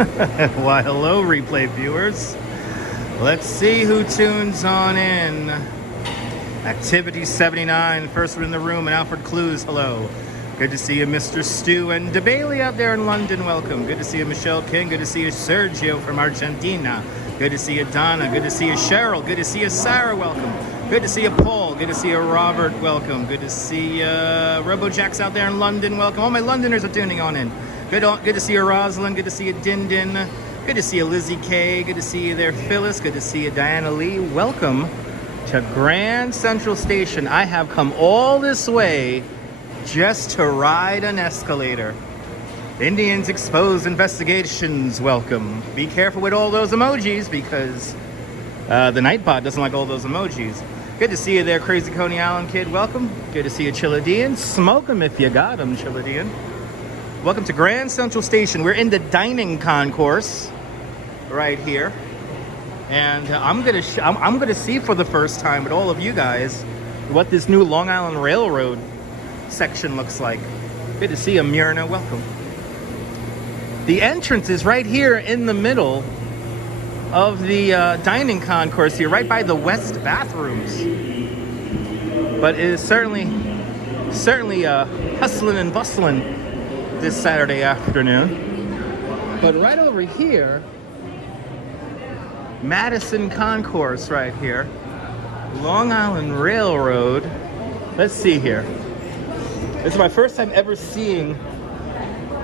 Why, hello, replay viewers. Let's see who tunes on in. Activity 79, first one in the room, and Alfred Clues, hello. Good to see you, Mr. Stu, and DeBailey out there in London, welcome. Good to see you, Michelle King. Good to see you, Sergio from Argentina. Good to see you, Donna. Good to see you, Cheryl. Good to see you, Sarah, welcome. Good to see you, Paul. Good to see you, Robert, welcome. Good to see RoboJack's out there in London, welcome. All my Londoners are tuning on in. Good to see you, Rosalind. Good to see you, Din Din. Good to see you, Lizzie K. Good to see you there, Phyllis. Good to see you, Diana Lee. Welcome to Grand Central Station. I have come all this way just to ride an escalator. Indians expose investigations. Welcome. Be careful with all those emojis because the Nightbot doesn't like all those emojis. Good to see you there, Crazy Coney Island Kid. Welcome. Good to see you, Chillidian. Smoke 'em if you got 'em, Chillidian. Welcome to Grand Central Station. We're in the dining concourse right here, and I'm gonna see for the first time with all of you guys what this new Long Island Railroad section looks like. Good to see you, Myrna. Welcome. The entrance is right here in the middle of the dining concourse here, right by the west bathrooms. But it is certainly hustling and bustling this Saturday afternoon. But right over here, Madison Concourse right here, Long Island Railroad. Let's see here. This is my first time ever seeing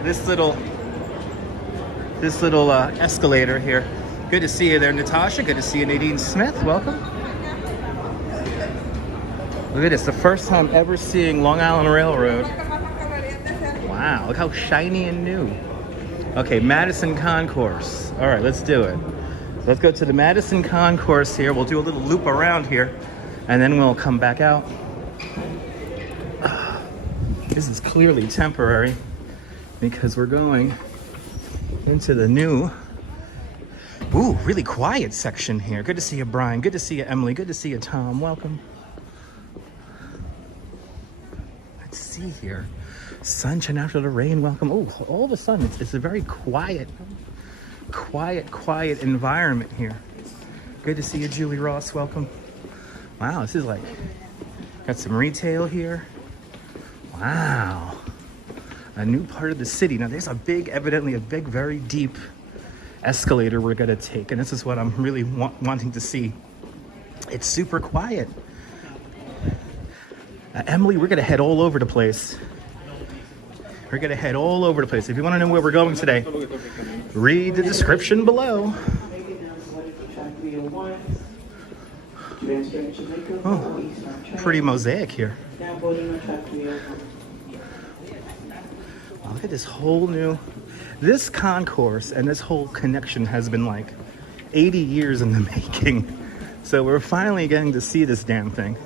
this little escalator here. Good to see you there, Natasha. Good to see you, Nadine Smith. Welcome. Look at this, the first time ever seeing Long Island Railroad. Wow, look how shiny and new. Okay, Madison Concourse. All right, let's do it. Let's go to the Madison Concourse here. We'll do a little loop around here, and then we'll come back out. This is clearly temporary because we're going into the new, really quiet section here. Good to see you, Brian. Good to see you, Emily. Good to see you, Tom. Welcome. Let's see here. Sunshine after the rain, welcome. Oh, all of a sudden, it's a very quiet environment here. Good to see you, Julie Ross, welcome. Wow, this is like, got some retail here. Wow, a new part of the city. Now there's evidently a big, very deep escalator we're gonna take, and this is what I'm really wanting to see. It's super quiet. Emily, we're gonna head all over the place. We're gonna head all over the place. If you want to know where we're going today, read the description below. Oh, pretty mosaic here. Oh, look at this whole new, this concourse and this whole connection has been like 80 years in the making. So we're finally getting to see this damn thing.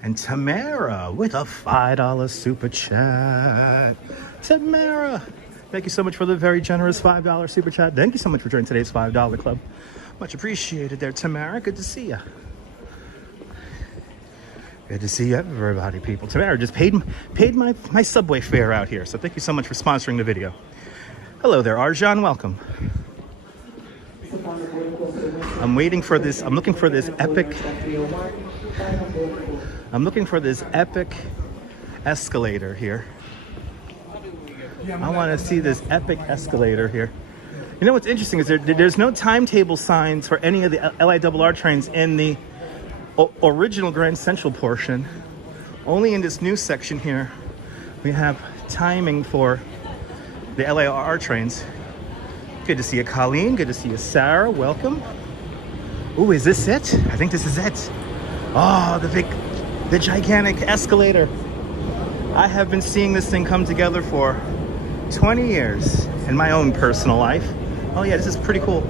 And Tamara with a $5 super chat. Tamara, thank you so much for the very generous $5 super chat. Thank you so much for joining today's $5 club. Much appreciated there, Tamara. Good to see you. Good to see everybody, people. Tamara just paid my subway fare out here. So thank you so much for sponsoring the video. Hello there, Arjan. Welcome. I'm waiting for this. I'm looking for this epic escalator here. I want to see this epic escalator here. You know what's interesting is there's no timetable signs for any of the LIRR trains in the original Grand Central portion. Only in this new section here, we have timing for the LIRR trains. Good to see you, Colleen. Good to see you, Sarah. Welcome. Ooh, is this it? I think this is it. Oh, the gigantic escalator. I have been seeing this thing come together for 20 years in my own personal life. Oh yeah, this is pretty cool.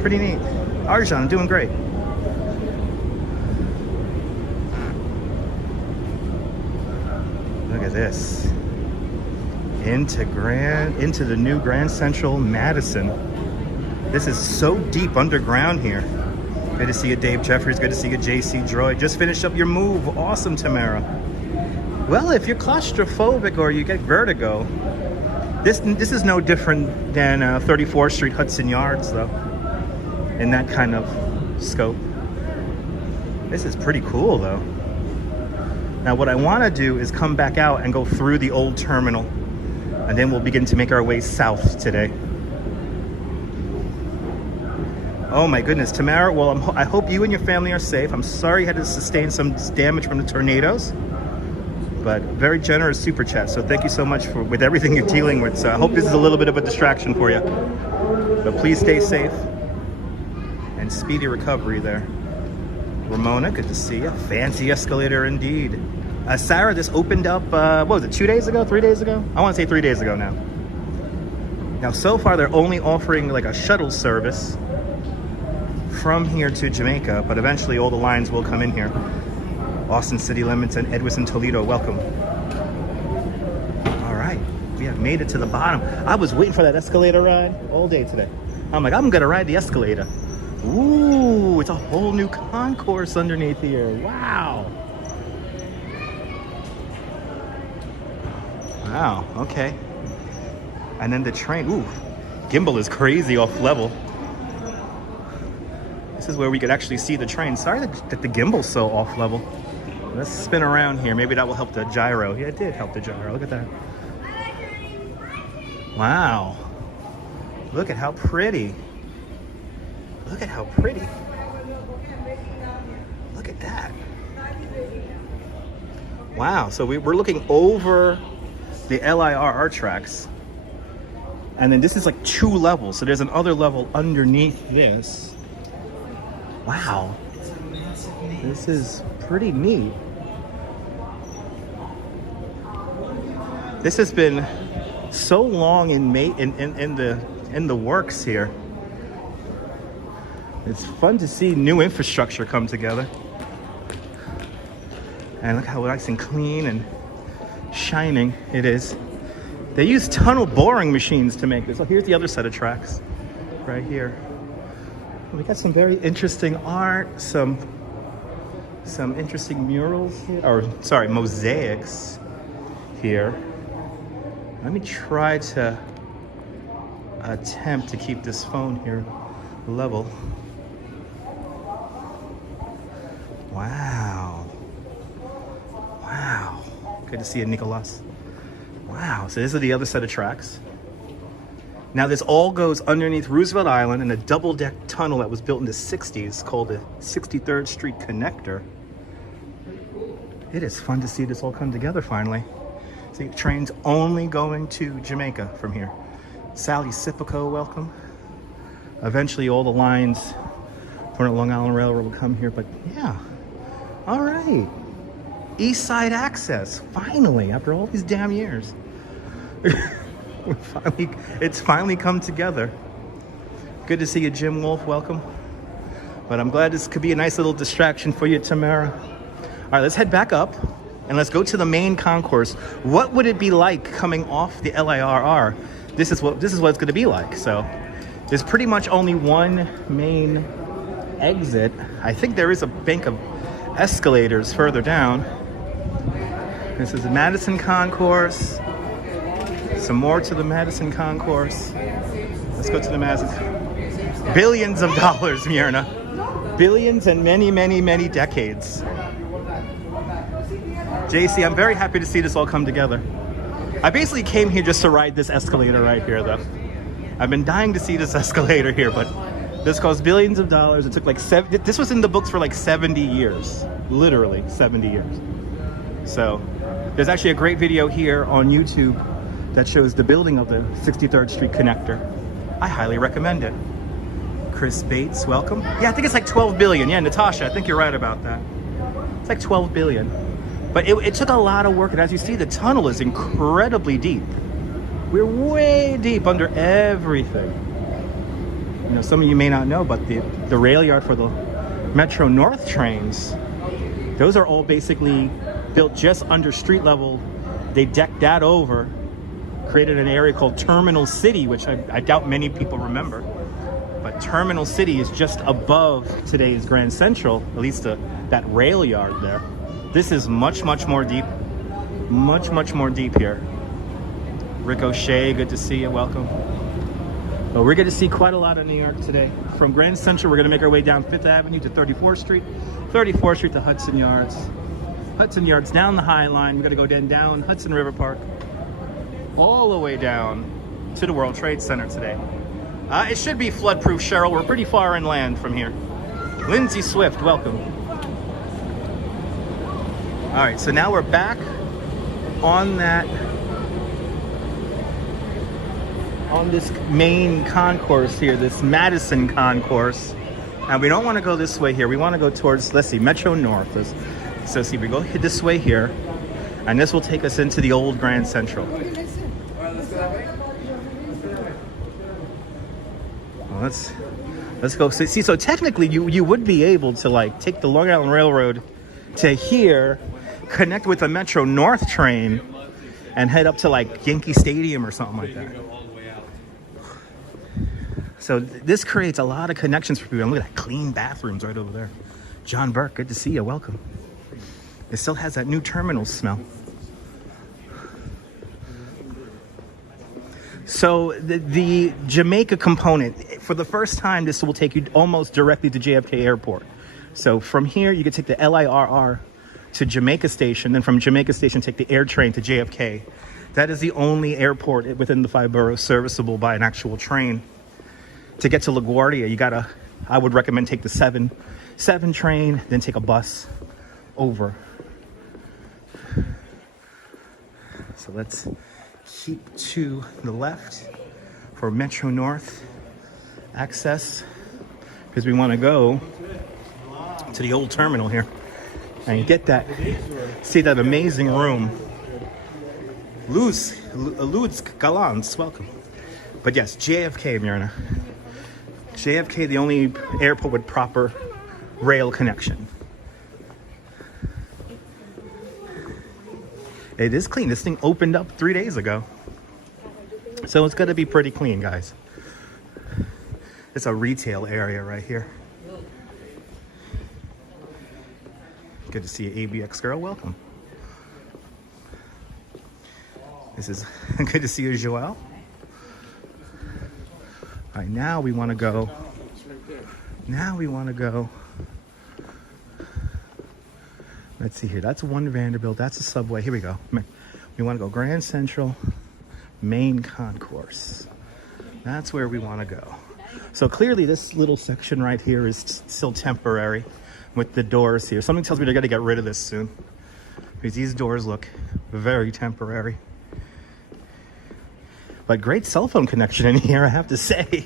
Pretty neat. Arjan, I'm doing great. Look at this. Into the new Grand Central Madison. This is so deep underground here. Good to see you, Dave Jeffries. Good to see you, JC Droid. Just finished up your move. Awesome, Tamara. Well, if you're claustrophobic or you get vertigo, this is no different than 34th Street Hudson Yards, though, in that kind of scope. This is pretty cool, though. Now, what I want to do is come back out and go through the old terminal, and then we'll begin to make our way south today. Oh my goodness, Tamara, well, I hope you and your family are safe. I'm sorry you had to sustain some damage from the tornadoes, but very generous super chat. So thank you so much with everything you're dealing with. So I hope this is a little bit of a distraction for you. But please stay safe and speedy recovery there. Ramona, good to see you. Fancy escalator indeed. Sarah, this opened up, what was it, 2 days ago, 3 days ago? I want to say 3 days ago now. Now, so far, they're only offering like a shuttle service from here to Jamaica, but eventually all the lines will come in here. Austin City Limits and Edwison Toledo, welcome. All right, we have made it to the bottom. I was waiting for that escalator ride all day today. I'm like, I'm gonna ride the escalator. Ooh, it's a whole new concourse underneath here. Wow. Wow, okay. And then the train, ooh, Gimble is crazy off level. This is where we could actually see the train. Sorry that the Gimble's so off level. Let's spin around here. Maybe that will help the gyro. Yeah, it did help the gyro. Look at that. Wow. Look at how pretty. Look at how pretty. Look at that. Wow, so we're looking over the LIRR tracks. And then this is like 2 levels. So there's another level underneath this. Wow, this is pretty neat. This has been so long in the works here. It's fun to see new infrastructure come together. And look how nice and clean and shining it is. They use tunnel boring machines to make this. Oh, here's the other set of tracks right here. We got some very interesting art, some interesting murals here, or sorry, mosaics here. Let me try to attempt to keep this phone here level. Wow. Wow. Good to see you, Nicolas. Wow, so this is the other set of tracks. Now this all goes underneath Roosevelt Island in a double-deck tunnel that was built in the 60s called the 63rd Street Connector. It is fun to see this all come together finally. See, trains only going to Jamaica from here. Sally Sipico, welcome. Eventually all the lines from the Long Island Railroad will come here, but yeah. All right. East Side Access, finally, after all these damn years. It's finally come together. Good to see you, Jim Wolf. Welcome. But I'm glad this could be a nice little distraction for you, Tamara. All right, let's head back up and let's go to the main concourse. What would it be like coming off the LIRR? This is what it's going to be like. So there's pretty much only one main exit. I think there is a bank of escalators further down. This is the Madison concourse. Some more to the Madison concourse. Let's go to the Madison. Billions of dollars, Myrna. Billions and many, many, many decades. JC, I'm very happy to see this all come together. I basically came here just to ride this escalator right here, though. I've been dying to see this escalator here, but this cost billions of dollars. It took like this was in the books for like 70 years. Literally 70 years. So there's actually a great video here on YouTube that shows the building of the 63rd Street Connector. I highly recommend it. Chris Bates, welcome. Yeah, I think it's like 12 billion. Yeah, Natasha, I think you're right about that. It's like 12 billion. But it took a lot of work, and as you see, the tunnel is incredibly deep. We're way deep under everything. You know, some of you may not know, but the rail yard for the Metro North trains, those are all basically built just under street level. They decked that over, created an area called Terminal City, which I doubt many people remember. But Terminal City is just above today's Grand Central, at least that rail yard there. This is much more deep. Much more deep here. Ricochet, good to see you. Welcome. Well, we're going to see quite a lot of New York today. From Grand Central, we're going to make our way down 5th Avenue to 34th Street. 34th Street to Hudson Yards. Hudson Yards down the Highline. We're going to go down Hudson River Park. All the way down to the World Trade Center today. It should be flood-proof, Cheryl. We're pretty far inland from here. Lindsay Swift, welcome. All right, so now we're back on this main concourse here, this Madison concourse. And we don't want to go this way here. We want to go towards, let's see, Metro North. So see, we go this way here, and this will take us into the old Grand Central. Well, let's go. So, see, so technically you would be able to like take the Long Island Railroad to here, connect with the Metro North train, and head up to like Yankee Stadium or something like that. So this creates a lot of connections for people. And look at that clean bathrooms right over there. John Burke, good to see you. Welcome. It still has that new terminal smell. So the Jamaica component, for the first time, this will take you almost directly to JFK Airport. So from here, you can take the LIRR to Jamaica Station, then from Jamaica Station, take the air train to JFK. That is the only airport within the 5 boroughs serviceable by an actual train. To get to LaGuardia, I would recommend take the 7 train, then take a bus over. So let's keep to the left for Metro North access, because we want to go to the old terminal here and see that amazing room. Luz Galants, welcome. But yes, JFK, Myrna. JFK, the only airport with proper rail connection. It is clean. This thing opened up 3 days ago. So it's going to be pretty clean, guys. It's a retail area right here. Good to see you, ABX girl. Welcome. This is good to see you, Joelle. All right, now we want to go. Let's see here. That's 1 Vanderbilt. That's a subway. Here we go. We want to go Grand Central, main concourse. That's where we want to go. So clearly this little section right here is still temporary with the doors here. Something tells me they're going to get rid of this soon, because these doors look very temporary. But great cell phone connection in here, I have to say.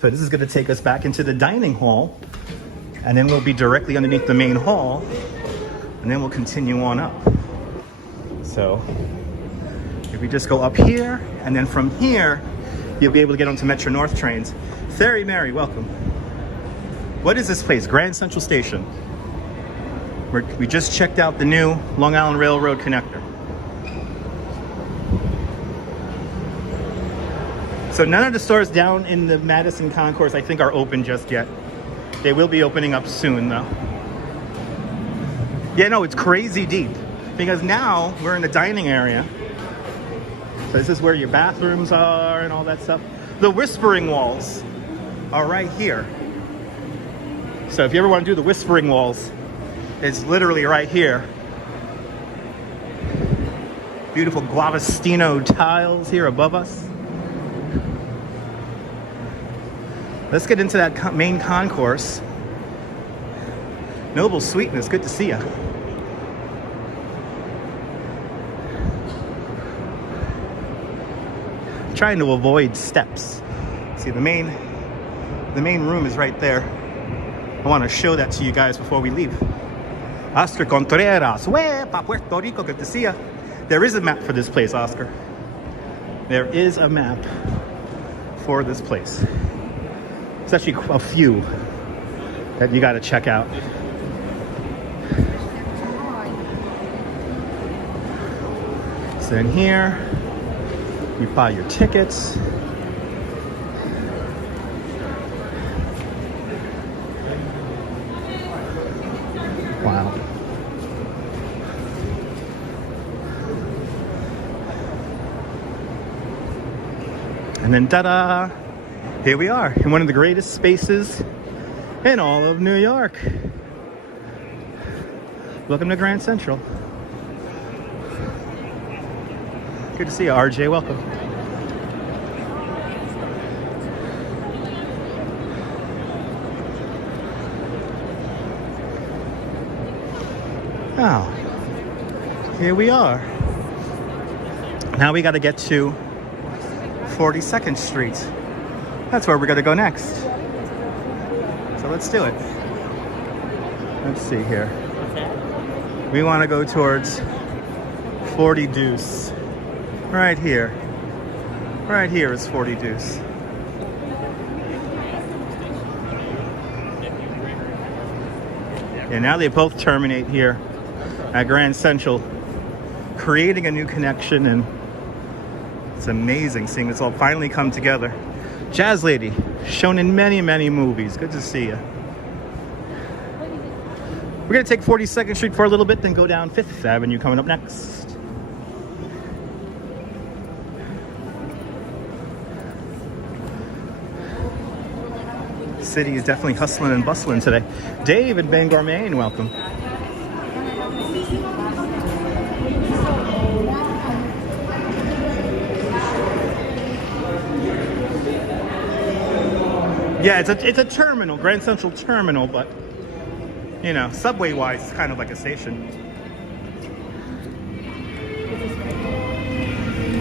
So this is going to take us back into the dining hall, and then we'll be directly underneath the main hall, and then we'll continue on up. So if we just go up here, and then from here, you'll be able to get onto Metro North trains. Fairy Mary, welcome. What is this place? Grand Central Station. We just checked out the new Long Island Railroad connector. So none of the stores down in the Madison concourse, I think, are open just yet. They will be opening up soon, though. Yeah, no, it's crazy deep, because now we're in the dining area. So this is where your bathrooms are and all that stuff. The whispering walls are right here. So if you ever want to do the whispering walls, it's literally right here. Beautiful Guavastino tiles here above us. Let's get into that main concourse. Noble Sweetness, good to see you. Trying to avoid steps. See, the main room is right there. I want to show that to you guys before we leave. Oscar Contreras, Huepa, Puerto Rico, good to see you. There is a map for this place, Oscar. There is a map for this place. It's actually a few that you got to check out. So in here, you buy your tickets. Wow. And then ta-da! Here we are in one of the greatest spaces in all of New York. Welcome to Grand Central. Good to see you, RJ. Welcome. Now, here we are. Now we got to get to 42nd Street. That's where we're going to go next. So let's do it. Let's see here. We want to go towards 40 Deuce. Right here. Right here is 40 Deuce. And now they both terminate here at Grand Central, creating a new connection, and it's amazing seeing this all finally come together. Jazz Lady, shown in many, many movies. Good to see you. We're going to take 42nd Street for a little bit, then go down 5th Avenue coming up next. The city is definitely hustling and bustling today. Dave and Ben Gourmet, welcome. Yeah, it's a terminal, Grand Central Terminal, but you know, subway-wise, it's kind of like a station.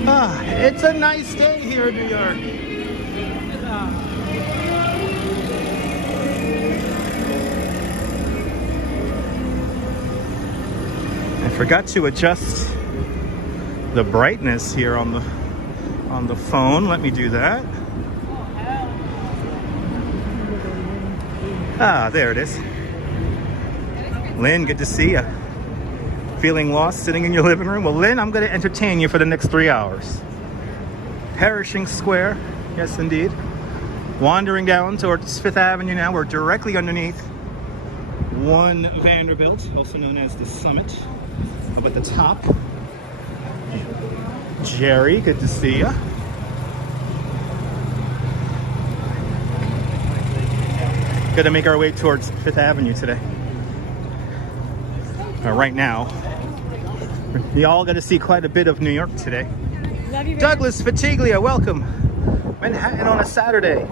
Ah, it's a nice day here in New York. I forgot to adjust the brightness here on the phone. Let me do that. Ah, there it is. Lynn, good to see you. Feeling lost sitting in your living room? Well, Lynn, I'm going to entertain you for the next 3 hours. Perishing Square, yes indeed. Wandering down towards 5th Avenue now. We're directly underneath 1 Vanderbilt, also known as the Summit, up at the top. Jerry, good to see you. Gonna make our way towards 5th Avenue today. Right now, y'all gonna see quite a bit of New York today. Love you, Douglas Fatiglia, welcome. Manhattan on a Saturday.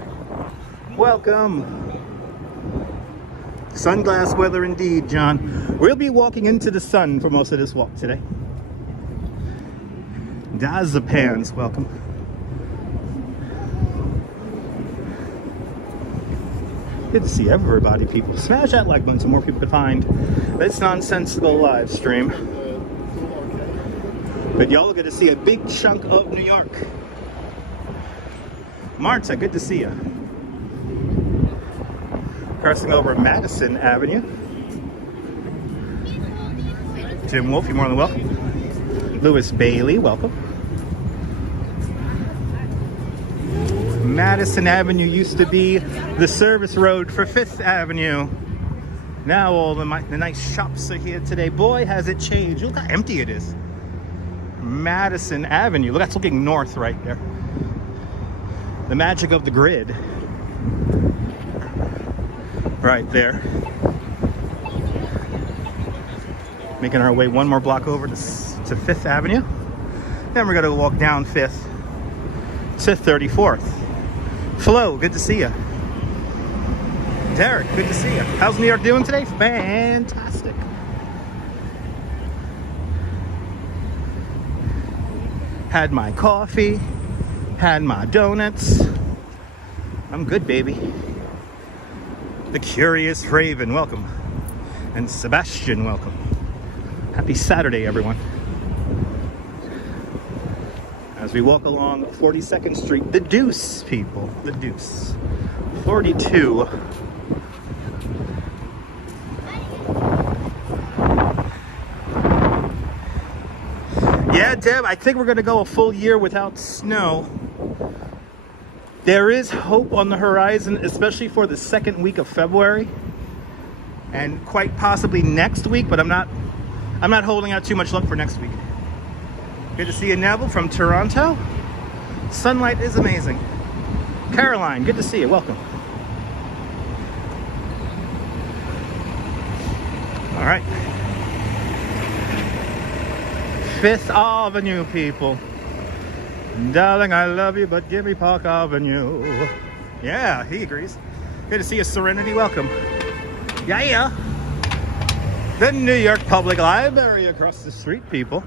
Welcome. Sunglass weather indeed, John. We'll be walking into the sun for most of this walk today. Dazapans, welcome. Good to see everybody, people. Smash that like button so more people can find this nonsensical live stream. But y'all are going to see a big chunk of New York. Marta, good to see you. Crossing over Madison Avenue. Jim Wolf, you're more than welcome. Louis Bailey, welcome. Madison Avenue used to be the service road for 5th Avenue. Now all the nice shops are here today. Boy, has it changed. Look how empty it is. Madison Avenue. Look, that's looking north right there. The magic of the grid. Right there. Making our way one more block over to 5th Avenue. Then we're going to walk down 5th to 34th. Flo, good to see you. Derek, good to see you. How's New York doing today? Fantastic. Had my coffee, had my donuts. I'm good, baby. The Curious Raven, welcome. And Sebastian, welcome. Happy Saturday, everyone. As we walk along 42nd Street, the Deuce, people, the Deuce. 42. Yeah, Deb, I think we're going to go a full year without snow. There is hope on the horizon, especially for the second week of February. and quite possibly next week, but I'm not holding out too much luck for next week. Good to see you, Neville from Toronto. Sunlight is amazing. Caroline, good to see you. Welcome. All right. Fifth Avenue, people. Darling, I love you, but give me Park Avenue. Yeah, he agrees. Good to see you, Serenity. Welcome. Yeah. The New York Public Library across the street, people.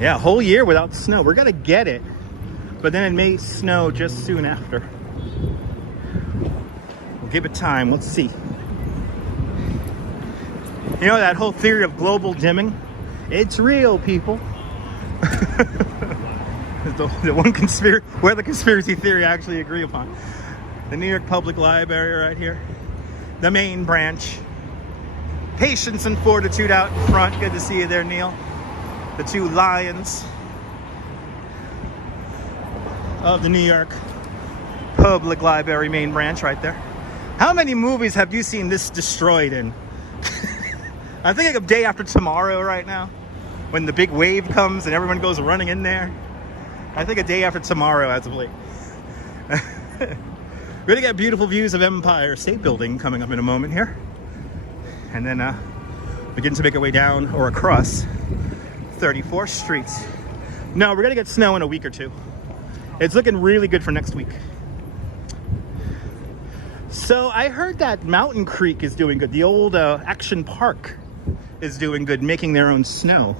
Yeah, a whole year without snow. We're gonna get it, but then it may snow just soon after. We'll give it time. Let's see. You know that whole theory of global dimming? It's real, people. the one where the conspiracy theory I actually agree upon. The New York Public Library right here. The main branch. Patience and fortitude out in front. Good to see you there, Neil. The two lions of the New York Public Library main branch right there. How many movies have you seen this destroyed in? I'm thinking of Day After Tomorrow right now, when the big wave comes and everyone goes running in there. I think of Day After Tomorrow as of late. We're gonna get beautiful views of Empire State Building coming up in a moment here. And then begin to make our way down or across 34th Street. No, we're gonna get snow in a week or two. It's looking really good for next week. So I heard that Mountain Creek is doing good. The old Action Park is doing good, making their own snow.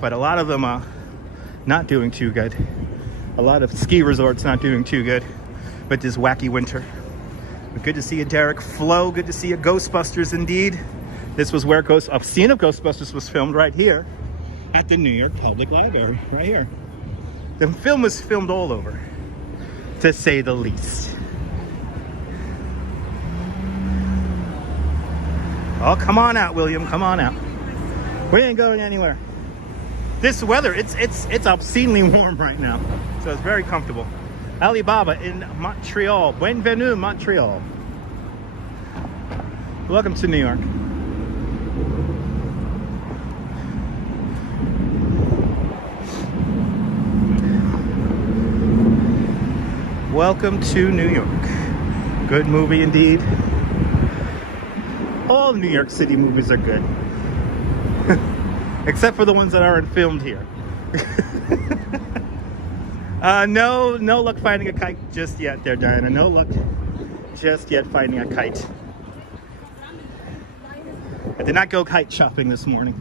But a lot of them are not doing too good. A lot of ski resorts not doing too good with this wacky winter. But good to see you, Derek. Flo, good to see you. Ghostbusters, indeed. This was where a scene of Ghostbusters was filmed, right here at the New York Public Library, right here. The film was filmed all over, to say the least. Oh, come on out, William. Come on out. We ain't going anywhere. This weather, it's obscenely warm right now, so it's very comfortable. Alibaba in Montreal. Bienvenue, Montreal. Welcome to New York. Welcome to New York. Good movie indeed. All New York City movies are good. Except for the ones that aren't filmed here. No luck finding a kite just yet there, Diana. No luck just yet finding a kite. I did not go kite shopping this morning.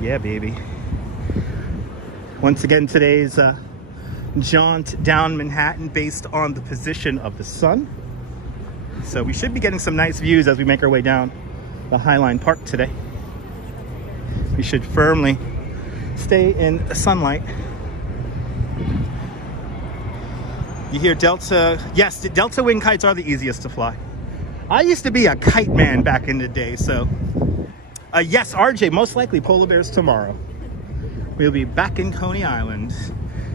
Yeah, baby. Once again, today's jaunt down Manhattan based on the position of the sun. So we should be getting some nice views as we make our way down the Highline Park today. We should firmly stay in the sunlight. You hear Delta? Yes, the Delta wing kites are the easiest to fly. I used to be a kite man back in the day, so yes, RJ, most likely polar bears tomorrow. We'll be back in Coney Island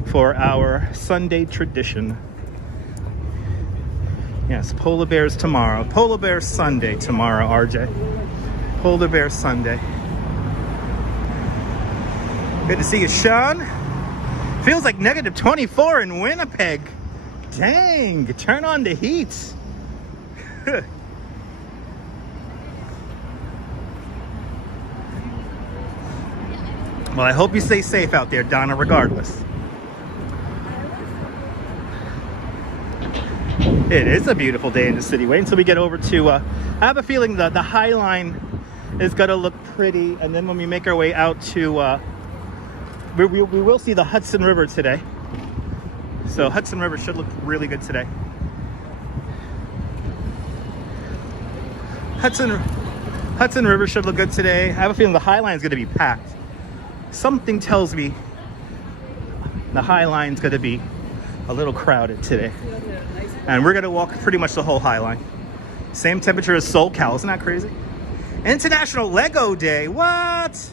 for our Sunday tradition. Yes, polar bears tomorrow. Polar bear Sunday tomorrow, RJ. Polar bear Sunday. Good to see you, Sean. Feels like negative 24 in Winnipeg. Dang, turn on the heat. Well, I hope you stay safe out there, Donna, regardless. It is a beautiful day in the city. Wait until we get over to, I have a feeling that the Highline is going to look pretty. And then when we make our way out to, we will see the Hudson River today. So Hudson River should look really good today. Hudson River should look good today. I have a feeling the Highline is going to be packed. Something tells me the Highline is going to be a little crowded today. And we're going to walk pretty much the whole Highline. Same temperature as SoCal. Isn't that crazy? International Lego Day. What?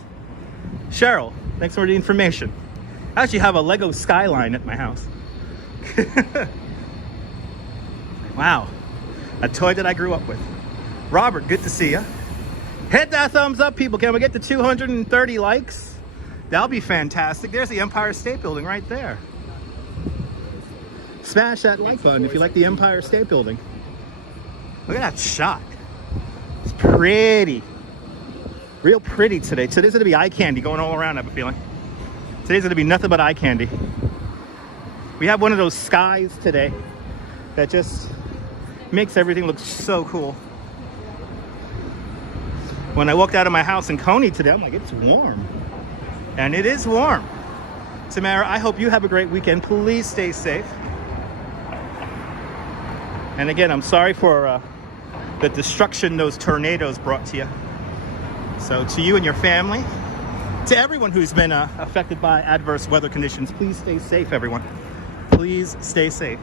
Cheryl, thanks for the information. I actually have a Lego Skyline at my house. Wow. A toy that I grew up with. Robert, good to see you. Hit that thumbs up, people. Can we get to 230 likes? That'll be fantastic. There's the Empire State Building right there. Smash that like button if you like the Empire State Building. Look at that shot. It's pretty. Real pretty today. Today's gonna be eye candy going all around, I have a feeling. Today's gonna be nothing but eye candy. We have one of those skies today that just makes everything look so cool. When I walked out of my house in Coney today, I'm like, it's warm. And it is warm. Tamara, I hope you have a great weekend. Please stay safe. And again, I'm sorry for the destruction those tornadoes brought to you. So to you and your family, to everyone who's been affected by adverse weather conditions, please stay safe, everyone. Please stay safe.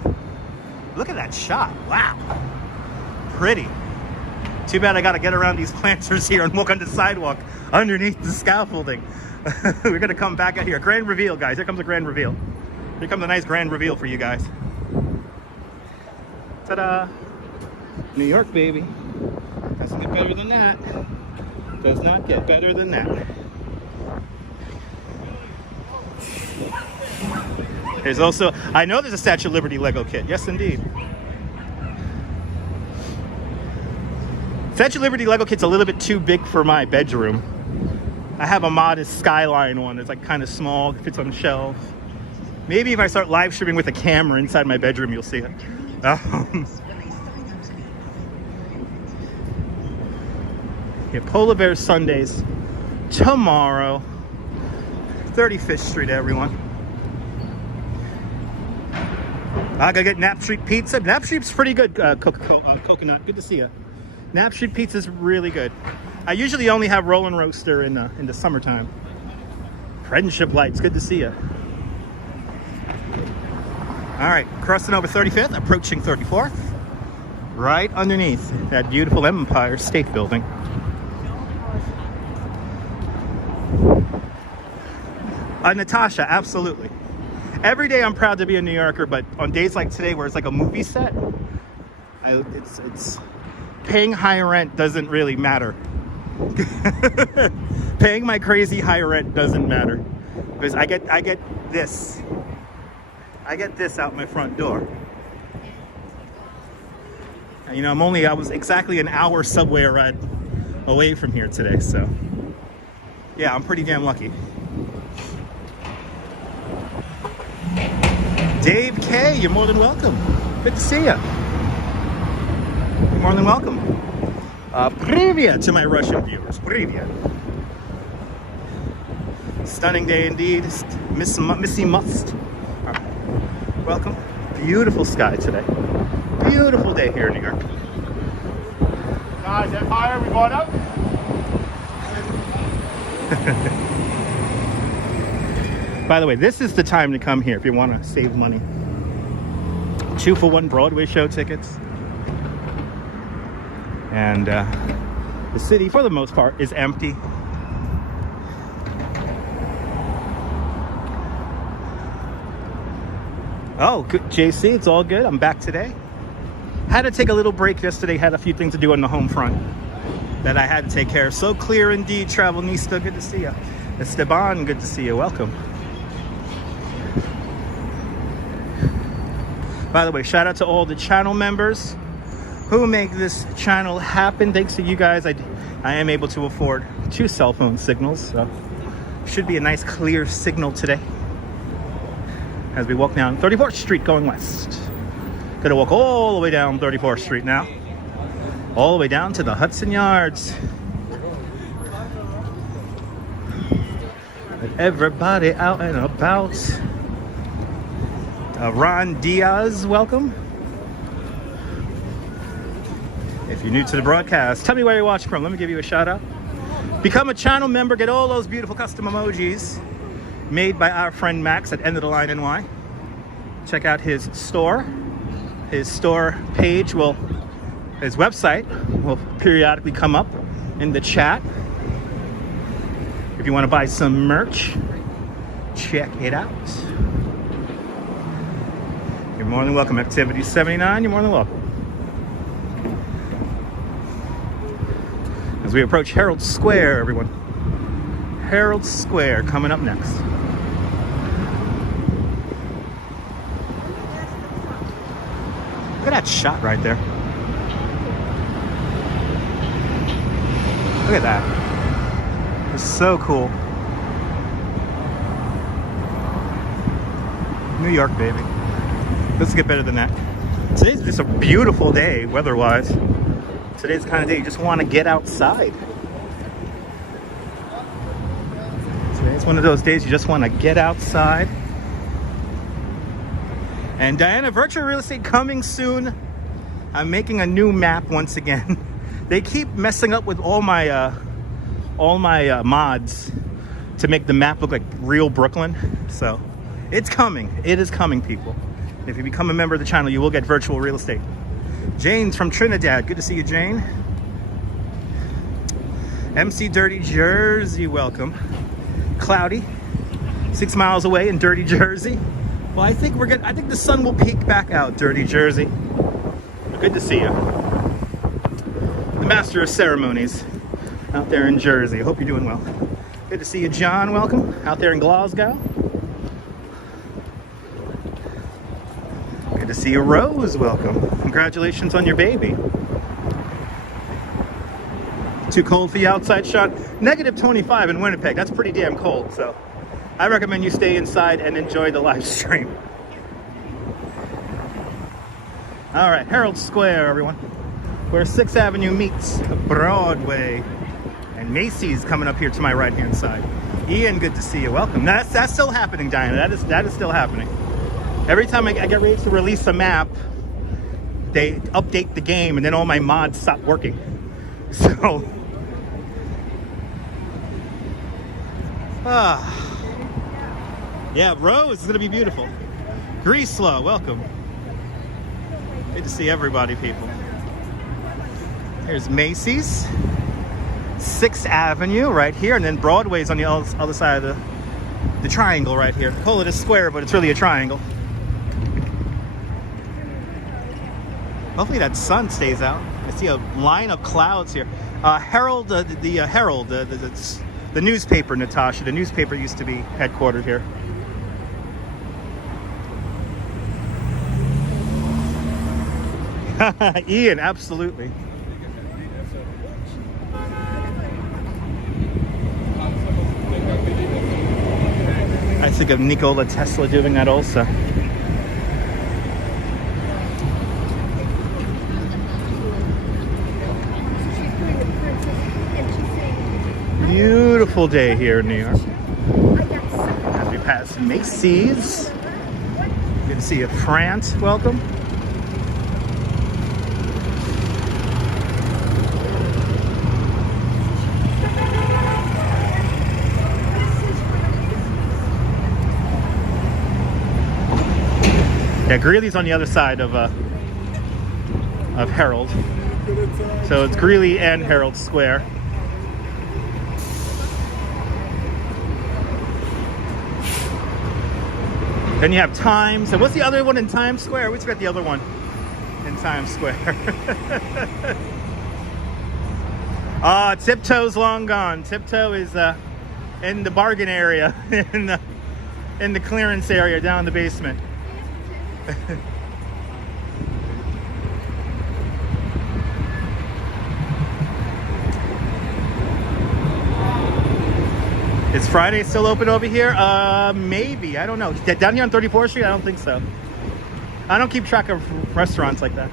Look at that shot. Wow. Pretty. Too bad I got to get around these planters here and walk on the sidewalk underneath the scaffolding. We're going to come back out here. Grand reveal, guys. Here comes a grand reveal. Here comes a nice grand reveal for you guys. Ta-da! New York, baby. Doesn't get better than that. Does not get better than that. There's also, I know there's a Statue of Liberty Lego kit. Yes, indeed. Statue of Liberty Lego kit's a little bit too big for my bedroom. I have a modest Skyline one. It's like kind of small, fits on a shelf. Maybe if I start live streaming with a camera inside my bedroom, you'll see it. Yeah, Polar Bear Sundays tomorrow. 35th Street, everyone. I gotta get Knapp Street Pizza. Knapp Street's pretty good, Coconut. Good to see you. Knapp Street Pizza's really good. I usually only have Rollin' Roaster in the summertime. Friendship Lights, good to see you. All right, crossing over 35th, approaching 34th. Right underneath that beautiful Empire State Building. Natasha, absolutely. Every day I'm proud to be a New Yorker, but on days like today where it's like a movie set, it's paying high rent doesn't really matter. Paying my crazy high rent doesn't matter because I get this out my front door. And, you know, I was exactly an hour subway ride away from here today, so yeah, I'm pretty damn lucky. Dave K, you're more than welcome. Good to see you. You're more than welcome. Привет to my Russian viewers. Привет. Stunning day indeed. Missy Must. Right. Welcome. Beautiful sky today. Beautiful day here in New York. Guys, Empire, we bought up. By the way, this is the time to come here if you want to save money. 2-for-1 Broadway show tickets. And the city, for the most part, is empty. Oh, good, JC, it's all good. I'm back today. Had to take a little break yesterday. Had a few things to do on the home front that I had to take care of. So clear indeed, Travelnista. Good to see you. Esteban, good to see you. Welcome. By the way, shout out to all the channel members who make this channel happen. Thanks to you guys, I am able to afford 2 cell phone signals. So should be a nice clear signal today as we walk down 34th Street going west. Gonna walk all the way down 34th Street now. All the way down to the Hudson Yards. With everybody out and about. Ron Diaz, welcome. If you're new to the broadcast, tell me where you're watching from. Let me give you a shout out. Become a channel member, get all those beautiful custom emojis made by our friend Max at End of the Line NY. Check out his store. His store page his website will periodically come up in the chat. If you want to buy some merch, check it out. You're more than welcome. Activity 79, you're more than welcome. As we approach Herald Square, everyone. Herald Square coming up next. Look at that shot right there. Look at that. It's so cool. New York, baby. Let's get better than that. Today's just a beautiful day, weather-wise. Today's the kind of day you just want to get outside. Today's one of those days you just want to get outside. And Diana, virtual real estate coming soon. I'm making a new map once again. They keep messing up with all my mods to make the map look like real Brooklyn. So it's coming. It is coming, people. If you become a member of the channel, you will get virtual real estate. Jane's from Trinidad. Good to see you, Jane. MC Dirty Jersey, welcome. Cloudy, 6 miles away in Dirty Jersey. Well, I think I think the sun will peek back out, Dirty Jersey. Good to see you. The master of ceremonies out there in Jersey. I hope you're doing well. Good to see you, John. Welcome out there in Glasgow. Good to see you, Rose. Welcome. Congratulations on your baby. Too cold for you outside, Sean? Negative 25 in Winnipeg. That's pretty damn cold. So I recommend you stay inside and enjoy the live stream. All right, Herald Square, everyone. Where 6th Avenue meets Broadway. And Macy's coming up here to my right-hand side. Ian, good to see you. Welcome. That's still happening, Diana. That is still happening. Every time I get ready to release a map, they update the game, and then all my mods stop working. So, yeah, Rose is gonna be beautiful. Greaselaw, welcome. Good to see everybody, people. Here's Macy's, 6th Avenue right here, and then Broadway's on the other side of the triangle right here. Call it a square, but it's really a triangle. Hopefully that sun stays out. I see a line of clouds here. Herald, the Herald, the newspaper, Natasha. The newspaper used to be headquartered here. Ian, absolutely. I think of Nikola Tesla doing that also. Beautiful day here in New York. As we pass Macy's. Good to see you, France. Welcome. Yeah, Greeley's on the other side of Herald. So it's Greeley and Herald Square. Then you have Times. And what's the other one in Times Square? We got the other one in Times Square. Tiptoe's long gone. Tiptoe is in the bargain area, in the clearance area down in the basement. Is Friday still open over here? Maybe. I don't know. Down here on 34th Street? I don't think so. I don't keep track of restaurants like that.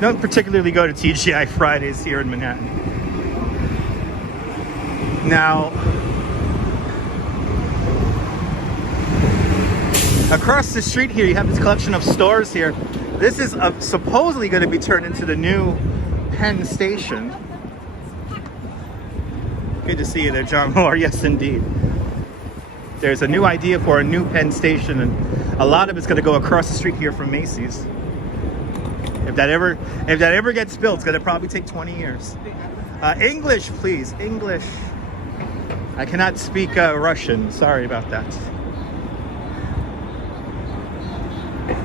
Don't particularly go to TGI Fridays here in Manhattan. Now, across the street here, you have this collection of stores here. This is supposedly going to be turned into the new Penn Station. Good to see you there, John Moore. Yes, indeed. There's a new idea for a new Penn Station, and a lot of it's going to go across the street here from Macy's. If that ever gets built, it's gonna probably take 20 years. English, please, English. I cannot speak Russian. Sorry about that.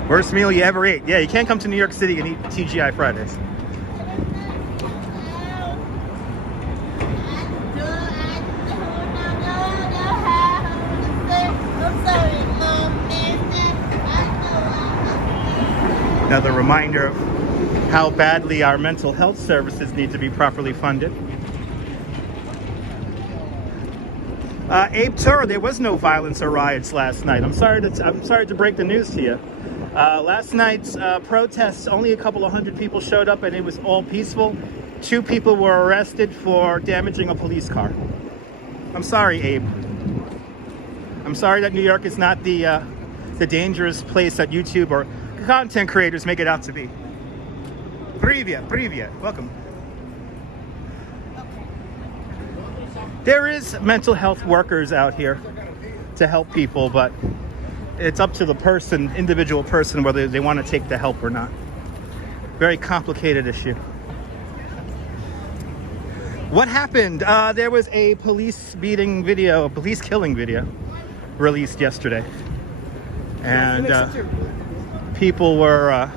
Worst meal you ever ate? Yeah, you can't come to New York City and eat TGI Fridays. Another reminder of how badly our mental health services need to be properly funded. Abe Turo, there was no violence or riots last night. I'm sorry to break the news to you. Last night's protests, only a couple of hundred people showed up, and it was all peaceful. 2 people were arrested for damaging a police car. I'm sorry, Abe. I'm sorry that New York is not the dangerous place that YouTube or content creators make it out to be. Привет, welcome. There is mental health workers out here to help people, but it's up to the individual person, whether they want to take the help or not. Very complicated issue. What happened? There was a police beating video, a police killing video released yesterday. And people were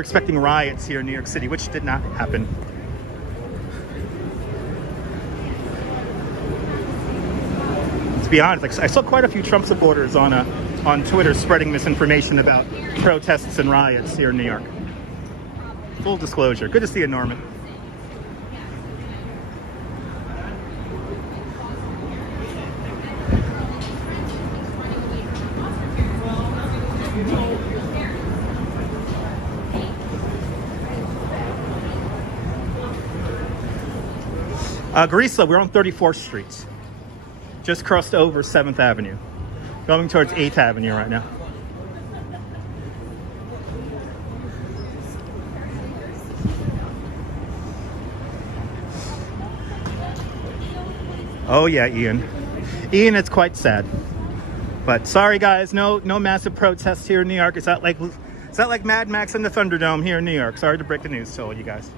expecting riots here in New York City, which did not happen. To be honest, like, I saw quite a few Trump supporters on Twitter spreading misinformation about protests and riots here in New York. Full disclosure. Good to see you, Norman. Grisla, we're on 34th Street. Just crossed over 7th Avenue. Going towards 8th Avenue right now. Oh yeah, Ian. Ian, it's quite sad. But sorry guys, no massive protests here in New York. It's not like Mad Max and the Thunderdome here in New York. Sorry to break the news to all you guys.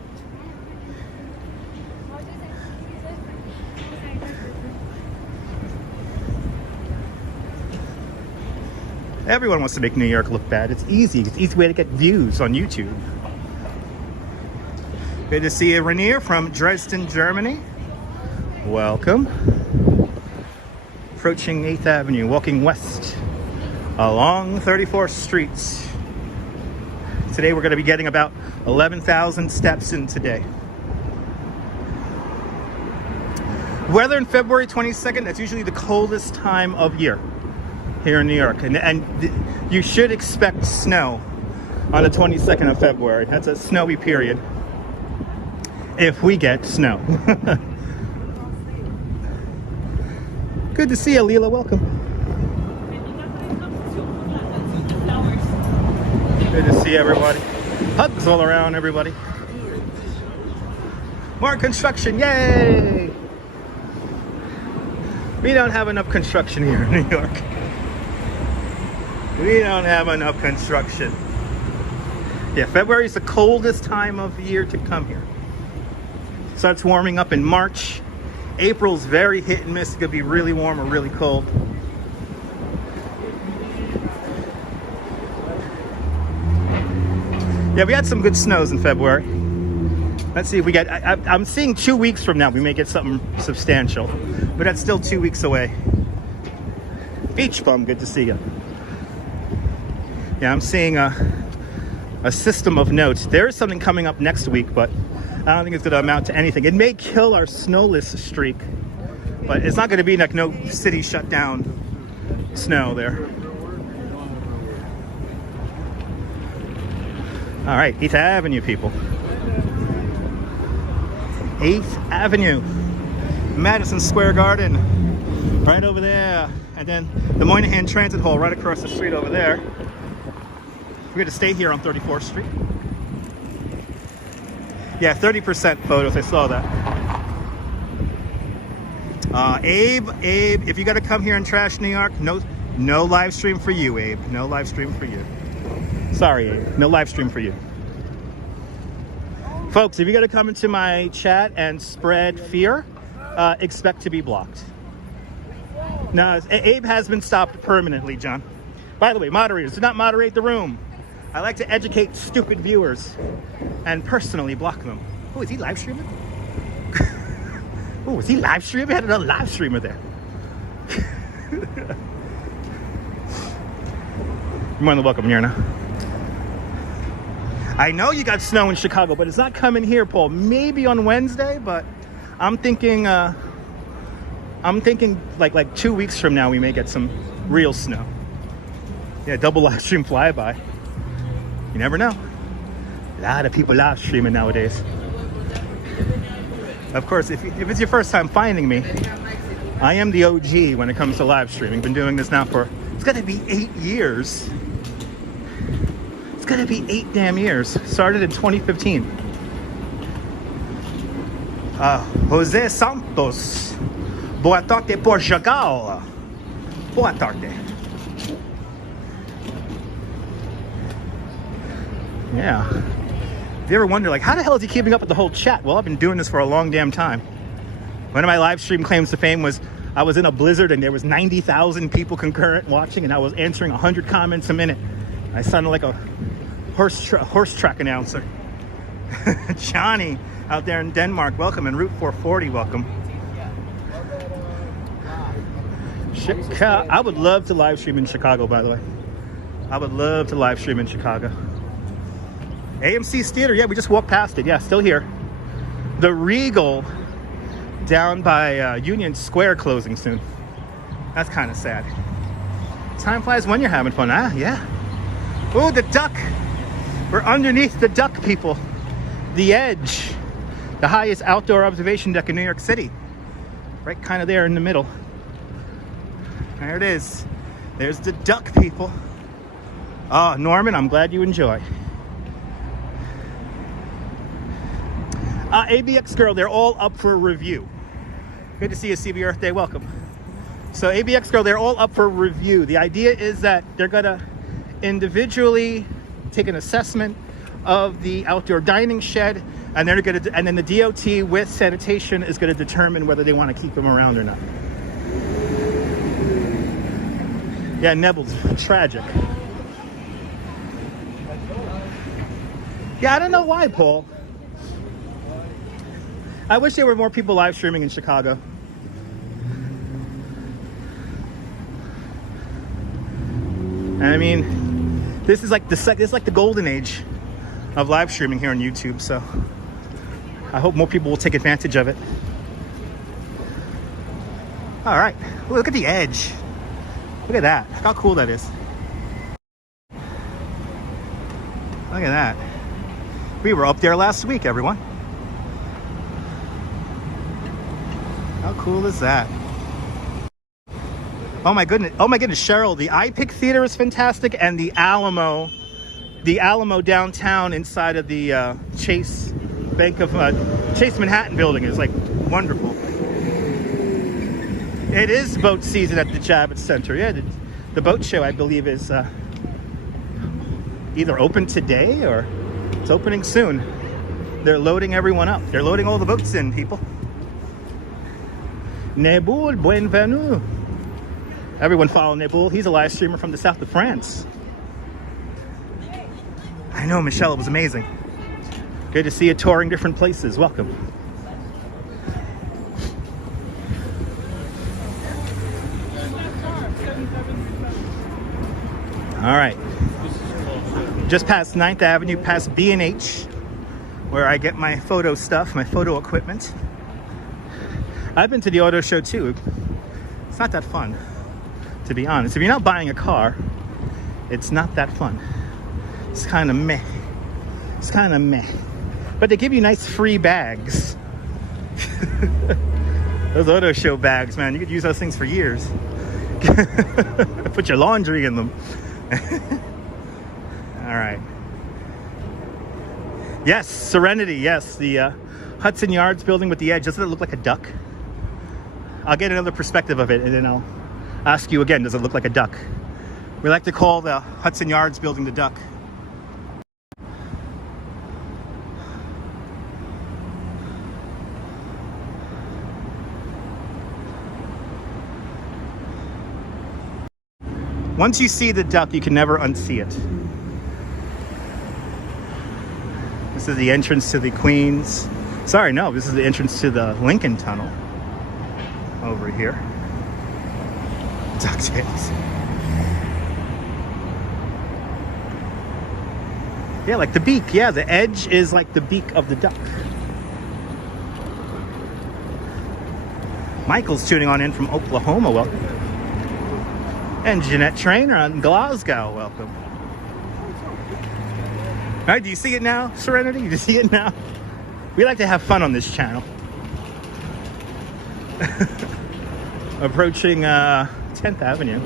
Everyone wants to make New York look bad. It's easy. It's an easy way to get views on YouTube. Good to see you, Rainier from Dresden, Germany. Welcome. Approaching 8th Avenue, walking west along 34th Street. Today we're going to be getting about 11,000 steps in today. Weather in February 22nd, that's usually the coldest time of year here in New York. And you should expect snow on the 22nd of February. That's a snowy period. If we get snow. Good to see you, Leela. Welcome. Good to see everybody. Hugs all around, everybody. More construction, yay! We don't have enough construction here in New York. We don't have enough construction. Yeah, February is the coldest time of year to come here. Starts warming up in March. April's very hit and miss. It's gonna be really warm or really cold. Yeah, we had some good snows in February. Let's see if we get, I'm seeing 2 weeks from now we may get something substantial, but that's still 2 weeks away. Beach Bum, good to see you. Yeah, I'm seeing a system of notes. There is something coming up next week, but I don't think it's going to amount to anything. It may kill our snowless streak, but it's not going to be like no city shut down snow there. All right, 8th Avenue, people. 8th Avenue, Madison Square Garden, right over there. And then the Moynihan Transit Hall right across the street over there. We're going to stay here on 34th Street. Yeah, 30% photos, I saw that. Abe, if you got to come here and trash New York, no live stream for you, Abe. No live stream for you. Sorry, Abe, no live stream for you. Folks, if you're going to come into my chat and spread fear, expect to be blocked. No, Abe has been stopped permanently, John. By the way, moderators, do not moderate the room. I like to educate stupid viewers and personally block them. Oh, is he live streaming? Oh, is he live streaming? I had another live streamer there. You're more than welcome, Nirna. I know you got snow in Chicago, but it's not coming here, Paul. Maybe on Wednesday, but I'm thinking like 2 weeks from now we may get some real snow. Yeah, double live stream flyby. You never know. A lot of people live streaming nowadays. Of course, if it's your first time finding me, I am the OG when it comes to live streaming. Been doing this now for, it's gonna be 8 years. It's gonna be 8 damn years. Started in 2015. Jose Santos. Boa tarde, Portugal. Boa tarde. Yeah. If you ever wonder, like, how the hell is he keeping up with the whole chat? Well, I've been doing this for a long damn time. One of my live stream claims to fame was I was in a blizzard and there was 90,000 people concurrent watching, and I was answering 100 comments a minute. I sounded like a horse track announcer. Johnny out there in Denmark, welcome, and Route 440, welcome. Chicago. I would love to live stream in Chicago, by the way. I would love to live stream in Chicago. AMC's Theater, yeah, we just walked past it. Yeah, still here. The Regal down by Union Square closing soon. That's kind of sad. Time flies when you're having fun, huh? Yeah. Oh, the duck. We're underneath the duck, people. The Edge, the highest outdoor observation deck in New York City. Right kind of there in the middle. There it is. There's the duck, people. Oh, Norman, I'm glad you enjoy. ABX Girl, they're all up for review. Good to see you, CB Earth Day, welcome. So ABX Girl, they're all up for review. The idea is that they're gonna individually take an assessment of the outdoor dining shed, and they're gonna, and then the DOT with sanitation is gonna determine whether they wanna keep them around or not. Yeah, Neville's tragic. Yeah, I don't know why, Paul. I wish there were more people live streaming in Chicago. I mean, this is like the golden age of live streaming here on YouTube, so I hope more people will take advantage of it. All right, look at the Edge. Look at that. Look how cool that is. Look at that. We were up there last week, everyone. How cool is that? Oh my goodness, Cheryl, the iPic Theater is fantastic, and the Alamo downtown inside of the Chase Manhattan building is like wonderful. It is boat season at the Javits Center. Yeah, the boat show, I believe, is either open today or it's opening soon. They're loading everyone up. They're loading all the boats in, people. Nebul, bienvenue. Everyone follow Nebul. He's a live streamer from the south of France. I know, Michelle, it was amazing. Good to see you touring different places. Welcome. All right. Just past 9th Avenue, past B&H, where I get my photo stuff, my photo equipment. I've been to the auto show too. It's not that fun, to be honest. If you're not buying a car, it's not that fun. It's kind of meh. It's kind of meh. But they give you nice free bags. Those auto show bags, man, you could use those things for years. Put your laundry in them. All right. Yes, Serenity, yes. The Hudson Yards building with the Edge. Doesn't it look like a duck? I'll get another perspective of it, and then I'll ask you again, does it look like a duck? We like to call the Hudson Yards building the duck. Once you see the duck, you can never unsee it. This is the entrance to the Queens. Sorry, no, this is the entrance to the Lincoln Tunnel. Over here. DuckTales. Yeah, like the beak. Yeah, the edge is like the beak of the duck. Michael's tuning on in from Oklahoma. Welcome. And Jeanette Trainer on Glasgow. Welcome. All right, do you see it now, Serenity? Do you see it now? We like to have fun on this channel. Approaching 10th Avenue.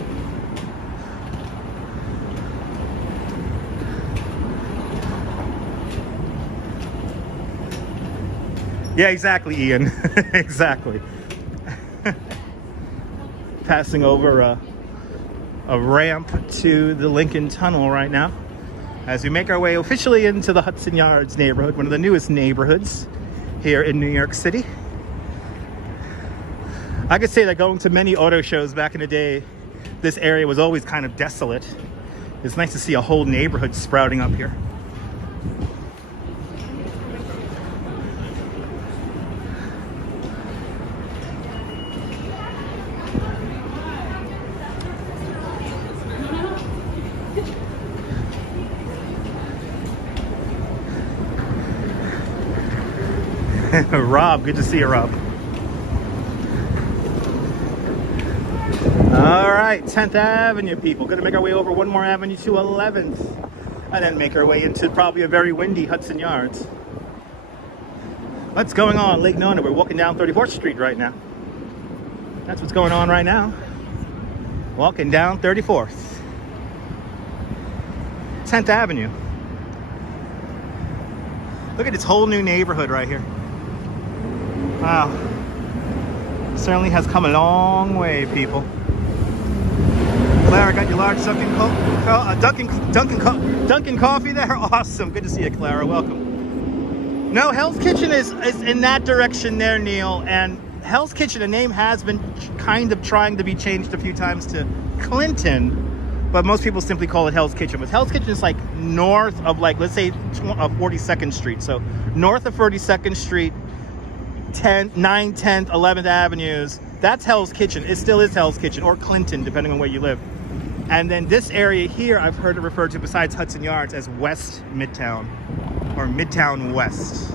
Yeah, exactly, Ian. Exactly. Passing over a ramp to the Lincoln Tunnel right now as we make our way officially into the Hudson Yards neighborhood, one of the newest neighborhoods here in New York City. I could say that going to many auto shows back in the day, this area was always kind of desolate. It's nice to see a whole neighborhood sprouting up here. Rob, good to see you, Rob. All right, 10th Avenue, people. Gonna make our way over one more avenue to 11th, and then make our way into probably a very windy Hudson Yards. What's going on, Lake Nona? We're walking down 34th Street right now. That's what's going on right now. Walking down 34th. 10th Avenue. Look at this whole new neighborhood right here. Wow. Certainly has come a long way, people. Clara, got your large Dunkin' coffee there? Awesome. Good to see you, Clara. Welcome. No, Hell's Kitchen is in that direction there, Neil. And Hell's Kitchen, the name has been kind of trying to be changed a few times to Clinton, but most people simply call it Hell's Kitchen. But Hell's Kitchen is like north of, like, let's say 42nd Street. So north of 42nd Street, 9th, 10th, 11th Avenues. That's Hell's Kitchen. It still is Hell's Kitchen, or Clinton, depending on where you live. And then this area here, I've heard it referred to, besides Hudson Yards, as West Midtown, or Midtown West.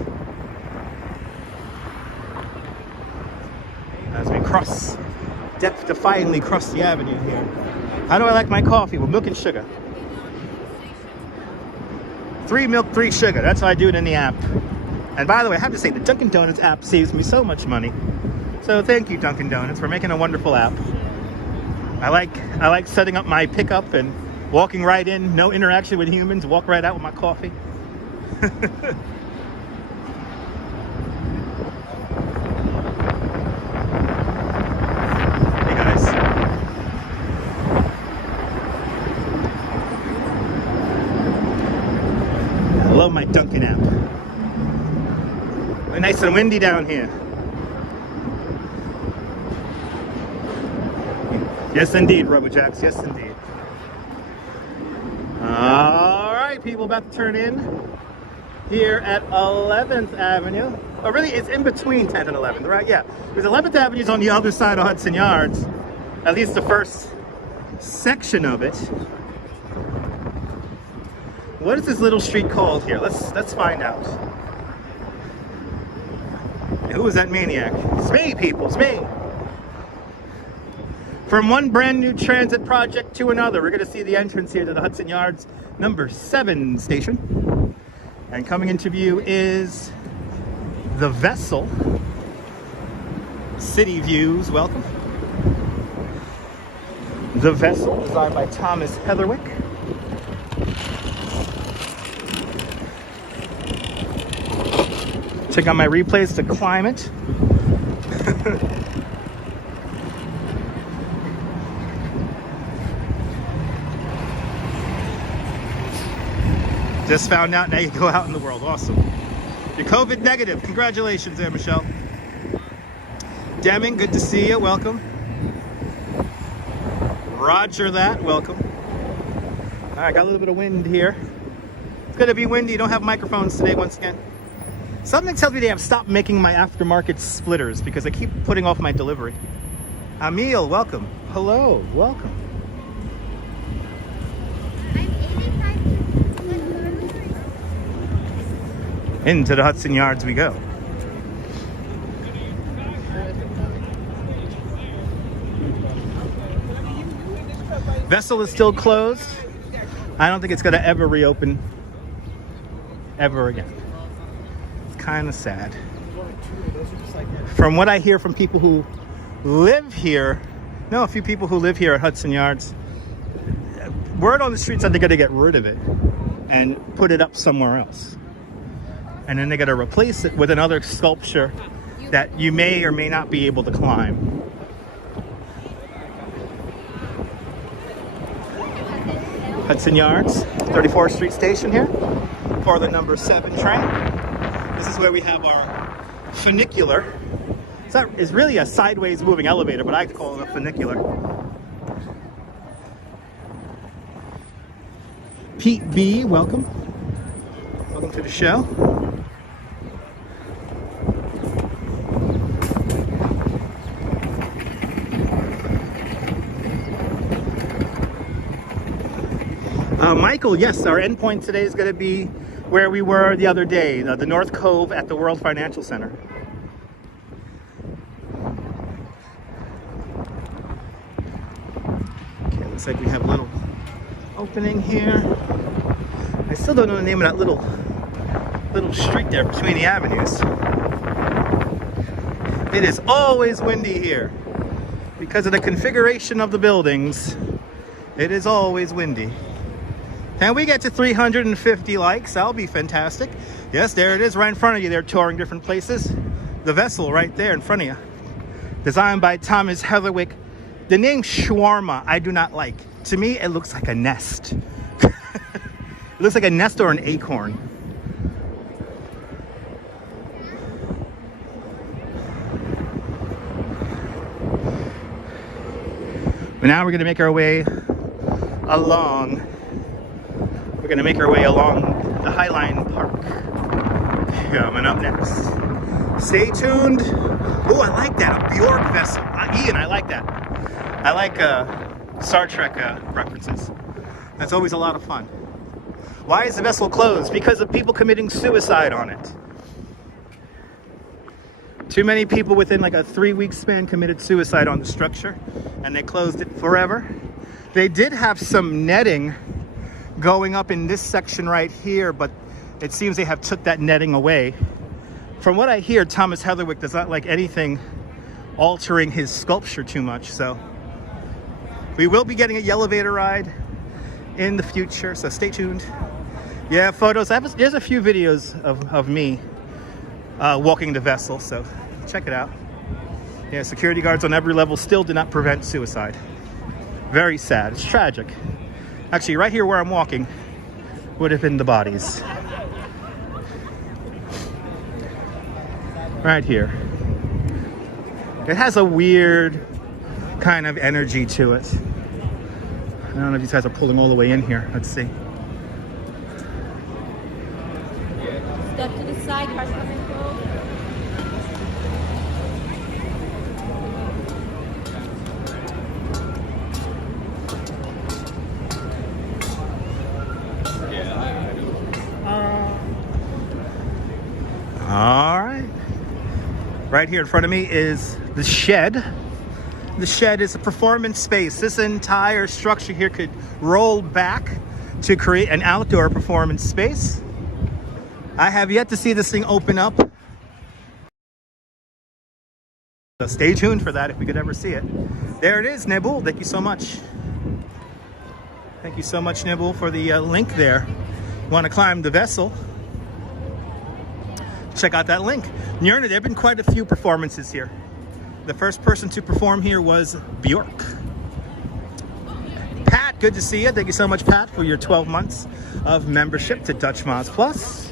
As we defiantly cross the avenue here. How do I like my coffee? Well, milk and sugar. 3 milk, 3 sugar. That's how I do it in the app. And by the way, I have to say, the Dunkin' Donuts app saves me so much money. So thank you, Dunkin' Donuts, for making a wonderful app. I like setting up my pickup and walking right in, no interaction with humans, walk right out with my coffee. Hey guys. I love my Dunkin' app. Nice and windy down here. Yes, indeed, RoboJax. Yes, indeed. All right, people, about to turn in here at 11th Avenue. Oh, really, it's in between 10th and 11th, right? Yeah, because 11th Avenue is on the other side of Hudson Yards, at least the first section of it. What is this little street called here? Let's find out. Who is that maniac? It's me, people, it's me. From one brand new transit project to another, we're going to see the entrance here to the Hudson Yards number 7 station. And coming into view is the Vessel. City Views, welcome. The Vessel, designed by Thomas Heatherwick. Check out my replays to climate. Just found out, now you go out in the world. Awesome. You're COVID negative. Congratulations there, Michelle. Deming, good to see you. Welcome. Roger that. Welcome. All right, got a little bit of wind here. It's gonna be windy. Don't have microphones today once again. Something tells me they have stopped making my aftermarket splitters because I keep putting off my delivery. Emil, welcome. Hello, welcome. Into the Hudson Yards we go. Vessel is still closed. I don't think it's gonna ever reopen ever again. It's kind of sad. From what I hear from people who live here, no, a few people who live here at Hudson Yards, word on the streets that they're gonna get rid of it and put it up somewhere else. And then they're gonna replace it with another sculpture that you may or may not be able to climb. Hudson Yards, 34th Street Station here for the number 7 train. This is where we have our funicular. It's really a sideways moving elevator, but I like to call it a funicular. Pete B, welcome. Welcome to the show. Michael, yes, our endpoint today is going to be where we were the other day, the North Cove at the World Financial Center. Okay, looks like we have a little opening here. I still don't know the name of that little street there between the avenues. It is always windy here. Because of the configuration of the buildings, it is always windy. Can we get to 350 likes? That'll be fantastic. Yes, there it is right in front of you. They're touring different places. The vessel right there in front of you. Designed by Thomas Heatherwick. The name Shawarma, I do not like. To me, it looks like a nest. It looks like a nest or an acorn. But now we're going to make our way along. We're going to make our way along the Highline Park. Coming up next. Stay tuned. Oh, I like that. A Bjork vessel. Ian, I like that. I like Star Trek references. That's always a lot of fun. Why is the vessel closed? Because of people committing suicide on it. Too many people within like a 3-week span committed suicide on the structure, and they closed it forever. They did have some netting going up in this section right here, but it seems they have took that netting away. From what I hear, Thomas Heatherwick does not like anything altering his sculpture too much, so we will be getting a elevator ride in the future, so stay tuned. Yeah, photos. There's a few videos of me walking the vessel, so check it out. Yeah, security guards on every level still did not prevent suicide. Very sad. It's tragic. Actually, right here where I'm walking would have been the bodies. Right here. It has a weird kind of energy to it. I don't know if these guys are pulling all the way in here. Let's see. Step to the side, cars coming forward. All right. Right here in front of me is the shed. The shed is a performance space. This entire structure here could roll back to create an outdoor performance space. I have yet to see this thing open up. So stay tuned for that if we could ever see it. There it is, Nebul. Thank you so much. Thank you so much, Nebul, for the link there. You want to climb the vessel? Check out that link. Njörna, there have been quite a few performances here. The first person to perform here was Bjork. Pat, good to see you. Thank you so much, Pat, for your 12 months of membership to Dutch Moz Plus.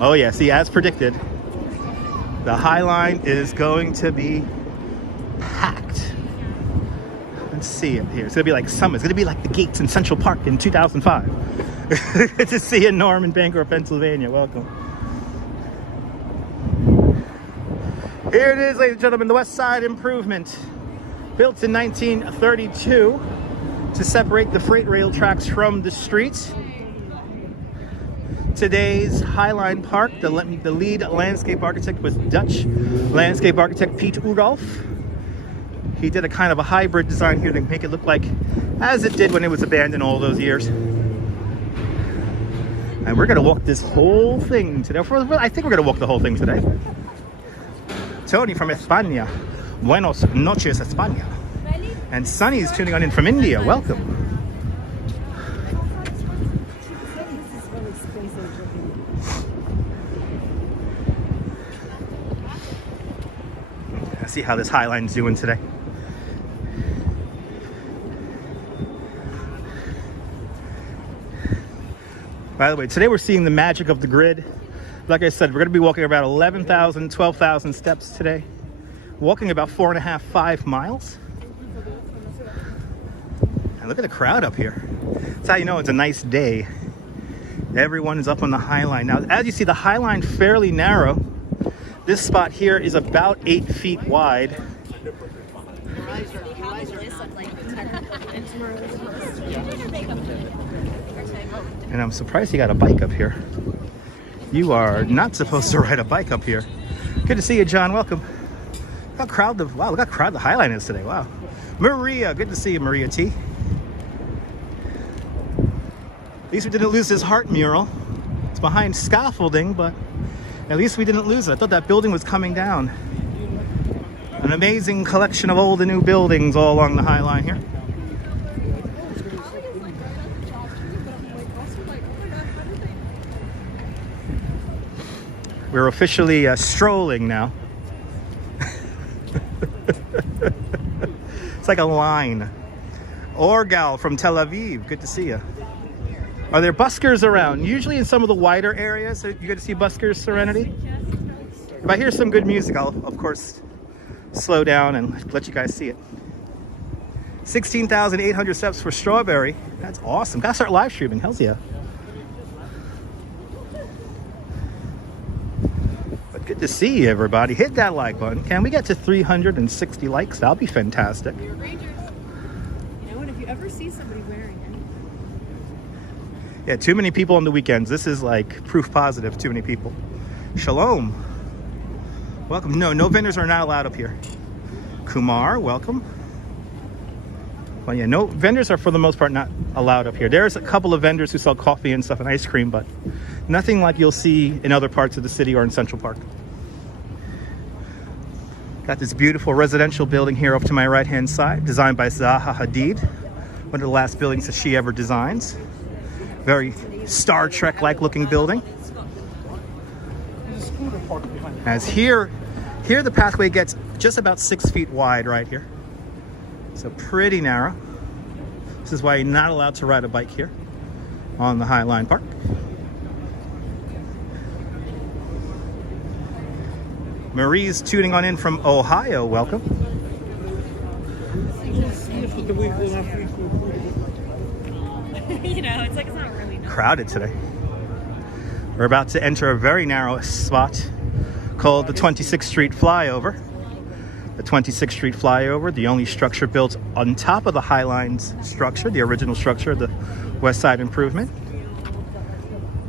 Oh yeah, see, as predicted, the Highline is going to be packed. see it here. It's gonna be like summer. It's gonna be like the gates in Central Park in 2005. Good to see you, Norm, in Bangor, Pennsylvania. Welcome. Here it is, ladies and gentlemen, the West Side Improvement. Built in 1932 to separate the freight rail tracks from the streets. Today's Highline Park, the lead landscape architect was Dutch landscape architect Piet Oudolf. He did a kind of a hybrid design here to make it look like as it did when it was abandoned all those years. And we're gonna walk this whole thing today. I think we're gonna walk the whole thing today. Tony from España. Buenos noches, España. And Sunny's tuning on in from India. Welcome. Let's see how this Highline's doing today. By the way, today we're seeing the magic of the grid. Like I said, we're going to be walking about 11,000, 12,000 steps today. Walking about 4.5, 5 miles. And look at the crowd up here. That's how you know it's a nice day. Everyone is up on the Highline. Now, as you see, the Highline fairly narrow. This spot here is about 8 feet wide. And I'm surprised you got a bike up here. You are not supposed to ride a bike up here. Good to see you, John. Welcome. Look how crowded look how crowded the Highline is today. Wow. Maria, good to see you, Maria T. At least we didn't lose this heart mural. It's behind scaffolding, but at least we didn't lose it. I thought that building was coming down. An amazing collection of old and new buildings all along the Highline here. We're officially strolling now. It's like a line. Orgal from Tel Aviv, good to see you. Are there buskers around? Usually in some of the wider areas, you get to see buskers, Serenity. If I hear some good music, I'll, of course, slow down and let you guys see it. 16,800 steps for Strawberry. That's awesome. Gotta start live streaming. Hells yeah. But good to see you, everybody. Hit that like button. Can we get to 360 likes? That'll be fantastic. You know, and if you ever see somebody wearing anything. Yeah, too many people on the weekends. This is like proof positive. Too many people. Shalom. Welcome. No vendors are not allowed up here. Kumar, welcome. Well, yeah, no vendors are for the most part not allowed up here. There's a couple of vendors who sell coffee and stuff and ice cream, but nothing like you'll see in other parts of the city or in Central Park. Got this beautiful residential building here off to my right-hand side, designed by Zaha Hadid, one of the last buildings that she ever designs. Very Star Trek-like looking building. As here the pathway gets just about 6 feet wide right here. So pretty narrow. This is why you're not allowed to ride a bike here on the Highline Park. Marie's tuning on in from Ohio. Welcome. You know, it's like it's not really nice. Crowded today. We're about to enter a very narrow spot called the 26th Street Flyover. The 26th Street Flyover, the only structure built on top of the Highline's structure, the original structure, the West Side Improvement.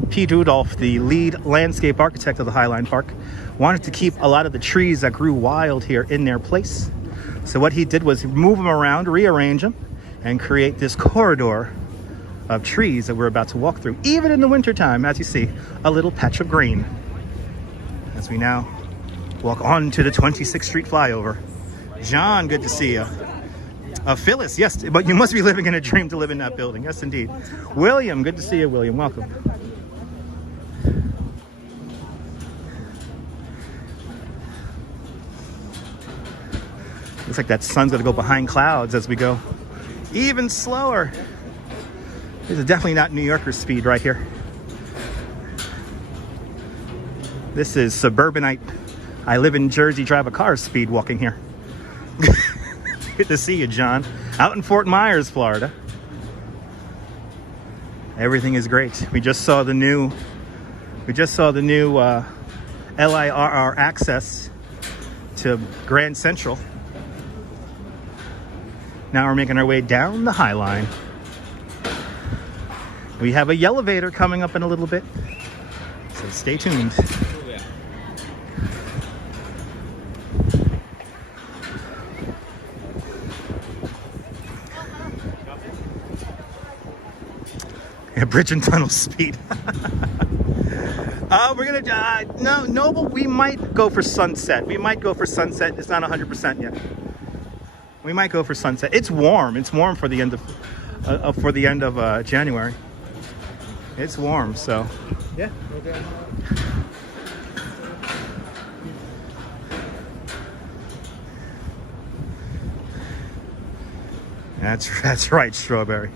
Piet Oudolf, the lead landscape architect of the Highline Park, wanted to keep a lot of the trees that grew wild here in their place. So what he did was move them around, rearrange them, and create this corridor of trees that we're about to walk through. Even in the wintertime, as you see, a little patch of green. As we now walk on to the 26th Street Flyover. John, good to see you. Phyllis, yes, but you must be living in a dream to live in that building. Yes, indeed. William, good to see you, William. Welcome. Looks like that sun's going to go behind clouds as we go even slower. This is definitely not New Yorker speed right here. This is suburbanite, I live in Jersey, drive a car speed walking here. Good to see you, John. Out in Fort Myers, Florida. Everything is great. We just saw the new LIRR access to Grand Central. Now we're making our way down the Highline. We have a elevator coming up in a little bit, so stay tuned. Yeah, bridge and tunnel speed. We're gonna no, but we might go for sunset. We might go for sunset. It's not 100% yet. We might go for sunset. It's warm. It's warm for the end of January. It's warm, so yeah. Okay. That's right, Strawberry.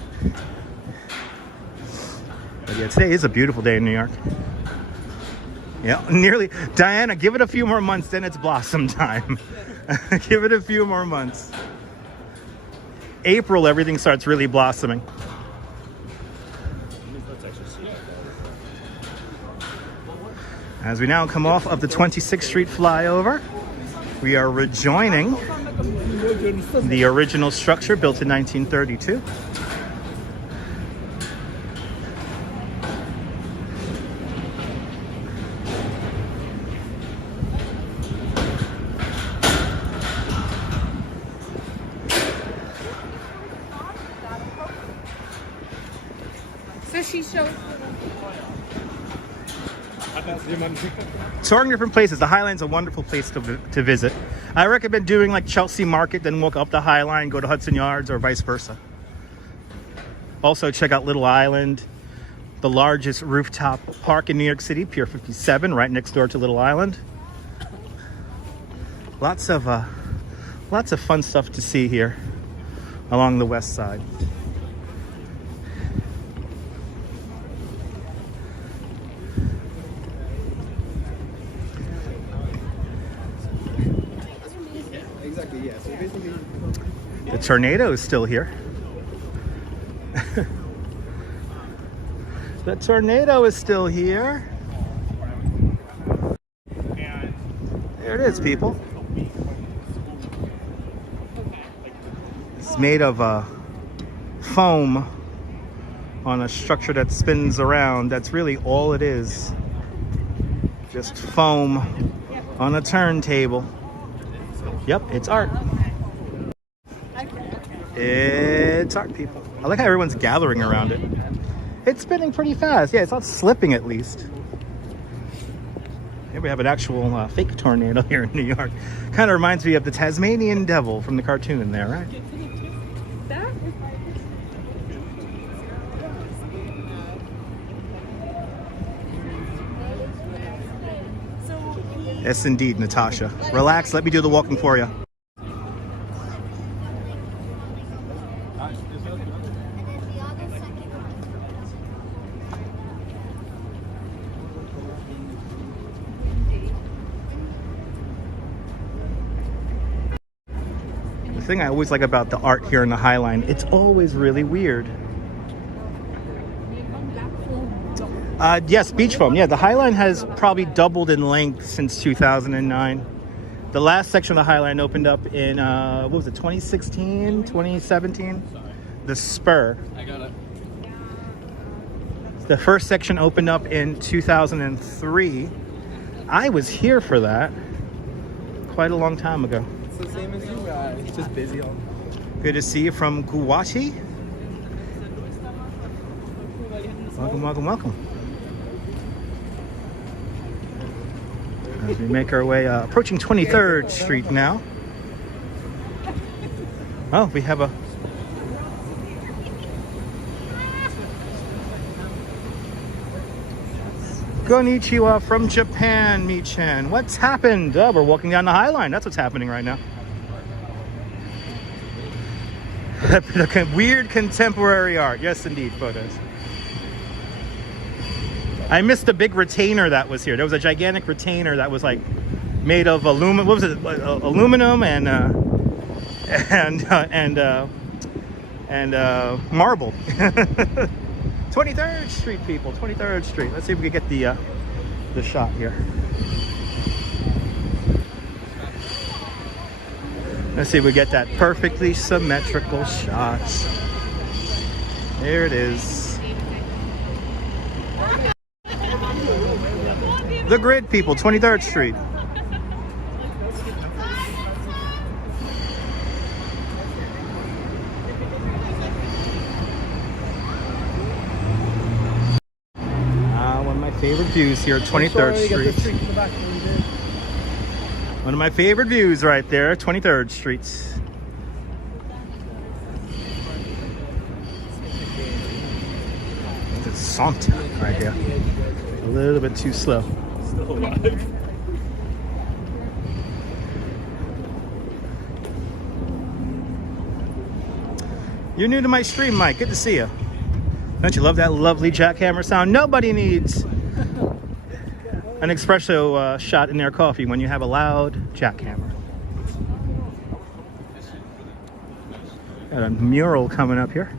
But yeah, today is a beautiful day in New York. Yeah, nearly. Diana, give it a few more months, then it's blossom time. Give it a few more months. April, everything starts really blossoming. As we now come off of the 26th Street flyover, we are rejoining the original structure built in 1932. So she shows. Touring different places. The Highline's a wonderful place to visit. I recommend doing like Chelsea Market, then walk up the Highline, go to Hudson Yards, or vice versa. Also, check out Little Island, the largest rooftop park in New York City, Pier 57, right next door to Little Island. Lots of fun stuff to see here along the west side. The tornado is still here. The tornado is still here. There it is, people. It's made of foam on a structure that spins around. That's really all it is. Just foam on a turntable. Yep, it's art. It's art, people. I like how everyone's gathering around it. It's spinning pretty fast. Yeah, it's not slipping at least. Here we have an actual fake tornado here in New York. Kind of reminds me of the Tasmanian Devil from the cartoon there, right? Yes, indeed, Natasha. Relax, let me do the walking for you. The thing I always like about the art here in the Highline, it's always really weird. Yes, beach foam. Yeah, the Highline has probably doubled in length since 2009. The last section of the Highline opened up in, what was it, 2016, 2017? The Spur. I got it. The first section opened up in 2003. I was here for that quite a long time ago. It's the same as you guys. It's just busy. Good to see you from Guwahati. Welcome, welcome, welcome. As we make our way, approaching 23rd Street now. Oh, we have a... Konnichiwa from Japan, Mi-chan. What's happened? Oh, we're walking down the Highline. That's what's happening right now. Weird contemporary art. Yes, indeed, photos. I missed the big retainer that was here. There was a gigantic retainer that was like made of aluminum. What was it? Aluminum and and marble. 23rd Street, people. 23rd Street. Let's see if we can get the shot here. Let's see if we get that perfectly symmetrical shot. There it is. The grid, people. 23rd Street. Favorite views here at 23rd Street. One of my favorite views right there, 23rd Street. It's Santa right here. A little bit too slow. Still alive. You're new to my stream, Mike. Good to see you. Don't you love that lovely jackhammer sound? Nobody needs an espresso shot in their coffee when you have a loud jackhammer. Got a mural coming up here.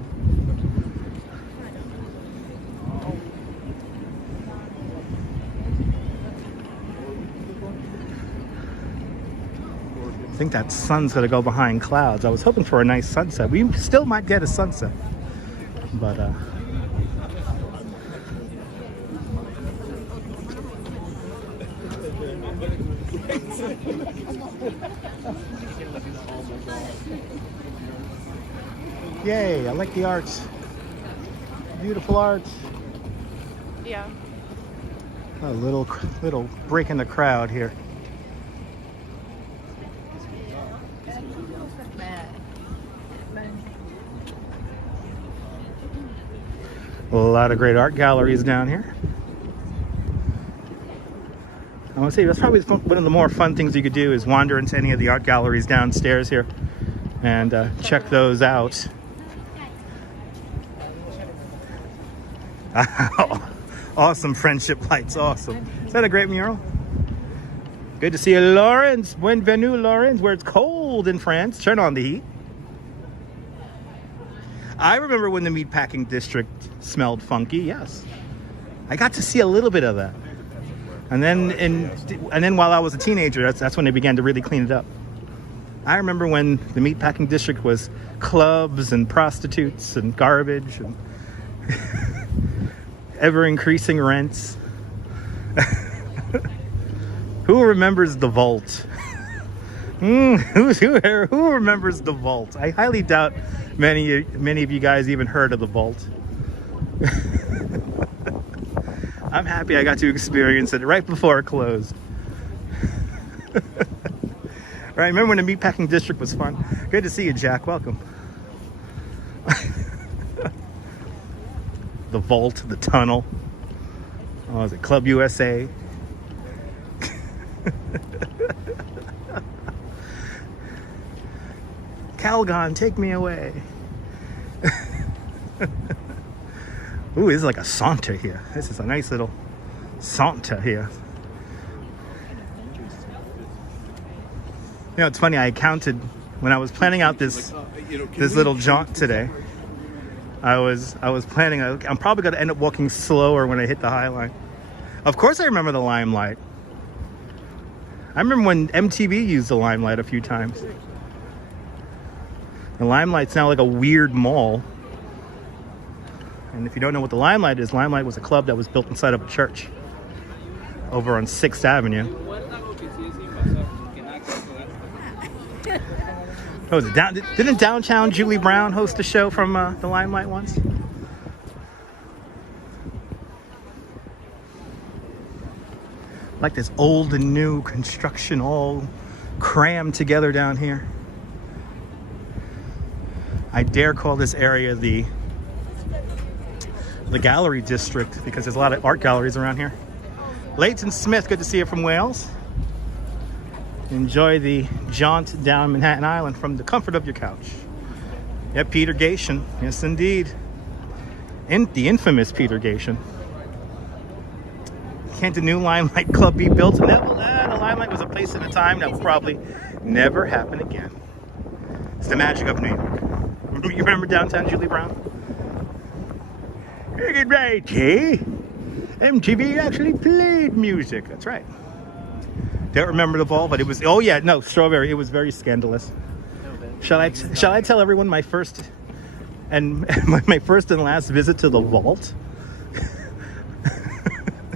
I think that sun's gonna go behind clouds. I was hoping for a nice sunset. We still might get a sunset, but yay, I like the art. Beautiful art. Yeah. A little break in the crowd here. A lot of great art galleries down here. I want to say that's probably one of the more fun things you could do is wander into any of the art galleries downstairs here and check those out. Awesome friendship lights, awesome. Is that a great mural? Good to see you, Lawrence. Bienvenue, Lawrence, where it's cold in France. Turn on the heat. I remember when the meatpacking district smelled funky, yes. I got to see a little bit of that. And then while I was a teenager, that's when they began to really clean it up. I remember when the meatpacking district was clubs and prostitutes and garbage and ever-increasing rents. Who remembers the vault? Who remembers the vault? I highly doubt many of you guys even heard of the vault. I'm happy I got to experience it right before it closed. Right, remember when the meatpacking district was fun? Good to see you, Jack. Welcome. The vault, the tunnel. Oh, is it Club USA? Calgon, take me away. Ooh, this is like a saunter here. This is a nice little saunter here. You know, it's funny, I counted when I was planning out this little jaunt today. I was planning, I'm probably going to end up walking slower when I hit the Highline. Of course I remember the Limelight. I remember when MTV used the Limelight a few times. The Limelight's now like a weird mall. And if you don't know what the Limelight is, Limelight was a club that was built inside of a church over on 6th Avenue. Oh, didn't Downtown Julie Brown host a show from the Limelight once? Like this old and new construction all crammed together down here. I dare call this area the gallery district because there's a lot of art galleries around here. Leighton Smith, good to see you from Wales. Enjoy the jaunt down Manhattan Island from the comfort of your couch. Yep, Peter Gation. Yes, indeed. The infamous Peter Gation. Can't the new Limelight Club be built? And the Limelight was a place at a time that will probably never happen again. It's the magic of New York. You remember downtown Julie Brown? Good right, hey? MTV actually played music. That's right. Don't remember the vault, but it was. Oh yeah, no, Strawberry. It was very scandalous. Shall I tell everyone my first and my first and last visit to the vault?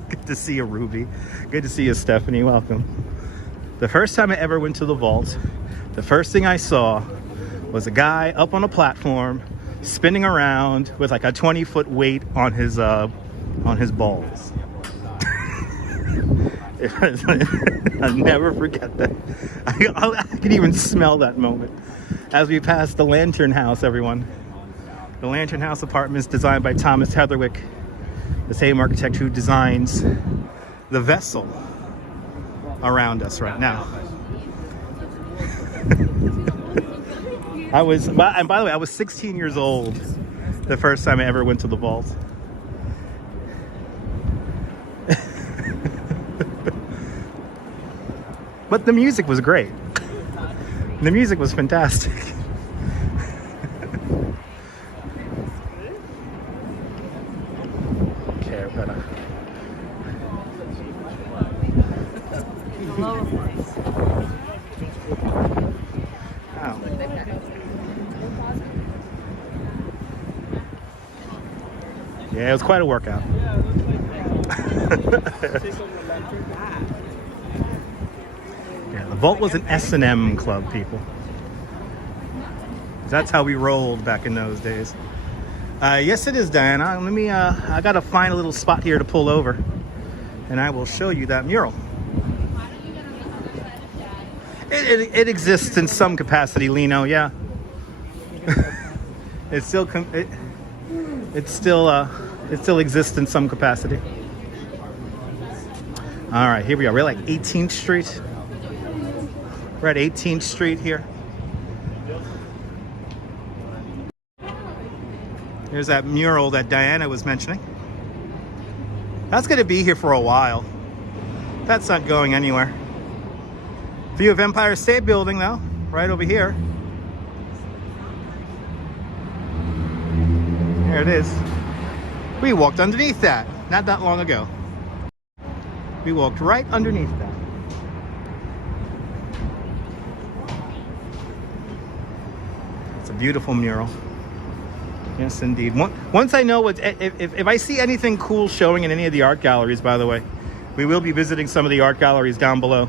Good to see you, Ruby. Good to see you, Stephanie. Welcome. The first time I ever went to the vault, the first thing I saw was a guy up on a platform spinning around with like a 20-foot weight on his balls. I'll never forget that. I can even smell that moment as we passed the Lantern House, everyone. The Lantern House Apartments, designed by Thomas Heatherwick, the same architect who designs the vessel around us right now. And by the way, I was 16 years old the first time I ever went to the vault. But the music was great. The music was fantastic. Okay, I've got to... Wow. Yeah, it was quite a workout. Yeah, the vault was an S&M club, people. That's how we rolled back in those days. Yes, it is, Diana. Let me, I gotta find a little spot here to pull over, and I will show you that mural. It exists in some capacity, Lino, yeah. It still exists in some capacity. All right, here we are. We're like 18th Street. We're at 18th Street here. Here's that mural that Diana was mentioning. That's going to be here for a while. That's not going anywhere. View of Empire State Building, though, right over here. There it is. We walked underneath that not that long ago. We walked right underneath that. It's a beautiful mural. Yes, indeed. Once I know if I see anything cool showing in any of the art galleries, by the way, we will be visiting some of the art galleries down below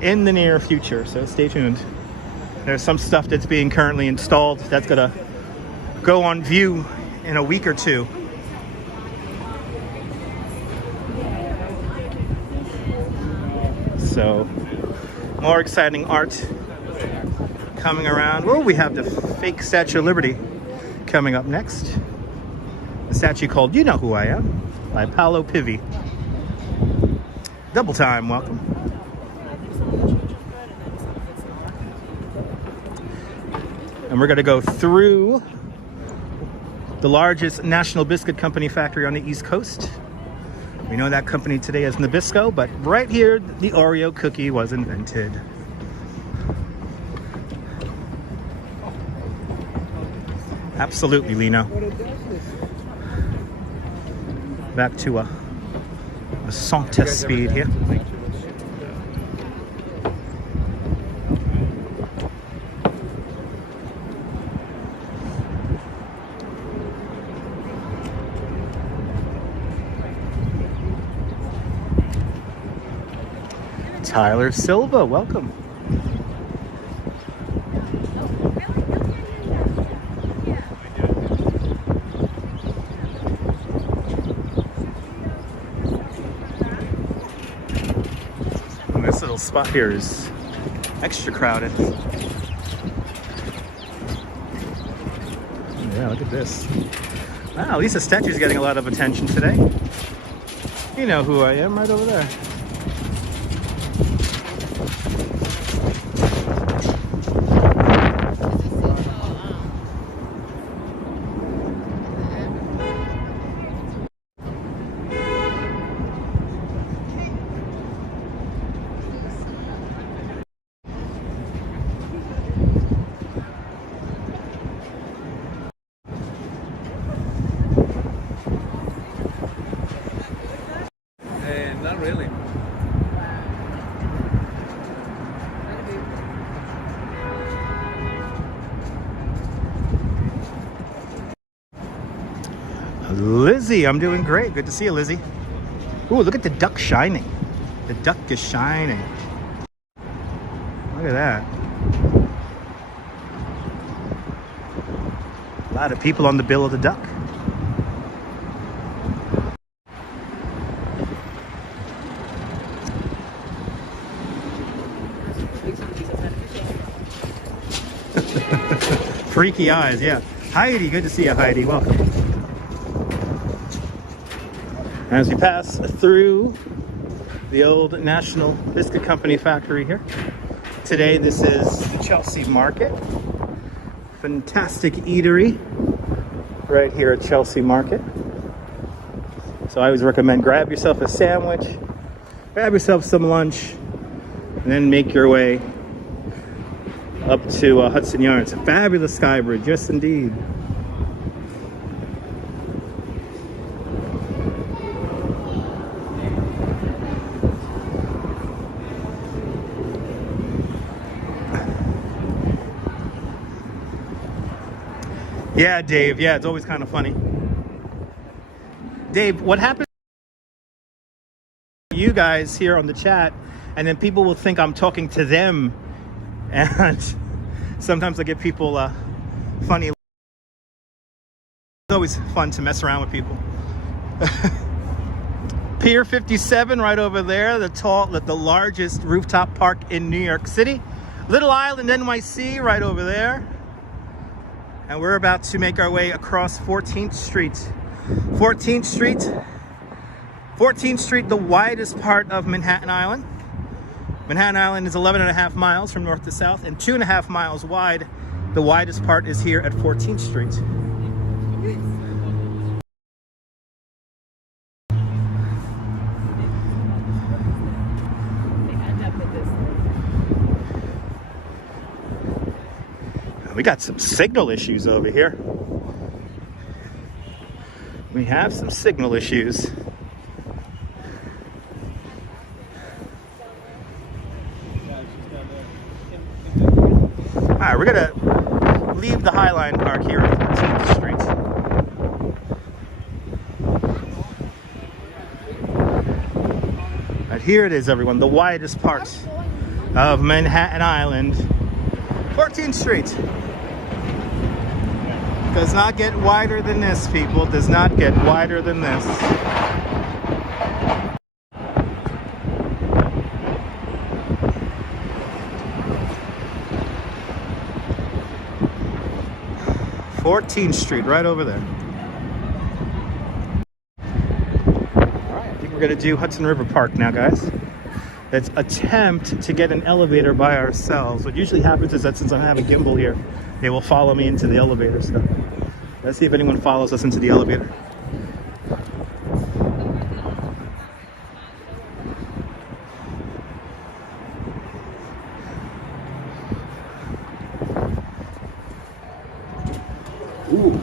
in the near future, so stay tuned. There's some stuff that's being currently installed that's gonna go on view in a week or two. So, more exciting art coming around. Oh, we have the fake Statue of Liberty coming up next. A statue called You Know Who I Am by Paolo Pivi. Double time, welcome. And we're going to go through the largest National Biscuit Company factory on the East Coast. We know that company today as Nabisco, but right here, the Oreo cookie was invented. Absolutely, Lino. Back to a song test speed here. Tyler Silva, welcome. And this little spot here is extra crowded. Yeah, look at this. Wow, at least the statue's getting a lot of attention today. You know who I am, right over there. Not really. Lizzie, I'm doing great. Good to see you, Lizzie. Ooh, look at the duck shining. The duck is shining. Look at that. A lot of people on the bill of the duck. Freaky eyes, yeah. Heidi, good to see you, Heidi. Welcome. As we pass through the old National Biscuit Company factory here. Today, this is the Chelsea Market. Fantastic eatery right here at Chelsea Market. So I always recommend grab yourself a sandwich, grab yourself some lunch, and then make your way up to Hudson Yards. A fabulous sky bridge, yes indeed. Yeah, Dave. Yeah, it's always kind of funny. Dave, what happens to you guys here on the chat, and then people will think I'm talking to them, and sometimes I get people funny. It's always fun to mess around with people. Pier 57 right over there, the largest rooftop park in New York City. Little Island, NYC right over there. And we're about to make our way across 14th Street. 14th Street, the widest part of Manhattan Island. Manhattan Island is 11.5 miles from north to south and 2.5 miles wide. The widest part is here at 14th Street. We got some signal issues over here. We have some signal issues. All right, we're gonna leave the Highline Park here at 14th Street. Right, here it is, everyone, the widest part of Manhattan Island. 14th Street. Does not get wider than this, people. Does not get wider than this. "14th Street, right over there. All right, I think we're gonna do Hudson River Park now, guys. Let's attempt to get an elevator by ourselves. What usually happens is that since I have a Gimble here, they will follow me into the elevator. So let's see if anyone follows us into the elevator. Ooh.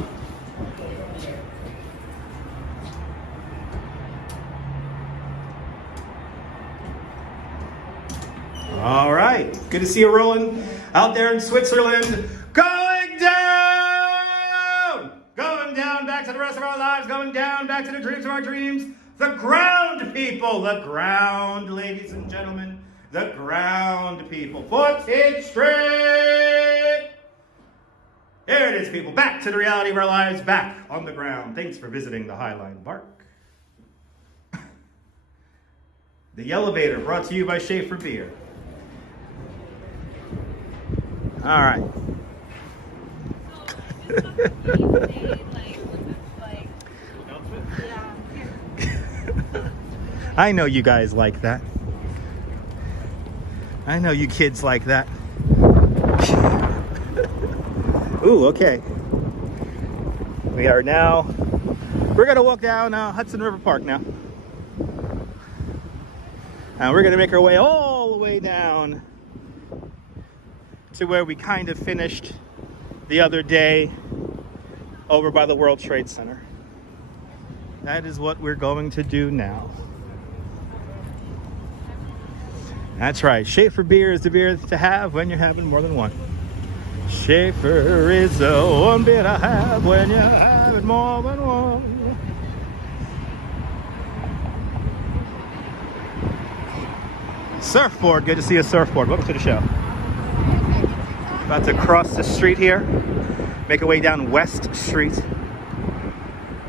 All right, good to see you rolling out there in Switzerland. Going down, back to the rest of our lives, going down, back to the dreams of our dreams. The ground people, the ground, ladies and gentlemen, the ground people. 14th Street. There it is, people, back to the reality of our lives, back on the ground. Thanks for visiting the Highline Park. The elevator brought to you by Schaefer Beer. All right. I know you guys like that. I know you kids like that. Ooh, okay. We're gonna walk down Hudson River Park now. And we're gonna make our way all the way down to where we kind of finished the other day over by the World Trade Center. That is what we're going to do now. That's right. Schaefer beer is the beer to have when you're having more than one. Schaefer is the one beer to have when you're having more than one. Surfboard. Good to see a surfboard. Welcome to the show. About to cross the street here. Make our way down West Street.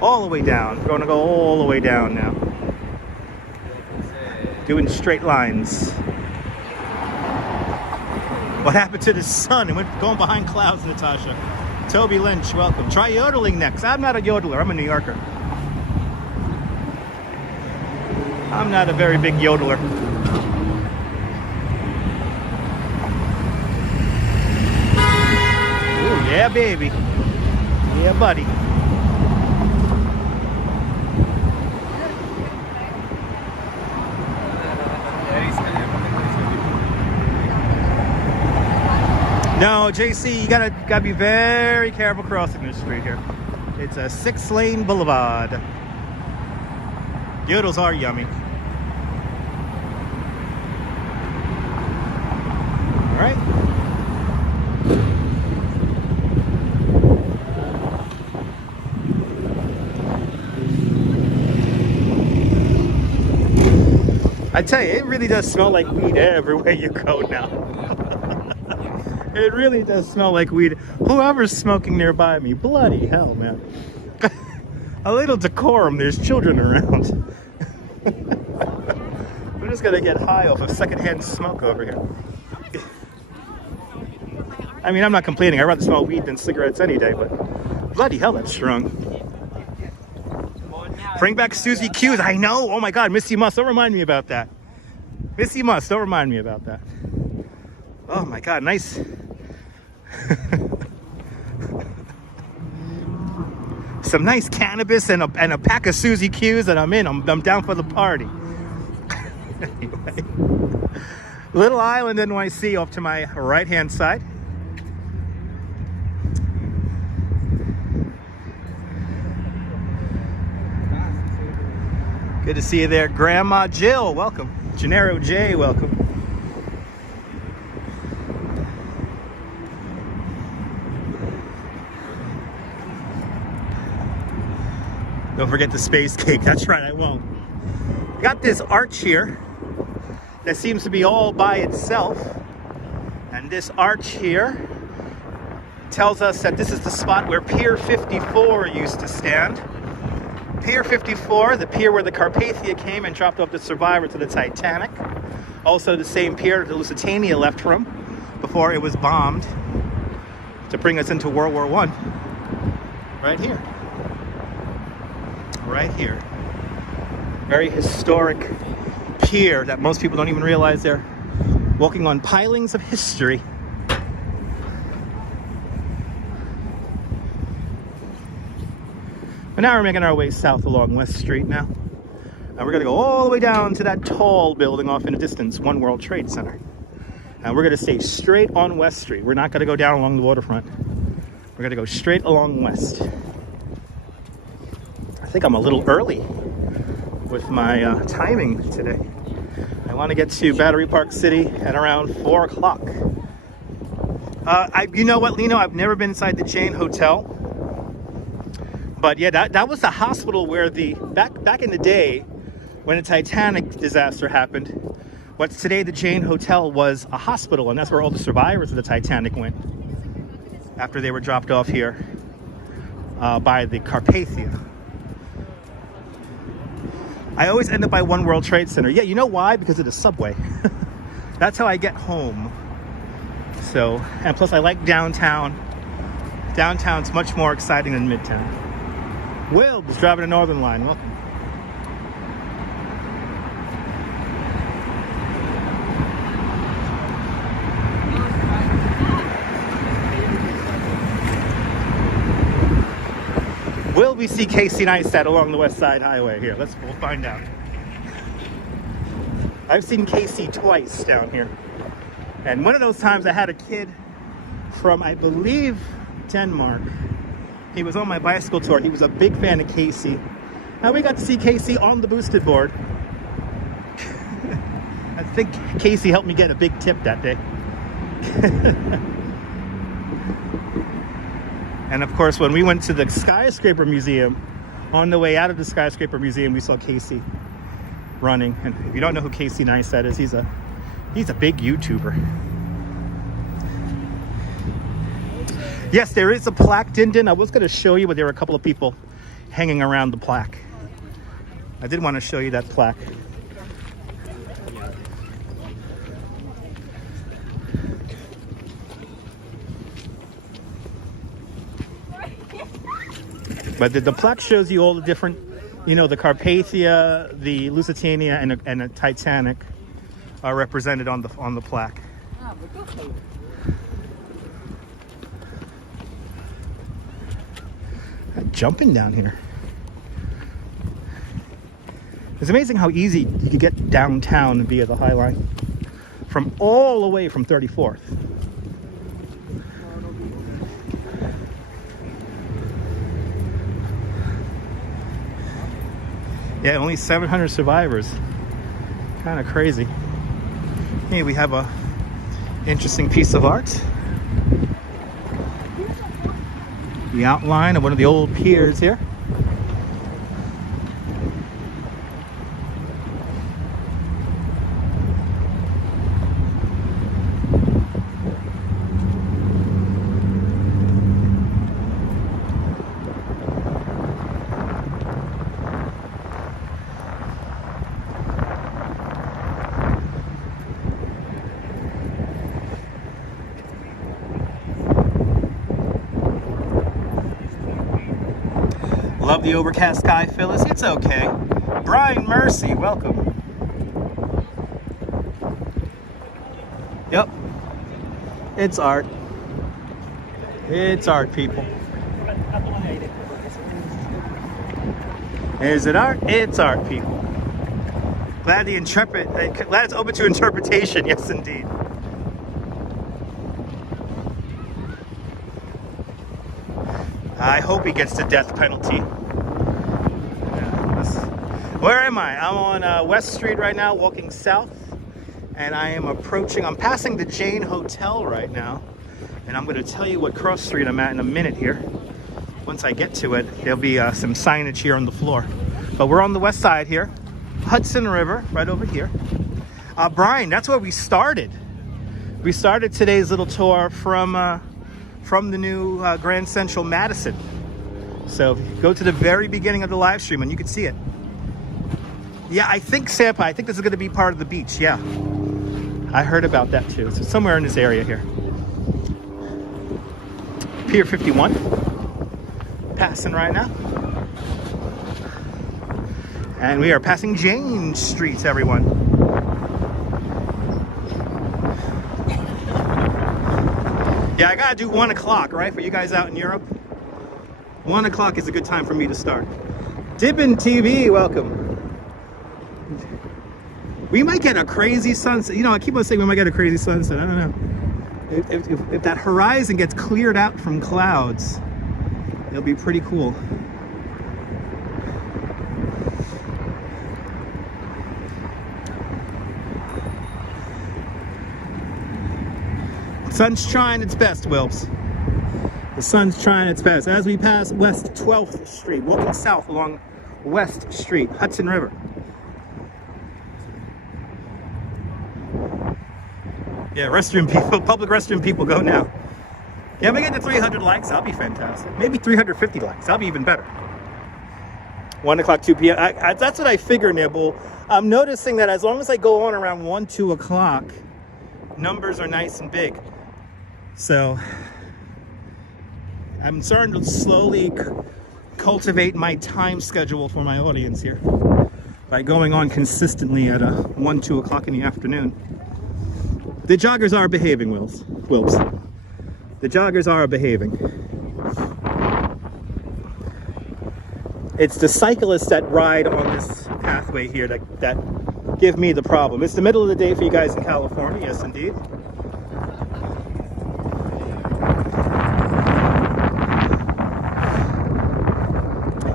All the way down. We're going to go all the way down now. Doing straight lines. What happened to the sun? It went going behind clouds, Natasha. Toby Lynch, welcome. Try yodeling next. I'm not a yodeler. I'm a New Yorker. I'm not a very big yodeler. Ooh, yeah, baby. Yeah, buddy. No, JC, you gotta be very careful crossing this street here. It's a 6-lane boulevard. Yodels are yummy. All right. I tell you, it really does smell like weed everywhere you go now. It really does smell like weed. Whoever's smoking nearby me, bloody hell, man. A little decorum, there's children around. I'm just gonna get high off of secondhand smoke over here. I mean, I'm not complaining. I'd rather smell weed than cigarettes any day, but bloody hell, that's strong. Bring back Susie Q's. I know. Oh my God, Missy Must. Don't remind me about that. Missy Must. Don't remind me about that. Oh my God, nice. Some nice cannabis and a pack of Susie Q's, and I'm in. I'm down for the party. Anyway, Little Island, NYC, off to my right-hand side. Good to see you there, Grandma Jill. Welcome. Gennaro J, welcome. Don't forget the space cake. That's right, I won't. Got this arch here that seems to be all by itself. And this arch here tells us that this is the spot where Pier 54 used to stand. Pier 54, the pier where the Carpathia came and dropped off the survivor to the Titanic. Also the same pier that the Lusitania left from before it was bombed to bring us into World War I. Right here. Right here. Very historic pier that most people don't even realize they're walking on pilings of history. But now we're making our way south along West Street now. And we're gonna go all the way down to that tall building off in the distance, One World Trade Center. And we're gonna stay straight on West Street. We're not gonna go down along the waterfront. We're gonna go straight along West. I think I'm a little early with my timing today. I want to get to Battery Park City at around 4 o'clock. You know what, Lino? I've never been inside the Jane Hotel. But yeah, that was the hospital where back in the day when the Titanic disaster happened, what's today the Jane Hotel was a hospital, and that's where all the survivors of the Titanic went after they were dropped off here by the Carpathia. I always end up by One World Trade Center. Yeah, you know why? Because of the subway. That's how I get home. So, and plus I like downtown. Downtown's much more exciting than Midtown. Will is driving a Northern Line. Welcome. Will we see Casey Neistat along the West Side Highway here? We'll find out. I've seen Casey twice down here. And one of those times I had a kid from, I believe, Denmark. He was on my bicycle tour. He was a big fan of Casey. And we got to see Casey on the boosted board. I think Casey helped me get a big tip that day. And of course, when we went to the Skyscraper Museum, on the way out of the Skyscraper Museum, we saw Casey running. And if you don't know who Casey Neistat is, he's a big YouTuber. Yes, there is a plaque, Din. I was going to show you, but there were a couple of people hanging around the plaque. I did want to show you that plaque. But the plaque shows you all the different, you know, the Carpathia, the Lusitania, and the Titanic are represented on the plaque. I'm jumping down here. It's amazing how easy you can get downtown via the Highline from all the way from 34th. Yeah, only 700 survivors. Kind of crazy. Hey, we have a interesting piece of art. The outline of one of the old piers here. Love the overcast sky, Phyllis. It's okay. Brian Mercy, welcome. Yep. It's art. It's art, people. Is it art? It's art, people. Glad glad it's open to interpretation. Yes, indeed. I hope he gets the death penalty. Where am I? I'm on West Street right now, walking south, and I'm passing the Jane Hotel right now, and I'm going to tell you what cross street I'm at in a minute here. Once I get to it, there'll be some signage here on the floor. But we're on the west side here, Hudson River, right over here. Brian, that's where we started. We started today's little tour from the new Grand Central Madison. So go to the very beginning of the live stream and you can see it. Yeah, I think Sampa, I think this is going to be part of the beach. Yeah, I heard about that too. So somewhere in this area here. Pier 51. Passing right now. And we are passing Jane Street, everyone. Yeah, I gotta do 1 o'clock, right? For you guys out in Europe. 1 o'clock is a good time for me to start. Dibbin TV, welcome. We might get a crazy sunset. You know, I keep on saying we might get a crazy sunset. I don't know. If that horizon gets cleared out from clouds, it'll be pretty cool. Sun's trying its best, Wilps. The sun's trying its best. As we pass West 12th Street, walking south along West Street, Hudson River. Yeah, restroom people, public restroom people, go now. Yeah, if I get to 300 likes, that'll be fantastic. Maybe 350 likes, that'll be even better. 1 o'clock, 2 p.m. That's what I figure, Nibble. I'm noticing that as long as I go on around 1, 2 o'clock, numbers are nice and big. So I'm starting to slowly cultivate my time schedule for my audience here by going on consistently at 1, 2 o'clock in the afternoon. The joggers are behaving, Wilps. The joggers are behaving. It's the cyclists that ride on this pathway here that give me the problem. It's the middle of the day for you guys in California, yes indeed.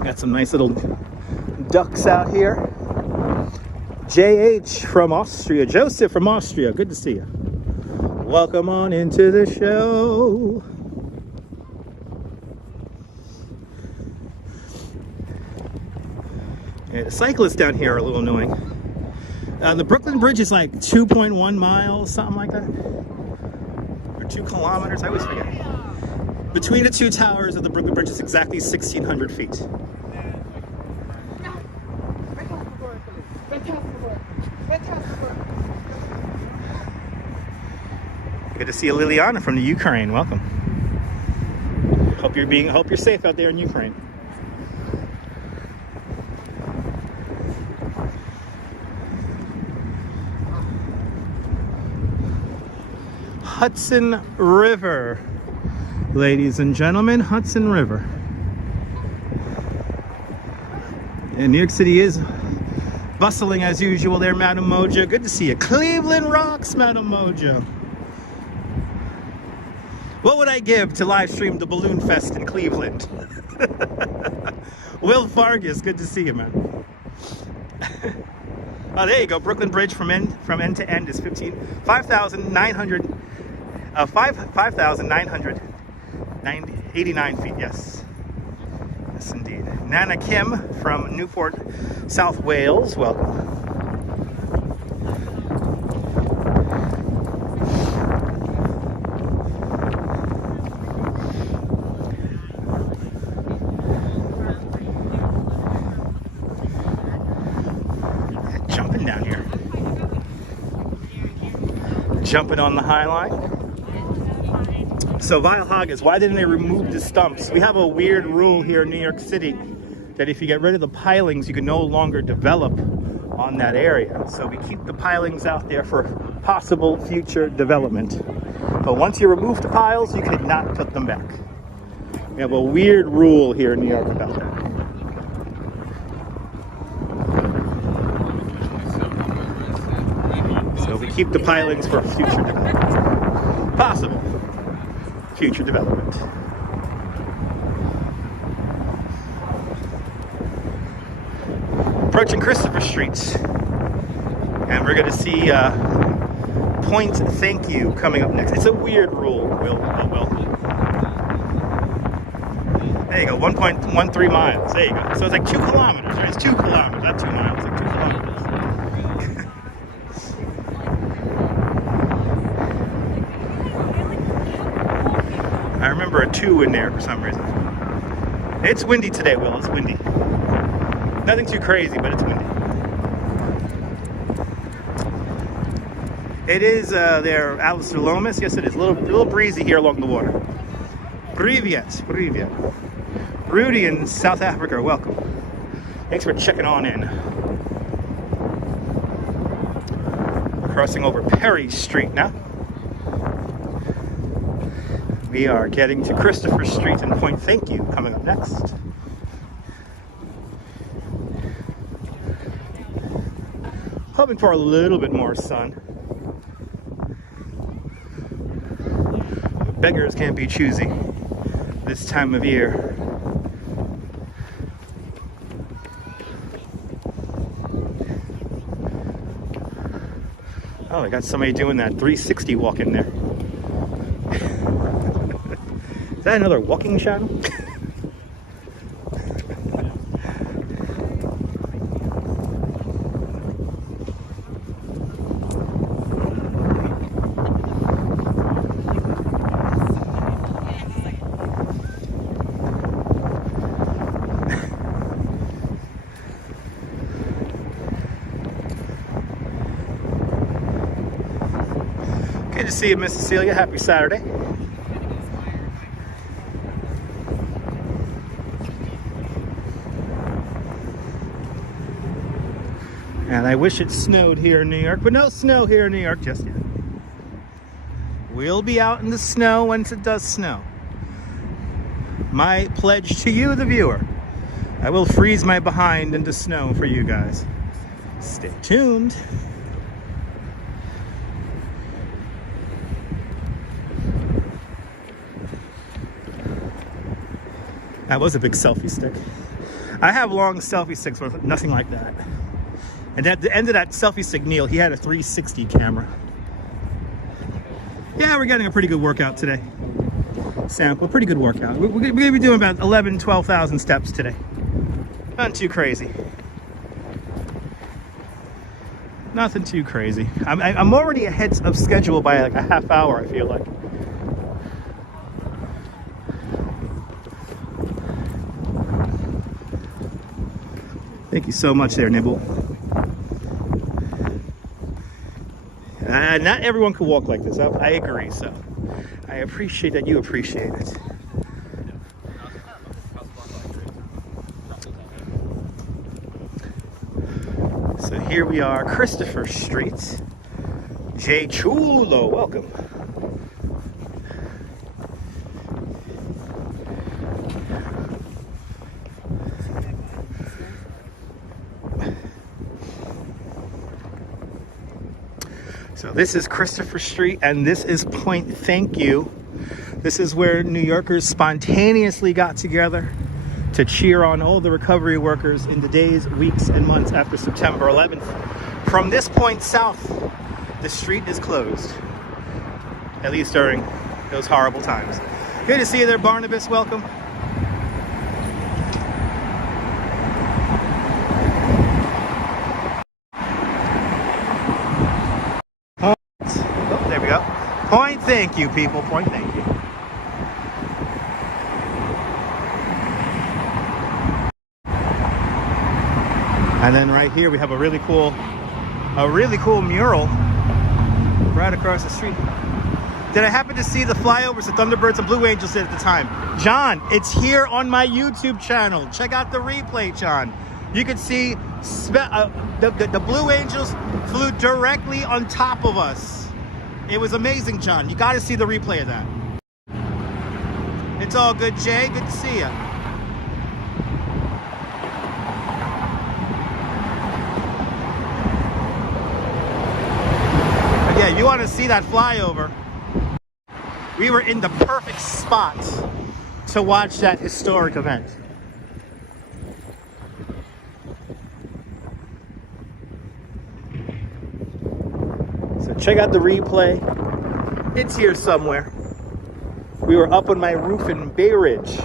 Got some nice little ducks out here. JH from Austria, Joseph from Austria, good to see you. Welcome on into the show. Yeah, the cyclists down here are a little annoying. The Brooklyn Bridge is like 2.1 miles, something like that. Or 2 kilometers, I always forget. Between the two towers of the Brooklyn Bridge is exactly 1,600 feet. Good to see you, Liliana from the Ukraine. Welcome. Hope you're safe out there in Ukraine. Hudson River, ladies and gentlemen, Hudson River. And New York City is bustling as usual there, Madam Mojo. Good to see you. Cleveland rocks, Madam Mojo. What would I give to live stream the Balloon Fest in Cleveland? Will Vargas, good to see you, man. Oh, there you go. Brooklyn Bridge from end to end is 5,989 feet. Yes, yes, indeed. Nana Kim from Newport, South Wales. Welcome. Jumping on the Highline. So Vile Haggis, why didn't they remove the stumps? We have a weird rule here in New York City that if you get rid of the pilings, you can no longer develop on that area. So we keep the pilings out there for possible future development. But once you remove the piles, you cannot put them back. We have a weird rule here in New York about that. So we keep the pilings for future development. Possible future development. Approaching Christopher Street. And we're going to see Point Thank You coming up next. It's a weird rule, Will. There you go, 1.13 miles. There you go. So it's like 2 kilometers, right? It's 2 kilometers, not 2 miles, it's like 2 kilometers. I remember a 2 in there for some reason. It's windy today, Will. It's windy. Nothing too crazy, but it's windy. It is there, Alistair Lomas. Yes, it is. A little breezy here along the water. Privyet. Rudy in South Africa, welcome. Thanks for checking on in. Crossing over Perry Street now. We are getting to Christopher Street and Point Thank You coming up next. Hoping for a little bit more sun. Beggars can't be choosy this time of year. Oh, I got somebody doing that 360 walk in there. Is that another walking channel? Good to see you, Miss Cecilia. Happy Saturday. And I wish it snowed here in New York, but no snow here in New York just yet. We'll be out in the snow once it does snow. My pledge to you, the viewer, I will freeze my behind into snow for you guys. Stay tuned. That was a big selfie stick. I have long selfie sticks with nothing like that. And at the end of that selfie stick, Neil, he had a 360 camera. Yeah, we're getting a pretty good workout today. Sample, pretty good workout. We're going to be doing about 11, 12,000 steps today. Nothing too crazy. Nothing too crazy. I'm already ahead of schedule by like a half hour, I feel like. Thank you so much there, Nibble. Not everyone can walk like this. I agree, so I appreciate that you appreciate it. So here we are, Christopher Street. Jay Chulo, welcome. So this is Christopher Street, and this is Point Thank You. This is where New Yorkers spontaneously got together to cheer on all the recovery workers in the days, weeks, and months after September 11th. From this point south, the street is closed, at least during those horrible times. Good to see you there, Barnabas. Welcome. Point thank you, people. Point thank you. And then right here we have a really cool mural right across the street. Did I happen to see the flyovers the Thunderbirds and Blue Angels did at the time? John, it's here on my YouTube channel. Check out the replay, John. You can see the Blue Angels flew directly on top of us. It was amazing, John. You got to see the replay of that. It's all good, Jay. Good to see you. Yeah, you want to see that flyover? We were in the perfect spot to watch that historic event. Check out the replay. It's here somewhere. We were up on my roof in Bay Ridge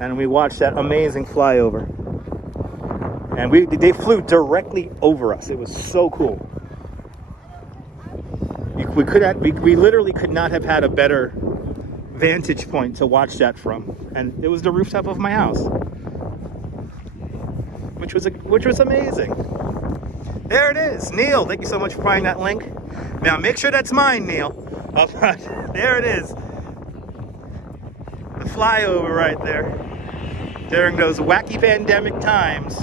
and we watched that amazing flyover. And they flew directly over us. It was so cool. We literally could not have had a better vantage point to watch that from. And it was the rooftop of my house, which was amazing. There it is. Neil, thank you so much for finding that link. Now make sure that's mine, Neil. Up front. There it is. The flyover right there. During those wacky pandemic times.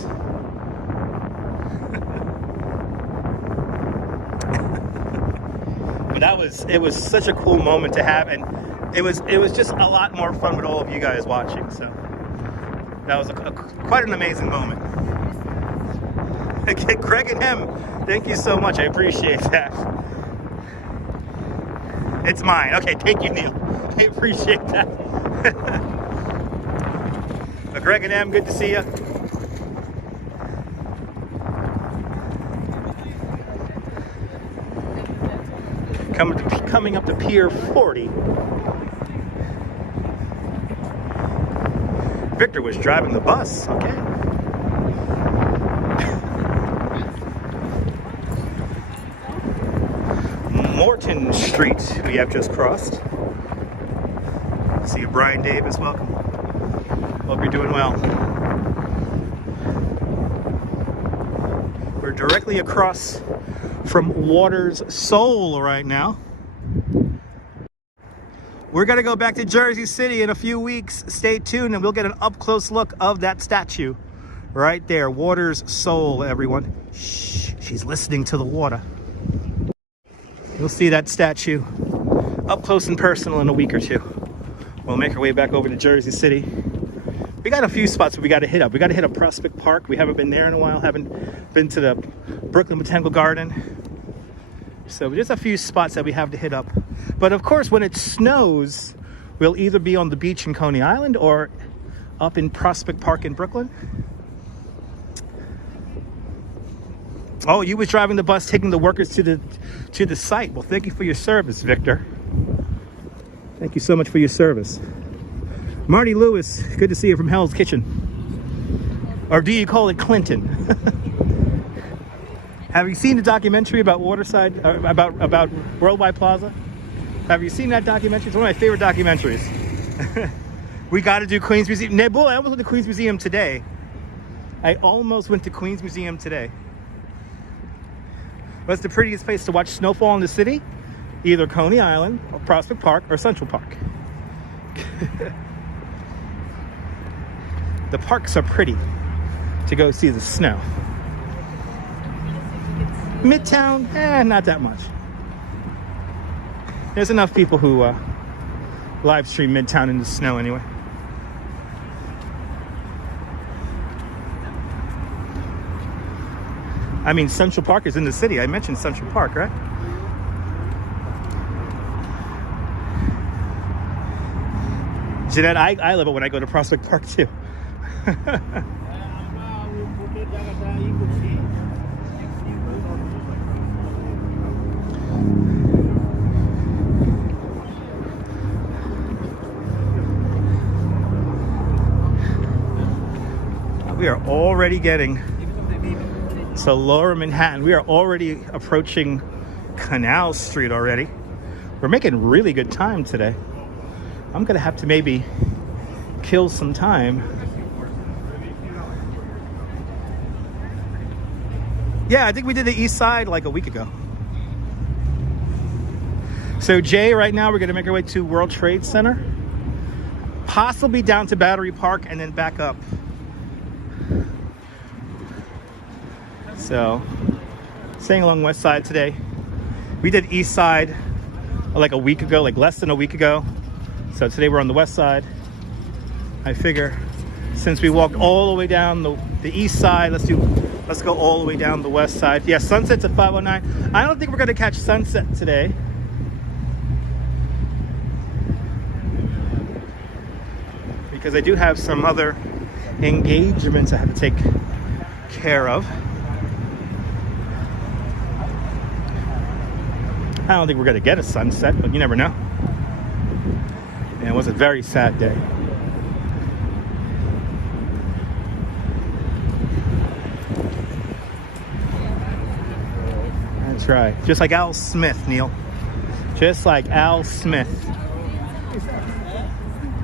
But it was such a cool moment to have, and it was just a lot more fun with all of you guys watching. So that was quite an amazing moment. Okay, Greg and M, thank you so much. I appreciate that. It's mine. Okay, thank you, Neil. I appreciate that. But Greg and M, good to see you. Coming up to Pier 40. Victor was driving the bus. Okay. Morton Street we have just crossed. See you, Brian Davis. Welcome. Hope you're doing well. We're directly across from Water's Soul right now. We're gonna go back to Jersey City in a few weeks. Stay tuned and we'll get an up-close look of that statue right there. Water's Soul, everyone. Shh, she's listening to the water. You'll see that statue up close and personal in a week or two. We'll make our way back over to Jersey City. We got a few spots we got to hit up. We got to hit up Prospect Park. We haven't been there in a while. Haven't been to the Brooklyn Botanical Garden. So there's a few spots that we have to hit up. But of course, when it snows, we'll either be on the beach in Coney Island or up in Prospect Park in Brooklyn. Oh, you was driving the bus, taking the workers to the site. Well, thank you for your service, Victor. Thank you so much for your service. Marty Lewis, good to see you from Hell's Kitchen. Or do you call it Clinton? Have you seen the documentary about Waterside, about Worldwide Plaza? Have you seen that documentary? It's one of my favorite documentaries. We got to do Queens Museum. Nebula, I almost went to Queens Museum today. What's the prettiest place to watch snowfall in the city? Either Coney Island, or Prospect Park, or Central Park. The parks are pretty to go see the snow. Midtown, not that much. There's enough people who live stream Midtown in the snow anyway. I mean, Central Park is in the city. I mentioned Central Park, right? Jeanette, I love it when I go to Prospect Park too. We are already getting to Lower Manhattan. We are already approaching Canal Street already. We're making really good time today. I'm gonna have to maybe kill some time. Yeah, I think we did the east side like a week ago. So Jay, right now we're gonna make our way to World Trade Center, possibly down to Battery Park and then back up. So, staying along West Side today. We did East Side like a week ago, like less than a week ago. So today we're on the West Side. I figure since we walked all the way down the East Side, let's go all the way down the West Side. Yeah, sunset's at 5:09. I don't think we're gonna catch sunset today. Because I do have some other engagements I have to take care of. I don't think we're gonna get a sunset, but you never know. And it was a very sad day. That's right. Just like Al Smith, Neil. Just like Al Smith.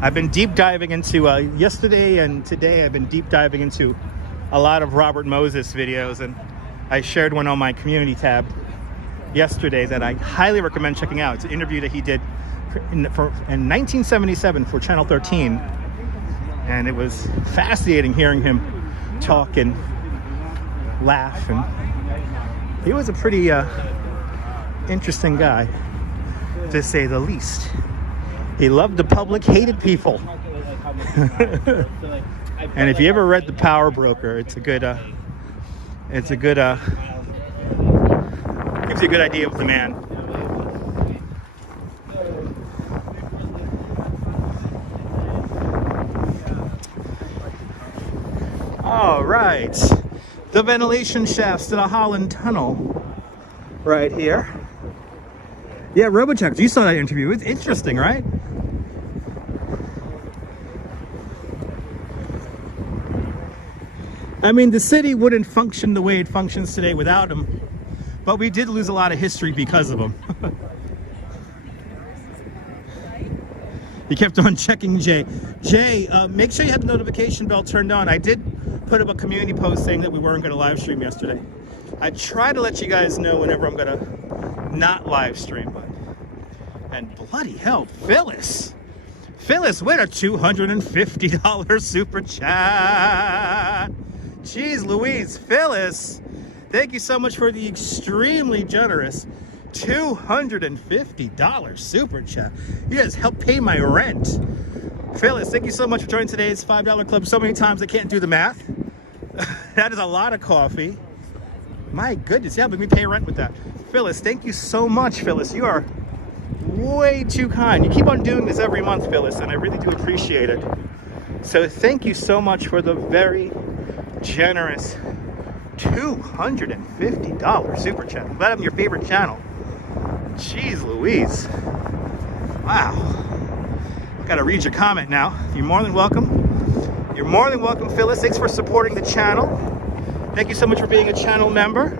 I've been deep diving into, yesterday and today, I've been deep diving into a lot of Robert Moses videos, and I shared one on my community tab yesterday that I highly recommend checking out. It's an interview that he did in 1977 for Channel 13, and it was fascinating hearing him talk and laugh, and he was a pretty interesting guy, to say the least. He loved the public, hated people. And if you ever read The Power Broker, it's a good gives you a good idea of the man. All right, the ventilation shafts to the Holland Tunnel right here. Yeah, Robocheck, you saw that interview. It's interesting, right? I mean, the city wouldn't function the way it functions today without him, but we did lose a lot of history because of him. He kept on checking Jay. Jay, make sure you have the notification bell turned on. I did put up a community post saying that we weren't going to live stream yesterday. I try to let you guys know whenever I'm going to not live stream, but... And bloody hell, Phyllis with a $250 super chat. Jeez Louise, Phyllis, thank you so much for the extremely generous $250 super chat. You guys helped pay my rent. Phyllis, thank you so much for joining today's $5 club so many times I can't do the math. That is a lot of coffee. My goodness, yeah, but we pay rent with that. Phyllis, thank you so much, Phyllis. You are way too kind. You keep on doing this every month, Phyllis, and I really do appreciate it. So thank you so much for the very generous $250 super chat. I'm glad I'm your favorite channel. Jeez Louise. Wow. I gotta read your comment now. You're more than welcome. You're more than welcome, Phyllis. Thanks for supporting the channel. Thank you so much for being a channel member.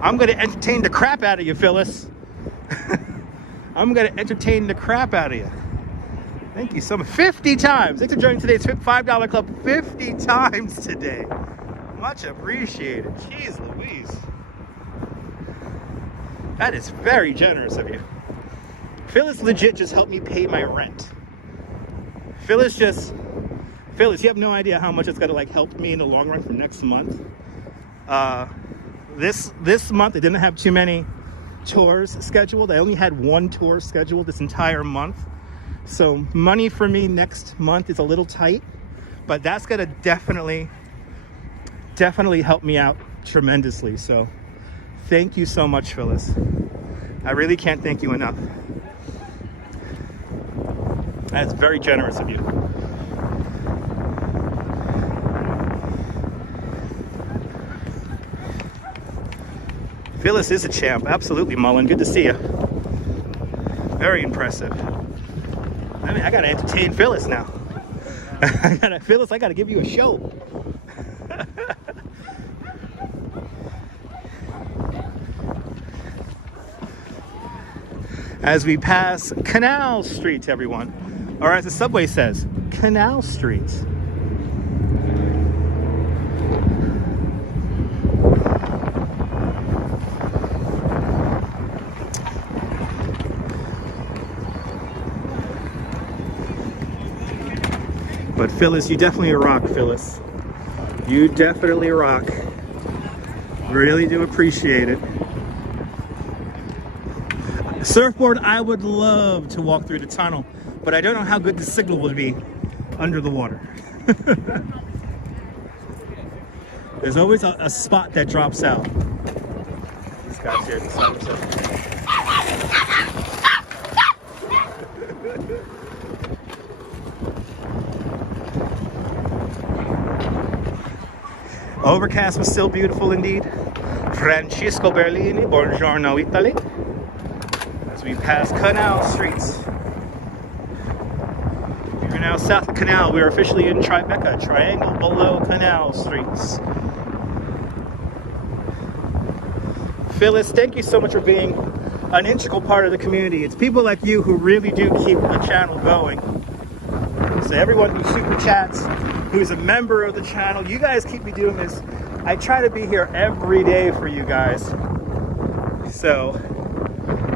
I'm gonna entertain the crap out of you, Phyllis. I'm gonna entertain the crap out of you. Thank you so much. 50 times. Thanks for joining today's $5 club 50 times today. Much appreciated. Jeez Louise. That is very generous of you. Phyllis legit just helped me pay my rent. Phyllis, you have no idea how much it's gonna like help me in the long run for next month. This month I didn't have too many tours scheduled. I only had one tour scheduled this entire month. So money for me next month is a little tight, but that's gonna definitely help me out tremendously. So thank you so much, Phyllis. I really can't thank you enough. That's very generous of you. Phyllis is a champ. Absolutely, Mullen. Good to see you. Very impressive. I mean, I gotta entertain Phyllis now. Phyllis, I gotta give you a show. As we pass Canal Street, everyone. Or as the subway says, Canal Street. But Phyllis, you definitely rock, Phyllis. You definitely rock. Really do appreciate it. Surfboard, I would love to walk through the tunnel, but I don't know how good the signal will be under the water. There's always a spot that drops out. These guys here decide to... Overcast was still beautiful indeed. Francisco Berlini, buongiorno Italy. As we pass Canal Streets. We're now south of Canal. We are officially in Tribeca, triangle below Canal Streets. Phyllis, thank you so much for being an integral part of the community. It's people like you who really do keep the channel going. So everyone who super chats, who's a member of the channel, you guys keep me doing this. I try to be here every day for you guys. So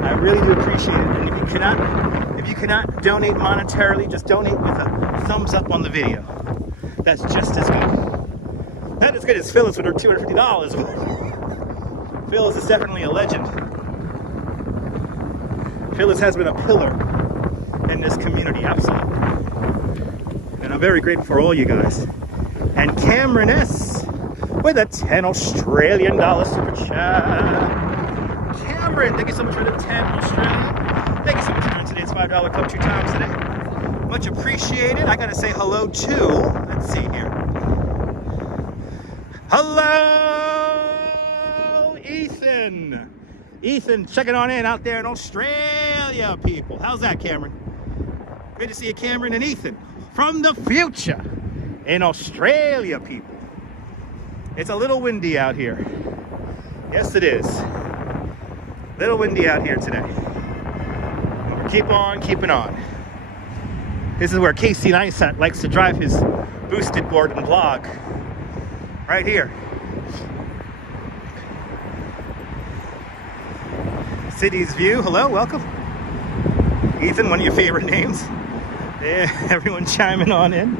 I really do appreciate it. And if you cannot donate monetarily, just donate with a thumbs up on the video. That's just as good. Not as good as Phyllis with her $250. Phyllis is definitely a legend. Phyllis has been a pillar in this community, absolutely. And I'm very grateful for all you guys. And Cameron S. with a $10 Australian super chat. Cameron, thank you so much for the 10 Australian. Thank you so much for joining today's $5 club 2 times today. Much appreciated. I gotta say hello to, let's see here. Hello, Ethan. Ethan, checking on in out there in Australia, people. How's that, Cameron? Great to see you, Cameron and Ethan. From the future in Australia, people. It's a little windy out here. Yes, it is. A little windy out here today. And we'll keep on keeping on. This is where Casey Neistat likes to drive his boosted board and vlog. Right here. City's View. Hello, welcome. Ethan, one of your favorite names. Yeah, everyone chiming on in.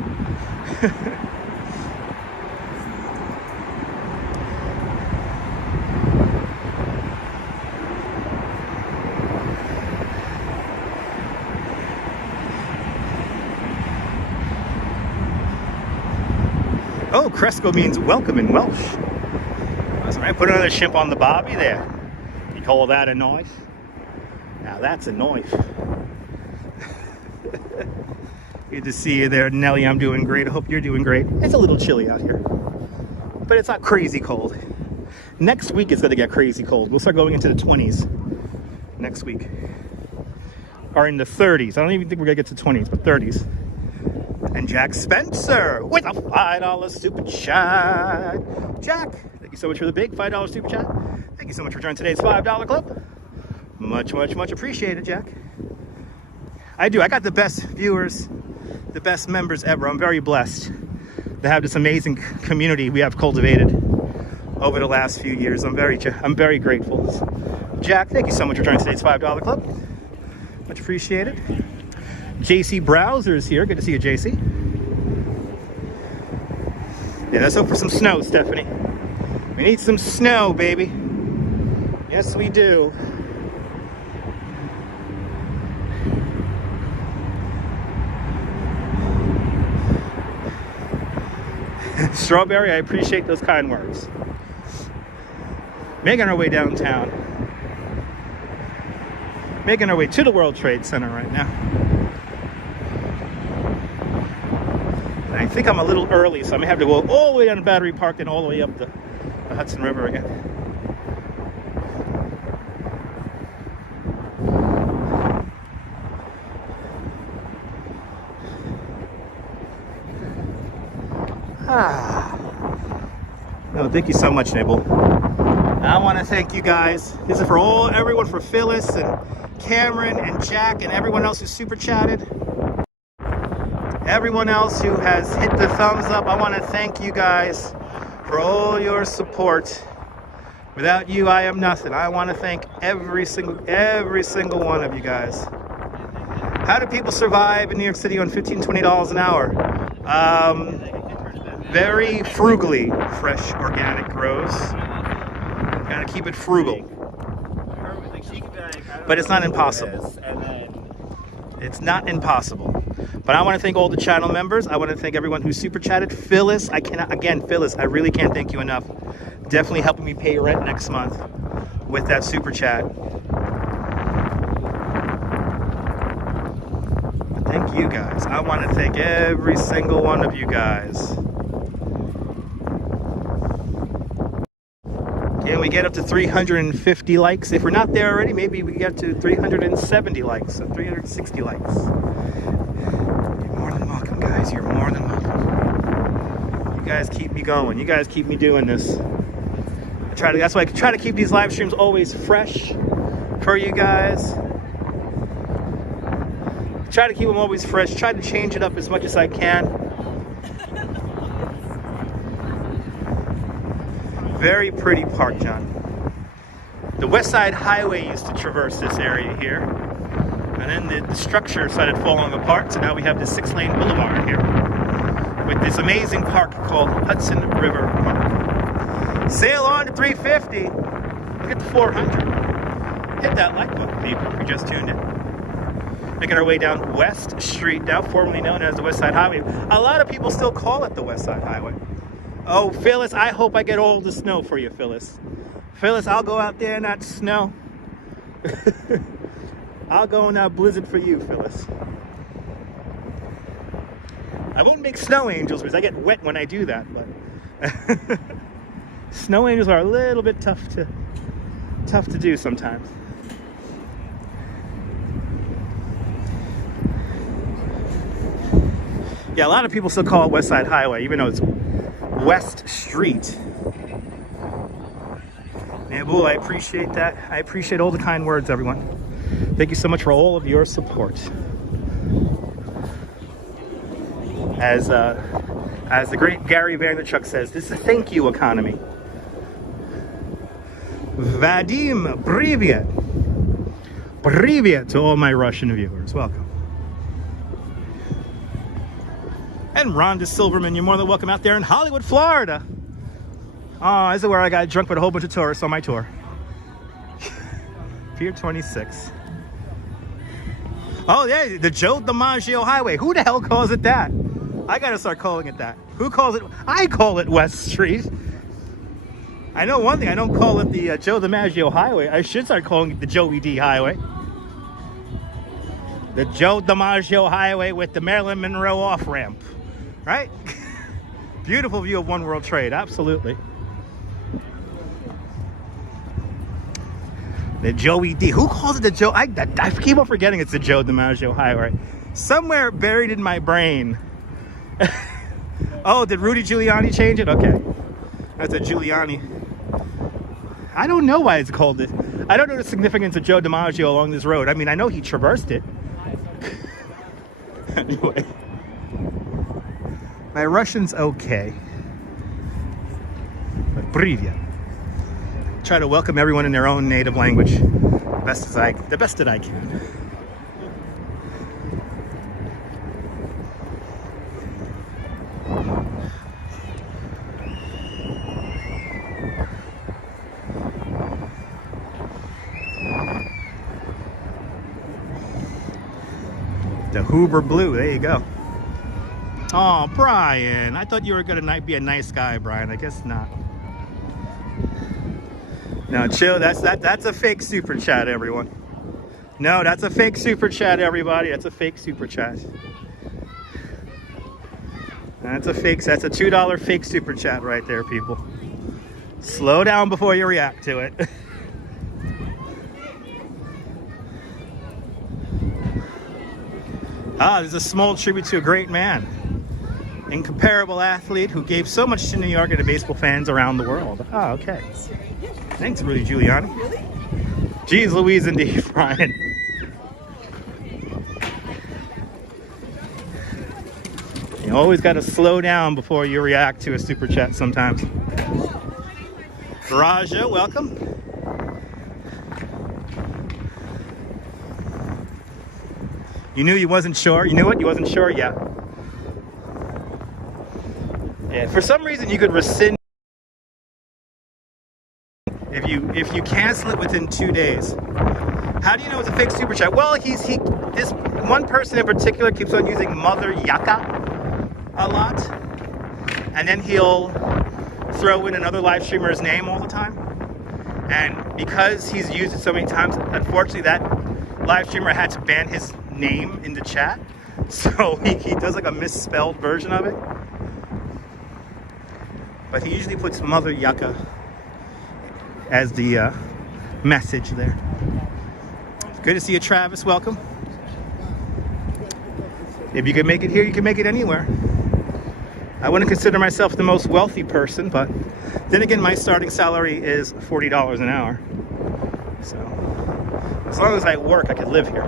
Oh, Cresco means welcome in Welsh. That's right, put another ship on the bobby there. You call that a knife? Now that's a knife. Good to see you there, Nelly. I'm doing great. I hope you're doing great. It's a little chilly out here. but it's not crazy cold. Next week it's going to get crazy cold. We'll start going into the 20s next week. Or in the 30s. I don't even think we're going to get to 20s, but 30s. And Jack Spencer with a $5 super chat. Jack, thank you so much for the big $5 super chat. Thank you so much for joining today's $5 club. Much, much, much appreciated, Jack. I do. I got the best viewers, the best members ever. I'm very blessed to have this amazing community we have cultivated over the last few years. I'm very grateful. Jack, thank you so much for joining today's $5 club. Much appreciated. JC Browser is here. Good to see you, JC. Yeah, let's hope for some snow, Stephanie. We need some snow, baby. Yes, we do. Strawberry, I appreciate those kind words. Making our way downtown. Making our way to the World Trade Center right now. I think I'm a little early, so I may have to go all the way down to Battery Park and all the way up the Hudson River again. No, thank you so much, Nibble. I want to thank you guys. This is for everyone, for Phyllis and Cameron and Jack and everyone else who super chatted. Everyone else who has hit the thumbs up, I want to thank you guys for all your support. Without you, I am nothing. I want to thank every single one of you guys. How do people survive in New York City on $15, $20 an hour? Very frugally. Fresh organic grows. Gotta keep it frugal. But it's not impossible. It's not impossible. But I want to thank all the channel members. I want to thank everyone who super chatted. Phyllis, Phyllis, I really can't thank you enough. Definitely helping me pay rent next month with that super chat. But thank you guys. I want to thank every single one of you guys. Can we get up to 350 likes? If we're not there already, maybe we get to 370 likes, so 360 likes. You're more than welcome, guys. You're more than welcome. You guys keep me going. You guys keep me doing this. That's why I try to keep these live streams always fresh for you guys. Try to keep them always fresh. Try to change it up as much as I can. Very pretty park, John. The West Side Highway used to traverse this area here. And then the structure started falling apart, so now we have this 6-lane boulevard here with this amazing park called Hudson River Park. Sail on to 350. Look at the 400. Hit that like button, people, if you just tuned in. Making our way down West Street, now formerly known as the West Side Highway. A lot of people still call it the West Side Highway. Oh, Phyllis, I hope I get all the snow for you, Phyllis. Phyllis, I'll go out there in that snow. I'll go in that blizzard for you, Phyllis. I won't make snow angels because I get wet when I do that, but snow angels are a little bit tough to do sometimes. Yeah, a lot of people still call it West Side Highway, even though it's West Street. Nabul, I appreciate that. I appreciate all the kind words, everyone. Thank you so much for all of your support. As the great Gary Vaynerchuk says, this is a thank you economy. Vadim, привет. Привет to all my Russian viewers. Welcome. And Rhonda Silverman, you're more than welcome out there in Hollywood, Florida. Oh, this is where I got drunk with a whole bunch of tourists on my tour. Pier 26. Oh, yeah, the Joe DiMaggio Highway. Who the hell calls it that? I gotta start calling it that. Who calls it? I call it West Street. I know one thing, I don't call it the Joe DiMaggio Highway. I should start calling it the Joey D Highway. The Joe DiMaggio Highway with the Marilyn Monroe off-ramp. Right? Beautiful view of One World Trade, absolutely. The Joey D. Who calls it the Joe? I keep on forgetting it's the Joe DiMaggio Highway. Somewhere buried in my brain. Oh, did Rudy Giuliani change it? Okay. That's a Giuliani. I don't know why it's called it. I don't know the significance of Joe DiMaggio along this road. I mean, I know he traversed it. Anyway. My Russian's okay. But Привет. Try to welcome everyone in their own native language the best that I can. The Hoover Blue, there you go. Oh, Brian, I thought you were gonna be a nice guy, Brian. I guess not. No, chill. That's a fake super chat, everyone. No, that's a fake super chat, everybody. That's a fake super chat. That's a $2 fake super chat right there, people. Slow down before you react to it. Ah, there's a small tribute to a great man. Incomparable athlete who gave so much to New York and to baseball fans around the world. Oh, okay. Thanks, Rudy Giuliani. Really? Jeez Louise, indeed, Brian. You always got to slow down before you react to a super chat sometimes. Raja, welcome. You knew you wasn't sure? You knew it? You wasn't sure? Yeah. Yeah, for some reason you could rescind if you cancel it within 2 days. How do you know it's a fake super chat? Well, this one person in particular keeps on using Mother Yaka a lot, and then he'll throw in another live streamer's name all the time. And because he's used it so many times, unfortunately that live streamer had to ban his name in the chat, so he does like a misspelled version of it. But he usually puts Mother Yaka as the message there. Good to see you, Travis. Welcome. If you can make it here, you can make it anywhere. I wouldn't consider myself the most wealthy person, but then again, my starting salary is $40 an hour. So as long as I work, I could live here.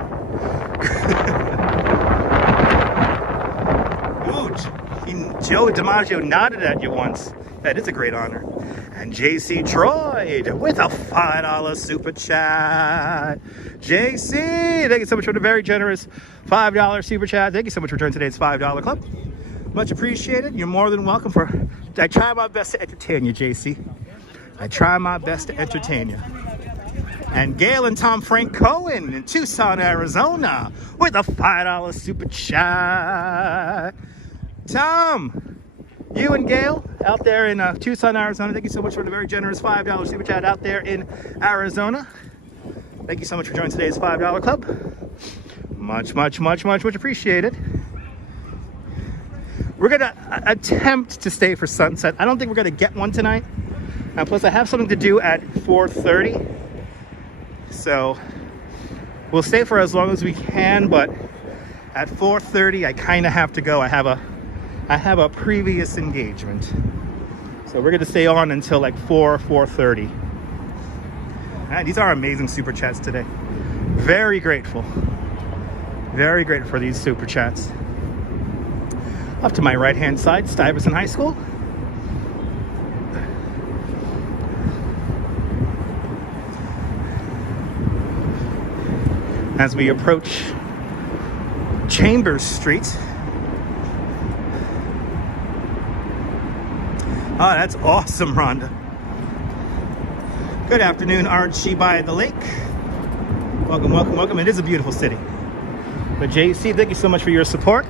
Ooh, Joe DiMaggio nodded at you once. That is a great honor. And JC Droid with a $5 super chat. JC, thank you so much for the very generous $5 super chat. Thank you so much for joining today's $5 club. Much appreciated. You're more than welcome. I try my best to entertain you, JC. I try my best to entertain you. And Gail and Tom Frank Cohen in Tucson, Arizona with a $5 super chat. Tom, you and Gail out there in Tucson, Arizona, thank you so much for the very generous $5 super chat out there in Arizona. Thank you so much for joining today's $5 club. Much, much, much, much, much appreciated. We're gonna attempt to stay for sunset. I don't think we're gonna get one tonight. And plus I have something to do at 4:30. So we'll stay for as long as we can, but at 4:30 I kind of have to go. I have a previous engagement. So we're gonna stay on until like 4:30. These are amazing super chats today. Very grateful. Very grateful for these super chats. Up to my right-hand side, Stuyvesant High School. As we approach Chambers Street. Oh, that's awesome, Rhonda. Good afternoon, Archie by the lake. Welcome, welcome, welcome. It is a beautiful city. But JC, thank you so much for your support.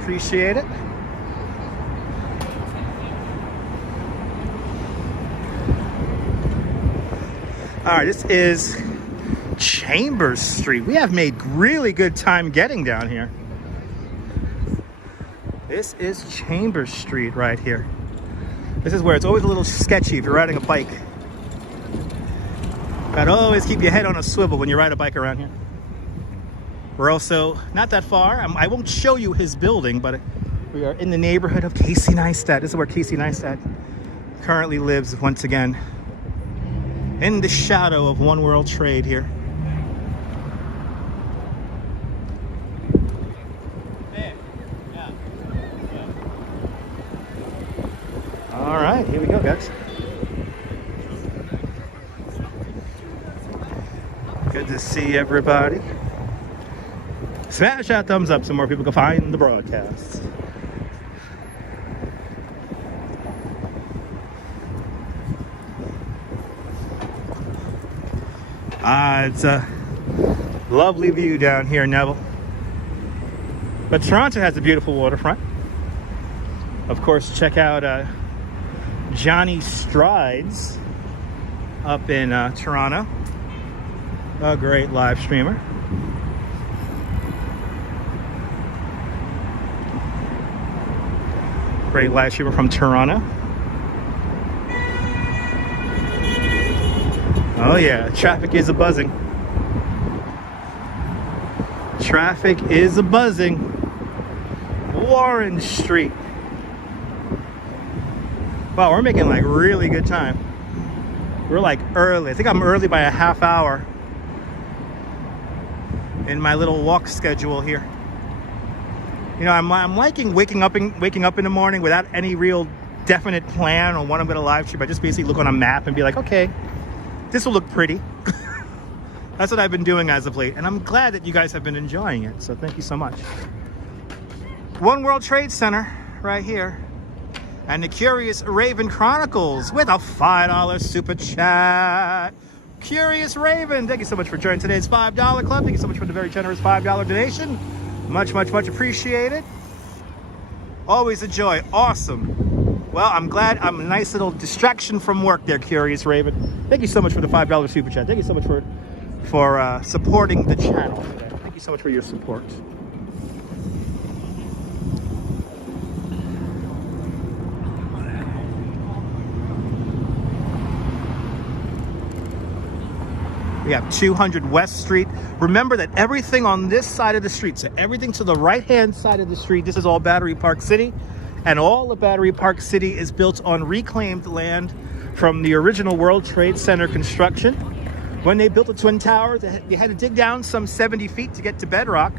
Appreciate it. All right, this is Chambers Street. We have made really good time getting down here. This is Chambers Street right here. This is where it's always a little sketchy if you're riding a bike. Gotta always keep your head on a swivel when you ride a bike around here. We're also not that far. I won't show you his building, but we are in the neighborhood of Casey Neistat. This is where Casey Neistat currently lives once again. In the shadow of One World Trade here. All right, here we go, guys. Good to see everybody. Smash that thumbs up so more people can find the broadcast. It's a lovely view down here in Neville. But Toronto has a beautiful waterfront. Of course, check out Johnny Strides up in Toronto. A great live streamer. Great live streamer from Toronto. Oh yeah, traffic is a buzzing. Traffic is a buzzing. Warren Street. Wow, we're making like really good time. We're like early. I think I'm early by a half hour in my little walk schedule here. You know, I'm liking waking up in the morning without any real definite plan on what I'm gonna live stream. I just basically look on a map and be like, okay, this will look pretty. That's what I've been doing as of late, and I'm glad that you guys have been enjoying it, so thank you so much. One World Trade Center right here. And the Curious Raven Chronicles with a $5 super chat. Curious Raven, thank you so much for joining today's $5 club. Thank you so much for the very generous $5 donation. Much, much, much appreciated. Always a joy. Awesome. Well, I'm glad I'm a nice little distraction from work there, Curious Raven. Thank you so much for the $5 super chat. Thank you so much for supporting the channel today. Thank you so much for your support. We have 200 West Street. Remember that everything on this side of the street, so everything to the right-hand side of the street, this is all Battery Park City. And all of Battery Park City is built on reclaimed land from the original World Trade Center construction. When they built the Twin Towers, they had to dig down some 70 feet to get to bedrock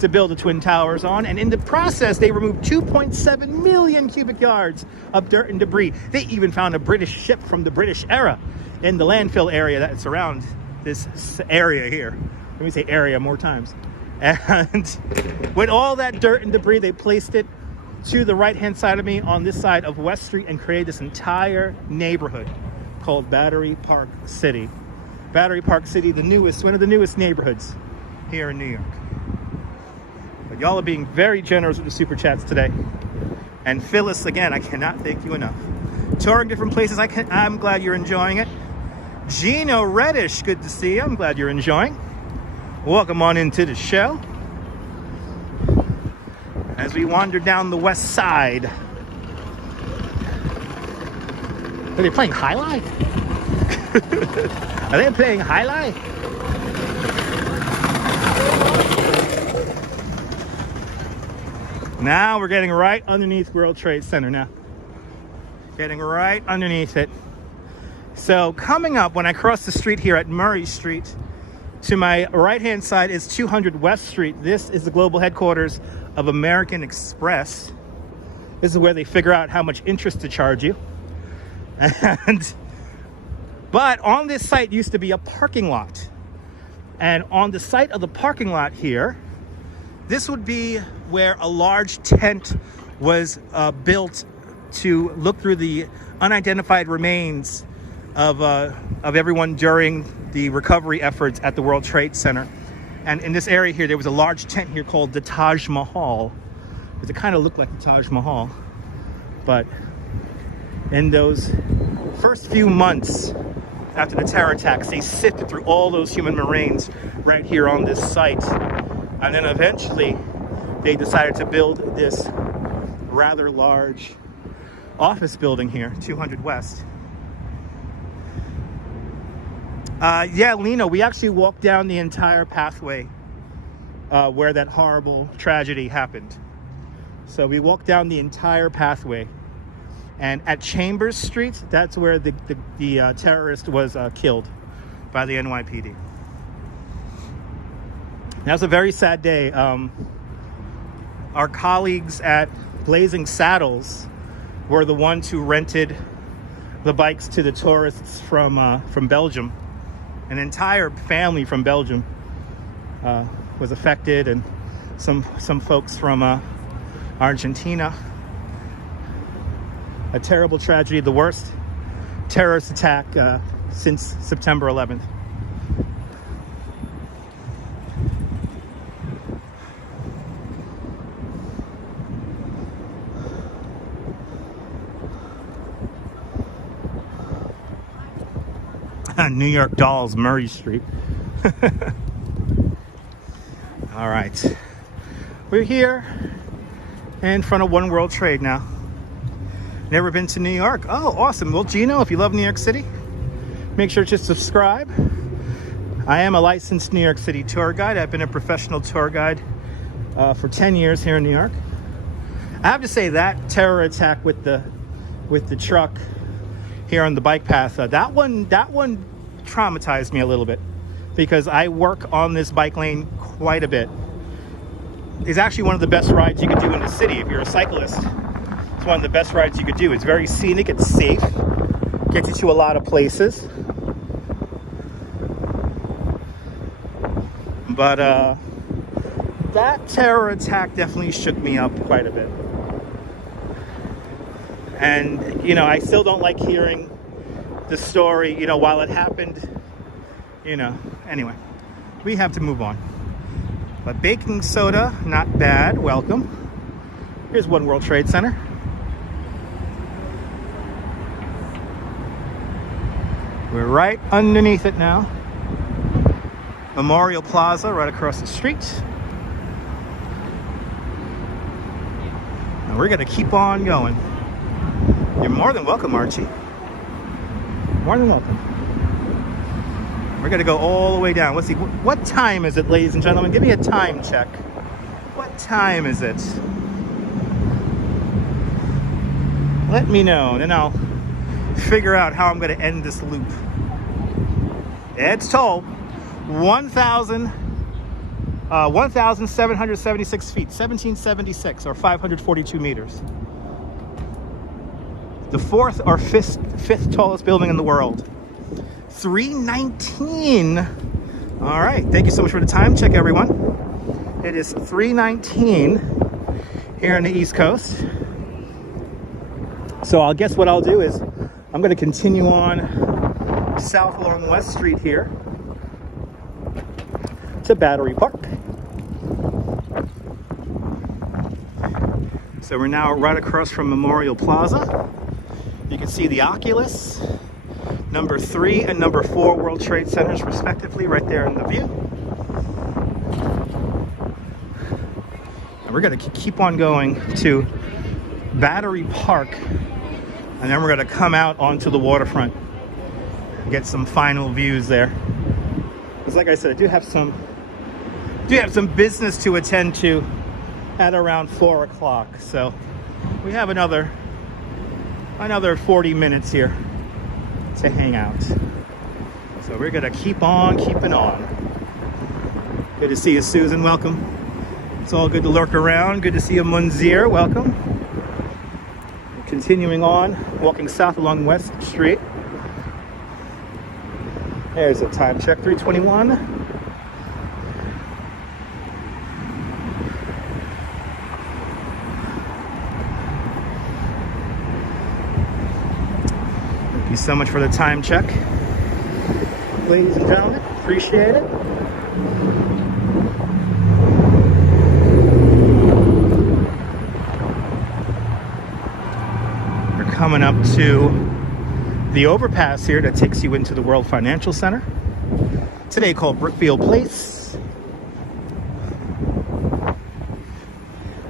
to build the Twin Towers on. And in the process, they removed 2.7 million cubic yards of dirt and debris. They even found a British ship from the British era in the landfill area that surrounds this area here. Let me say area more times. And with all that dirt and debris, they placed it to the right-hand side of me on this side of West Street and created this entire neighborhood called Battery Park City. Battery Park City, one of the newest neighborhoods here in New York. But y'all are being very generous with the super chats today. And Phyllis, again, I cannot thank you enough. Touring different places, I'm glad you're enjoying it. Gino Reddish, good to see you. I'm glad you're enjoying. Welcome on into the show. As we wander down the west side. Are they playing Highline? Are they playing Highline? Now we're getting right underneath World Trade Center now. Getting right underneath it. So coming up, when I cross the street here at Murray Street, to my right-hand side is 200 West Street. This is the global headquarters of American Express. This is where they figure out how much interest to charge you. But on this site used to be a parking lot. And on the site of the parking lot here, this would be where a large tent was built to look through the unidentified remains of everyone during the recovery efforts at the World Trade Center. And in this area here, there was a large tent here called the Taj Mahal, because it kind of looked like the Taj Mahal. But in those first few months after the terror attacks, they sifted through all those human remains right here on this site. And then eventually they decided to build this rather large office building here, 200 West. Yeah, Lena, we actually walked down the entire pathway where that horrible tragedy happened. So we walked down the entire pathway. And at Chambers Street, that's where the terrorist was killed by the NYPD. That was a very sad day. Our colleagues at Blazing Saddles were the ones who rented the bikes to the tourists from Belgium. An entire family from Belgium was affected, and some folks from Argentina. A terrible tragedy, the worst terrorist attack since September 11th. New York Dolls, Murray Street. All right. We're here in front of One World Trade now. Never been to New York? Oh, awesome. Well, Gino, if you love New York City, make sure to subscribe. I am a licensed New York City tour guide. I've been a professional tour guide for 10 years here in New York. I have to say that terror attack with the truck here on the bike path, that one traumatized me a little bit, because I work on this bike lane quite a bit. It's actually one of the best rides you could do in the city if you're a cyclist. It's one of the best rides you could do. It's very scenic, it's safe, gets you to a lot of places. But that terror attack definitely shook me up quite a bit. And, you know, I still don't like hearing the story, you know, while it happened, you know. Anyway, we have to move on. But baking soda, not bad. Welcome. Here's One World Trade Center. We're right underneath it now. Memorial Plaza right across the street. And we're gonna keep on going. You're more than welcome, Archie. More than welcome. We're gonna go all the way down. Let's see, what time is it, ladies and gentlemen? Give me a time check. What time is it? Let me know, then I'll figure out how I'm gonna end this loop. It's toll. 1,776 feet, 1776, or 542 meters. The fourth or fifth tallest building in the world. 319. All right, thank you so much for the time check, everyone. It is 319 here on the East Coast. So I guess what I'll do is I'm going to continue on south along West Street here to Battery Park. So we're now right across from Memorial Plaza. You can see the Oculus, number 3 and number 4 World Trade Centers respectively right there in the view. And we're going to keep on going to Battery Park, and then we're going to come out onto the waterfront and get some final views there. Because like I said, I do have some business to attend to at around 4 o'clock. So we have another 40 minutes here to hang out. So we're gonna keep on keeping on. Good to see you, Susan. Welcome. It's all good to lurk around. Good to see you, Munzir. Welcome. Continuing on, walking south along West Street. There's a time check, 3:21. Thank you so much for the time check, ladies and gentlemen. Appreciate it. We're coming up to the overpass here that takes you into the World Financial Center, today called Brookfield Place.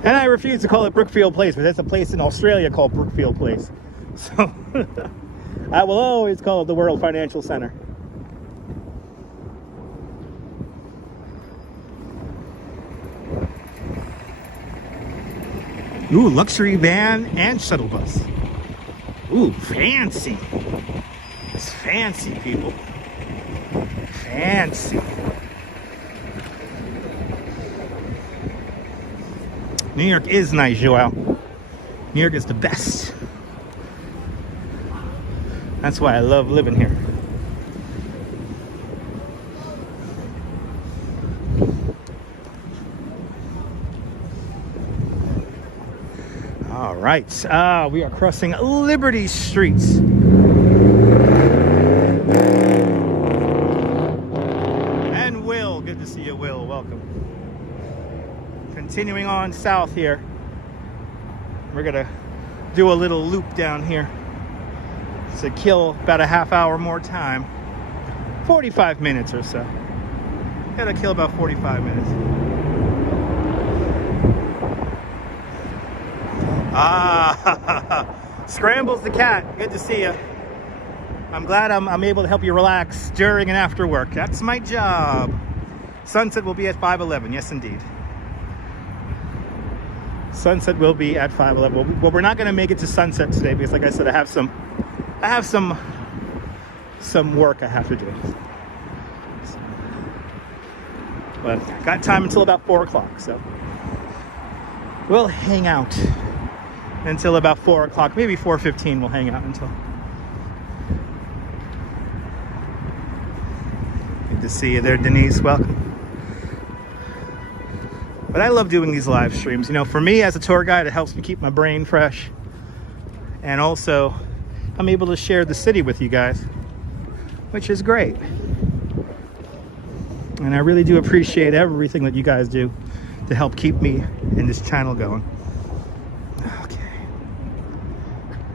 And I refuse to call it Brookfield Place, but there's a place in Australia called Brookfield Place. So I will always call it the World Financial Center. Ooh, luxury van and shuttle bus. Ooh, fancy. It's fancy, people. Fancy. New York is nice, Joel. New York is the best. That's why I love living here. All right, we are crossing Liberty Street. And Will, good to see you, Will, welcome. Continuing on south here. We're gonna do a little loop down here to kill about a half hour more time. 45 minutes or so. Gotta kill about 45 minutes. Scrambles the cat. Good to see you. I'm glad I'm able to help you relax during and after work. That's my job. Sunset will be at 5:11. Yes, indeed. Sunset will be at 5:11. Well, we're not going to make it to sunset today because, like I said, I have some work I have to do. But I got time until about 4 o'clock, so we'll hang out until about 4 o'clock. Maybe 4:15 we'll hang out until. Good to see you there, Denise. Welcome. But I love doing these live streams. You know, for me as a tour guide, it helps me keep my brain fresh. And also, I'm able to share the city with you guys, which is great. And I really do appreciate everything that you guys do to help keep me in this channel going. Okay.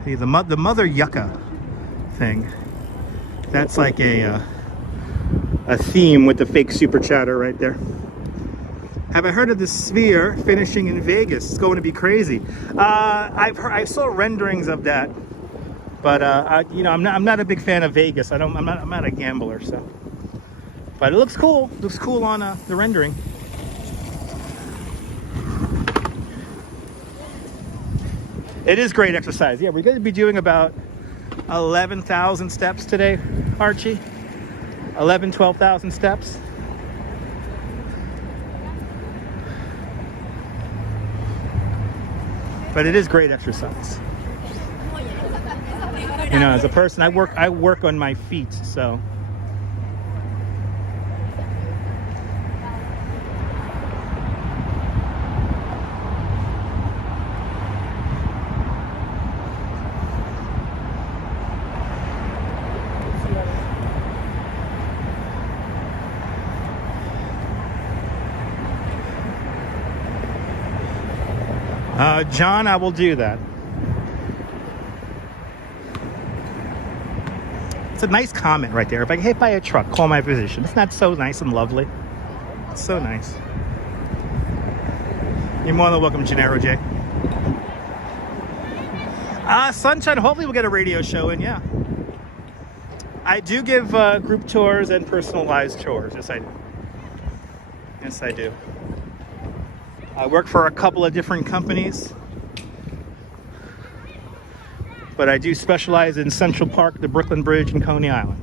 See, the mother yucca thing. That's like a theme with the fake super chatter right there. Have I heard of the sphere finishing in Vegas? It's going to be crazy. I saw renderings of that, but you know, I'm not a big fan of Vegas. I'm not a gambler, so. But it looks cool. It looks cool on the rendering. It is great exercise. Yeah, we're going to be doing about 11,000 steps today, Archie. 12,000 steps. But it is great exercise. You know, as a person, I work on my feet, so. John, I will do that. It's a nice comment right there. If I get hit by a truck, call my physician. Isn't that so nice and lovely? It's so nice. You're more than welcome, Gennaro J. Sunshine, hopefully we'll get a radio show in, yeah. I do give group tours and personalized tours. Yes, I do. Yes, I do. I work for a couple of different companies, but I do specialize in Central Park, the Brooklyn Bridge, and Coney Island.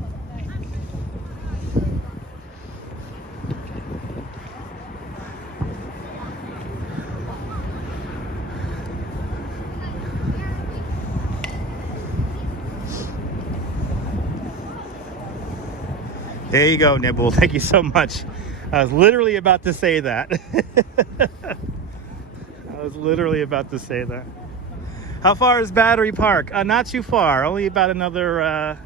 There you go, Nibble. Thank you so much. I was literally about to say that. I was literally about to say that. How far is Battery Park? Not too far. Only about another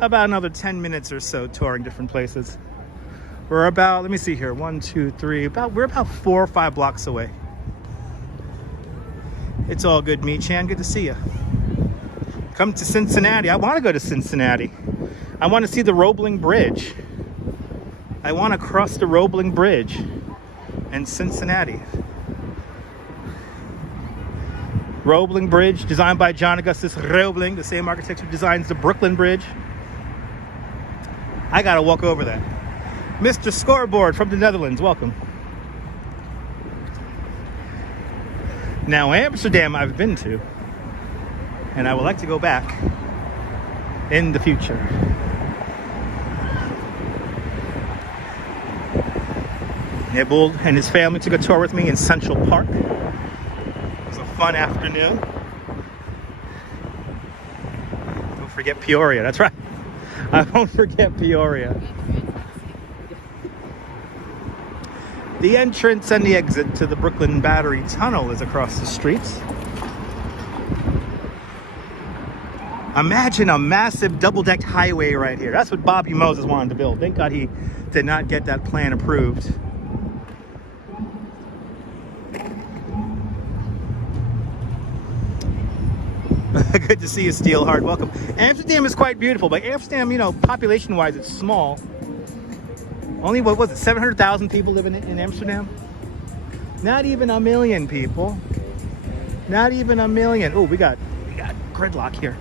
10 minutes or so touring different places. We're about, let me see here, 1, 2, 3, we're about 4 or 5 blocks away. It's all good, Me-chan. Good to see you. Come to Cincinnati. I want to go to Cincinnati. I want to see the Roebling Bridge. I want to cross the Roebling Bridge in Cincinnati. Roebling Bridge, designed by John Augustus Roebling, the same architect who designs the Brooklyn Bridge. I gotta walk over that. Mr. Scoreboard from the Netherlands, welcome. Now, Amsterdam I've been to, and I would like to go back in the future. Nibbled and his family took a tour with me in Central Park. It was a fun afternoon. Don't forget Peoria, that's right. I won't forget Peoria. The entrance and the exit to the Brooklyn Battery Tunnel is across the street. Imagine a massive double-decked highway right here. That's what Bobby Moses wanted to build. Thank God he did not get that plan approved. Good to see you, Steelheart. Welcome. Amsterdam is quite beautiful, but Amsterdam, you know, population-wise, it's small. Only, what was it, 700,000 people live in Amsterdam? Not even a million people. Not even a million. Oh, we got gridlock here.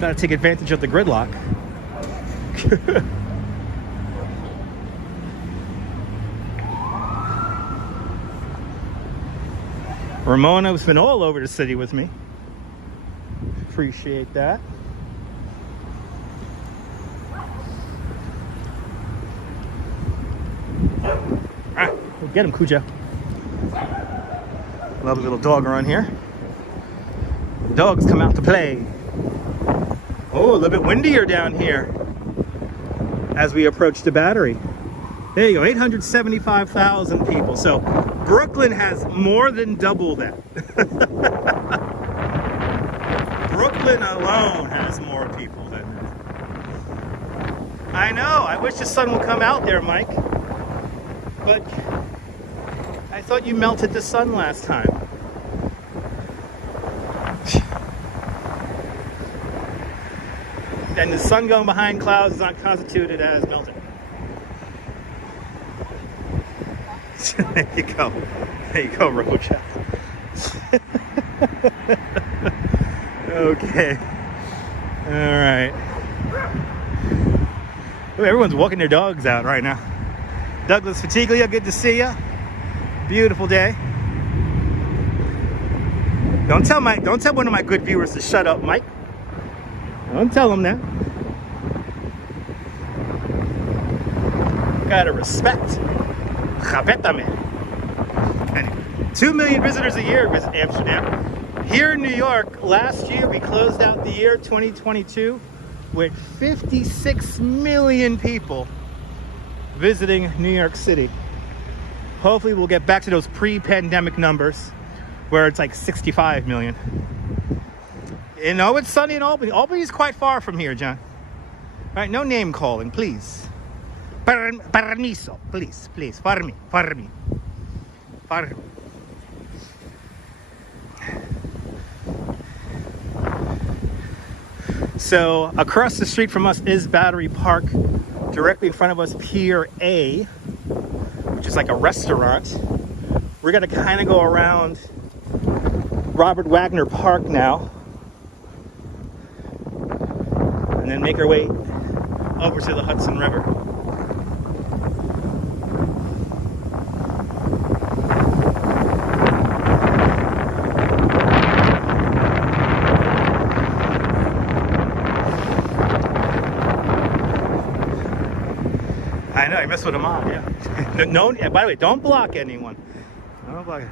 Gotta take advantage of the gridlock. Ramona's been all over the city with me. Appreciate that. We'll get him, Cujo. Love a little dog around here. Dogs come out to play. Oh, a little bit windier down here as we approach the Battery. There you go, 875,000 people. So Brooklyn has more than double that. Brooklyn alone has more people than that. I know, I wish the sun would come out there, Mike. But I thought you melted the sun last time. And the sun going behind clouds is not constituted as melting. There you go. There you go, Robojack. Okay. All right. Ooh, everyone's walking their dogs out right now. Douglas Fatiglia, good to see you. Beautiful day. Don't tell one of my good viewers to shut up, Mike. Don't tell them that. Gotta respect. Anyway, 2 million visitors a year visit Amsterdam. Here in New York, last year we closed out the year 2022 with 56 million people visiting New York City. Hopefully we'll get back to those pre-pandemic numbers where it's like 65 million. You know, it's sunny in Albany. Albany is quite far from here, John. All right, no name calling, please. Permiso, please, please. Farmi. So across the street from us is Battery Park. Directly in front of us, Pier A, which is like a restaurant. We're gonna kind of go around Robert Wagner Park now, and then make our way over to the Hudson River. I know, you mess with them all, yeah. No, by the way, don't block anyone. Don't block it.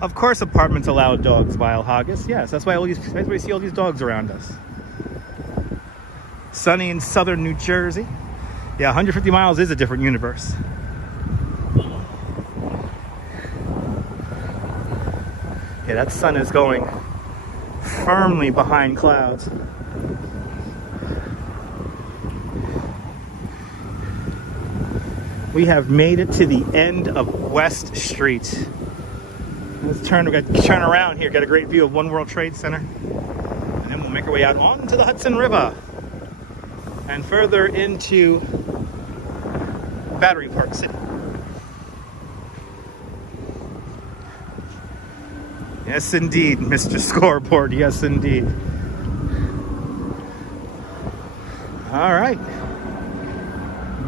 Of course apartments allow dogs, Vile Haggis. Yes, that's why we see all these dogs around us. Sunny in southern New Jersey. Yeah, 150 miles is a different universe. Yeah, that sun is going firmly behind clouds. We have made it to the end of West Street. Let's turn around here, get a great view of One World Trade Center. And then we'll make our way out onto the Hudson River and further into Battery Park City. Yes, indeed, Mr. Scoreboard. Yes, indeed. All right.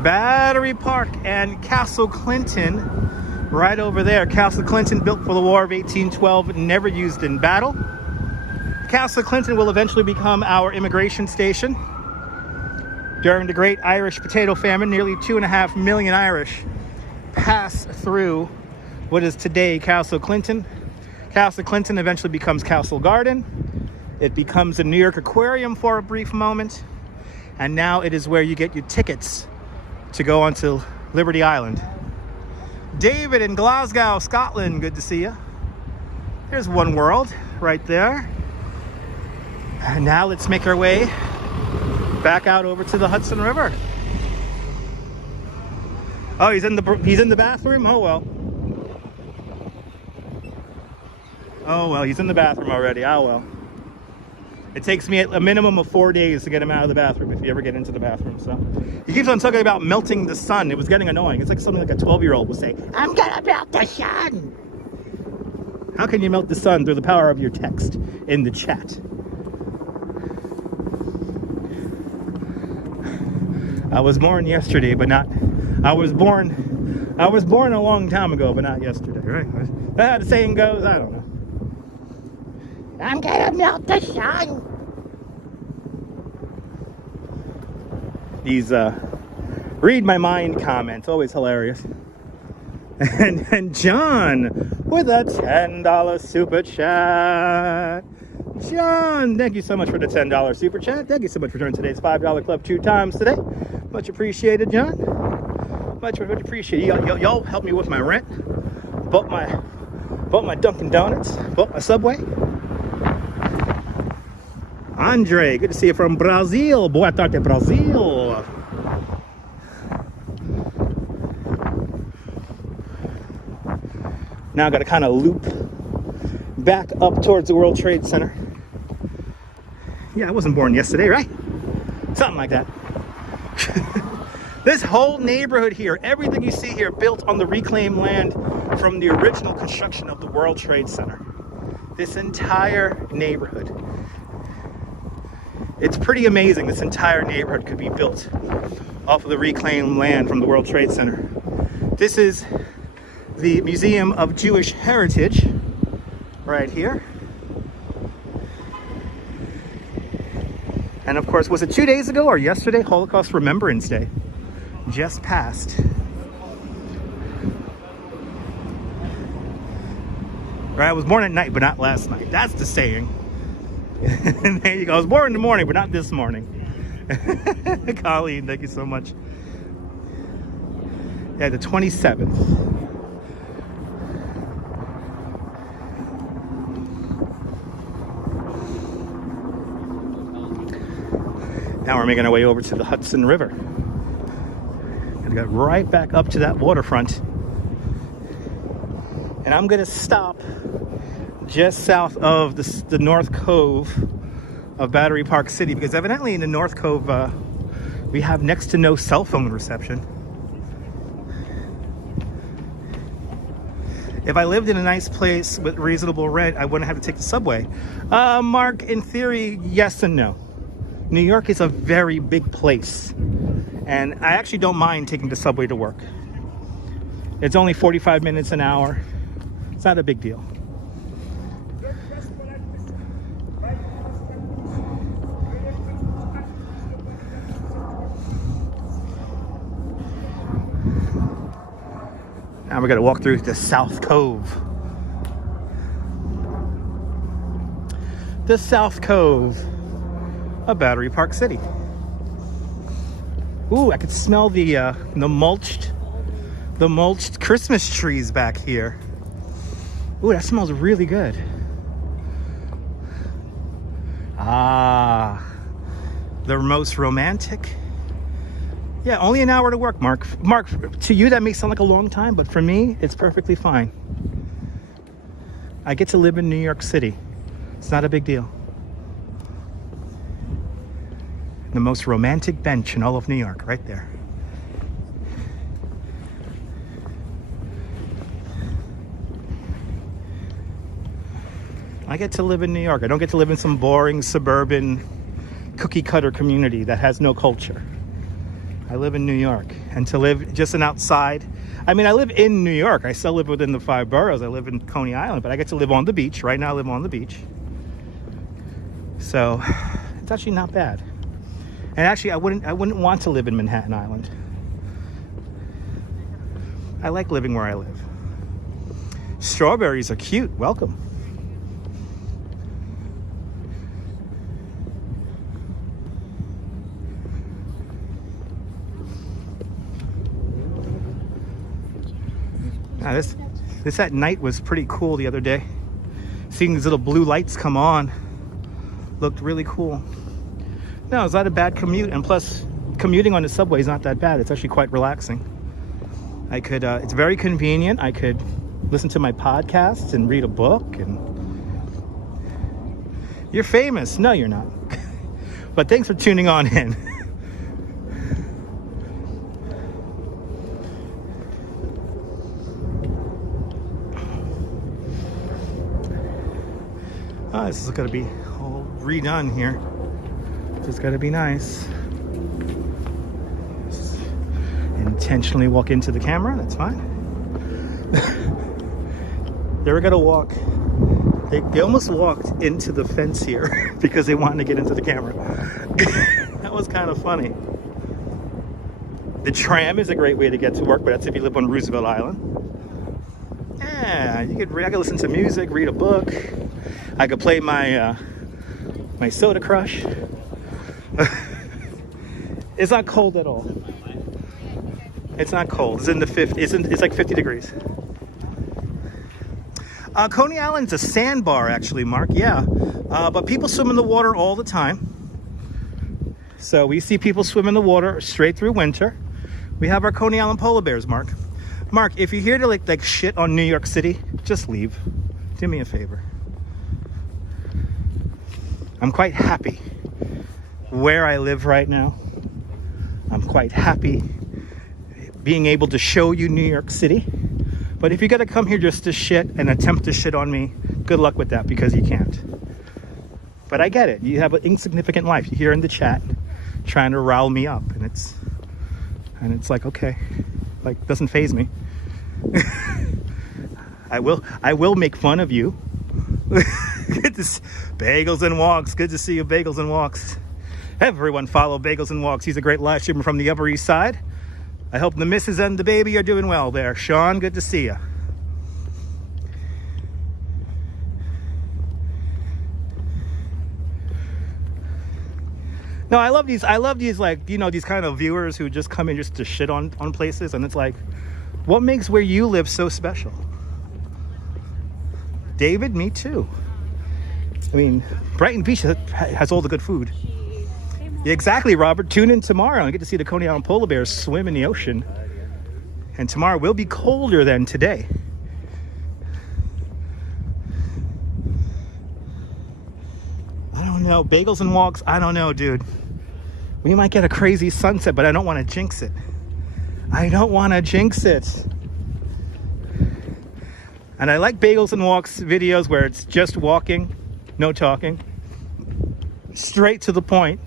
Battery Park and Castle Clinton, right over there. Castle Clinton, built for the War of 1812, never used in battle. Castle Clinton will eventually become our immigration station. During the Great Irish Potato Famine, nearly 2.5 million Irish passed through what is today Castle Clinton. Castle Clinton eventually becomes Castle Garden. It becomes a New York Aquarium for a brief moment. And now it is where you get your tickets to go onto Liberty Island. David in Glasgow, Scotland, good to see you. There's One World right there. And now let's make our way back out over to the Hudson River. Oh, he's in the bathroom? Oh well. Oh well, he's in the bathroom already. Oh well. It takes me a minimum of 4 days to get him out of the bathroom if you ever get into the bathroom. So he keeps on talking about melting the sun. It was getting annoying. It's like something like a 12-year-old would say, "I'm gonna melt the sun." How can you melt the sun? Through the power of your text in the chat. I was born yesterday, but not. I was born a long time ago, but not yesterday, right? How the saying goes, I don't know. I'm gonna melt the sun. These read my mind comments, always hilarious. And John with a $10 super chat. John, thank you so much for the $10 super chat. Thank you so much for joining today's $5 club 2 times today. Much appreciated, John. Much appreciated. Y'all helped me with my rent. Bought my Dunkin' Donuts. Bought my Subway. Andre, good to see you from Brazil. Boa tarde, Brazil. Now I got to kind of loop back up towards the World Trade Center. Yeah, I wasn't born yesterday, right? Something like that. This whole neighborhood here, everything you see here, built on the reclaimed land from the original construction of the World Trade Center. This entire neighborhood. It's pretty amazing this entire neighborhood could be built off of the reclaimed land from the World Trade Center. This is the Museum of Jewish Heritage right here. And of course, was it 2 days ago or yesterday? Holocaust Remembrance Day just passed. Right, I was born at night, but not last night. That's the saying. And there you go. I was born in the morning, but not this morning. Colleen, thank you so much. Yeah, the 27th. Now we're making our way over to the Hudson River. And got right back up to that waterfront. And I'm going to stop just south of the North Cove of Battery Park City, because evidently in the North Cove we have next to no cell phone reception. If I lived in a nice place with reasonable rent, I wouldn't have to take the subway. Mark, in theory, yes and no. New York is a very big place, and I actually don't mind taking the subway to work. It's only 45 minutes an hour. It's not a big deal. Now we're gonna walk through the South Cove. The South Cove of Battery Park City. Ooh, I could smell the mulched Christmas trees back here. Ooh, that smells really good. Ah, the most romantic. Yeah, only an hour to work, Mark. Mark, to you that may sound like a long time, but for me, it's perfectly fine. I get to live in New York City. It's not a big deal. The most romantic bench in all of New York, right there. I get to live in New York. I don't get to live in some boring suburban cookie cutter community that has no culture. I live in New York, and to live just an outside, I mean, I live in New York. I still live within the 5 boroughs. I live in Coney Island, but I get to live on the beach. Right now I live on the beach. So it's actually not bad. And actually I wouldn't want to live in Manhattan Island. I like living where I live. Strawberries are cute. Welcome. Now this at night was pretty cool the other day. Seeing these little blue lights come on looked really cool. No, it's not a bad commute, and plus commuting on the subway is not that bad. It's actually quite relaxing. I could, it's very convenient. I could listen to my podcasts and read a book. And you're famous. No, you're not. But thanks for tuning on in. This is going to be all redone here. It's got to be nice. Just intentionally walk into the camera. That's fine. They were going to walk. They almost walked into the fence here because they wanted to get into the camera. That was kind of funny. The tram is a great way to get to work, but that's if you live on Roosevelt Island. Yeah, I could listen to music, read a book. I could play my my Soda Crush. It's not cold at all. It's not cold. It's in the 50. It's like 50 degrees. Coney Island's a sandbar, actually, Mark. Yeah, but people swim in the water all the time. So we see people swim in the water straight through winter. We have our Coney Island polar bears, Mark. Mark, if you're here to like shit on New York City, just leave. Do me a favor. I'm quite happy where I live right now. I'm quite happy being able to show you New York City. But if you got to come here just to shit and attempt to shit on me, good luck with that, because you can't. But I get it. You have an insignificant life. You're here in the chat trying to rile me up, and it's like, okay, like, doesn't faze me. I will make fun of you. Good to see Bagels and Walks. Good to see you, Bagels and Walks. Everyone follow Bagels and Walks. He's a great live streamer from the Upper East Side. I hope the missus and the baby are doing well there. Sean, good to see you. No, I love these, like, you know, these kind of viewers who just come in just to shit on places, and it's like, what makes where you live so special? David, me too. I mean, Brighton Beach has all the good food. Yeah, exactly, Robert. Tune in tomorrow and get to see the Coney Island polar bears swim in the ocean. And tomorrow will be colder than today. I don't know. Bagels and Walks, I don't know, dude. We might get a crazy sunset, but I don't want to jinx it. I don't want to jinx it. And I like Bagels and Walks videos where it's just walking, no talking, straight to the point.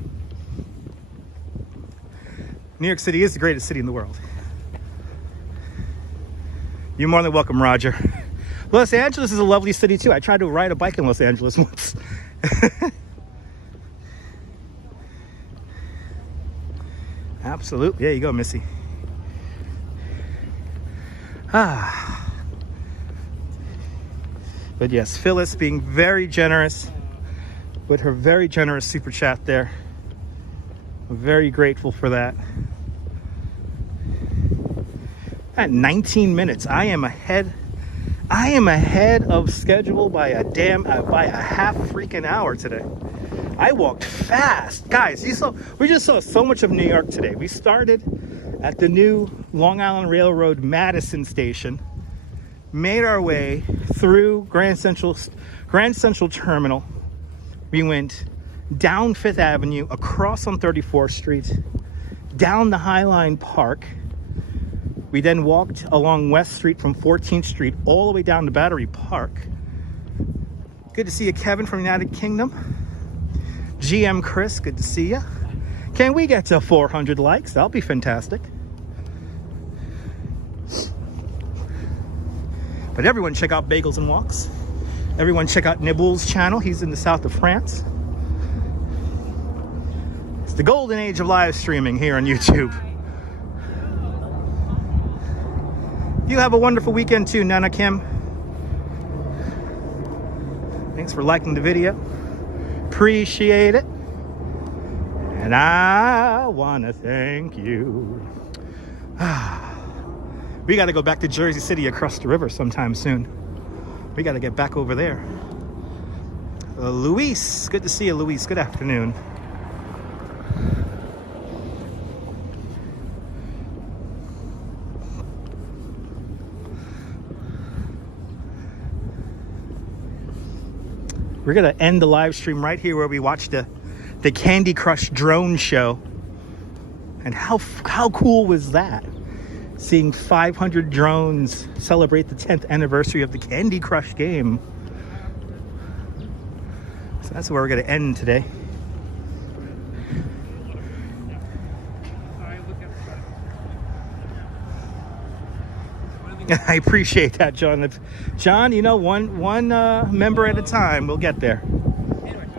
New York City is the greatest city in the world. You're more than welcome, Roger. Los Angeles is a lovely city too. I tried to ride a bike in Los Angeles once. Absolutely. There you go, Missy. But yes, Phyllis being very generous with her very generous super chat there. I'm very grateful for that. At 19 minutes, I am ahead of schedule by a half freaking hour today. I walked fast. Guys, we just saw so much of New York today. We started at the new Long Island Railroad Madison station, made our way through Grand Central Terminal. We went down 5th Avenue, across on 34th Street, down the Highline Park. We then walked along West Street from 14th Street all the way down to Battery Park. Good to see you, Kevin from United Kingdom. GM Chris, good to see you. Can we get to 400 likes? That'll be fantastic. But everyone check out Bagels and Walks. Everyone check out Nibbles' channel. He's in the south of France. It's the golden age of live streaming here on YouTube. You have a wonderful weekend too, Nana Kim. Thanks for liking the video. Appreciate it. And I want to thank you. We got to go back to Jersey City across the river sometime soon. We got to get back over there. Luis, good to see you, Luis. Good afternoon. We're gonna end the live stream right here where we watched the Candy Crush drone show. And how cool was that? Seeing 500 drones celebrate the 10th anniversary of the Candy Crush game. So that's where we're gonna end today. I appreciate that, John. John, you know, one member at a time, we'll get there.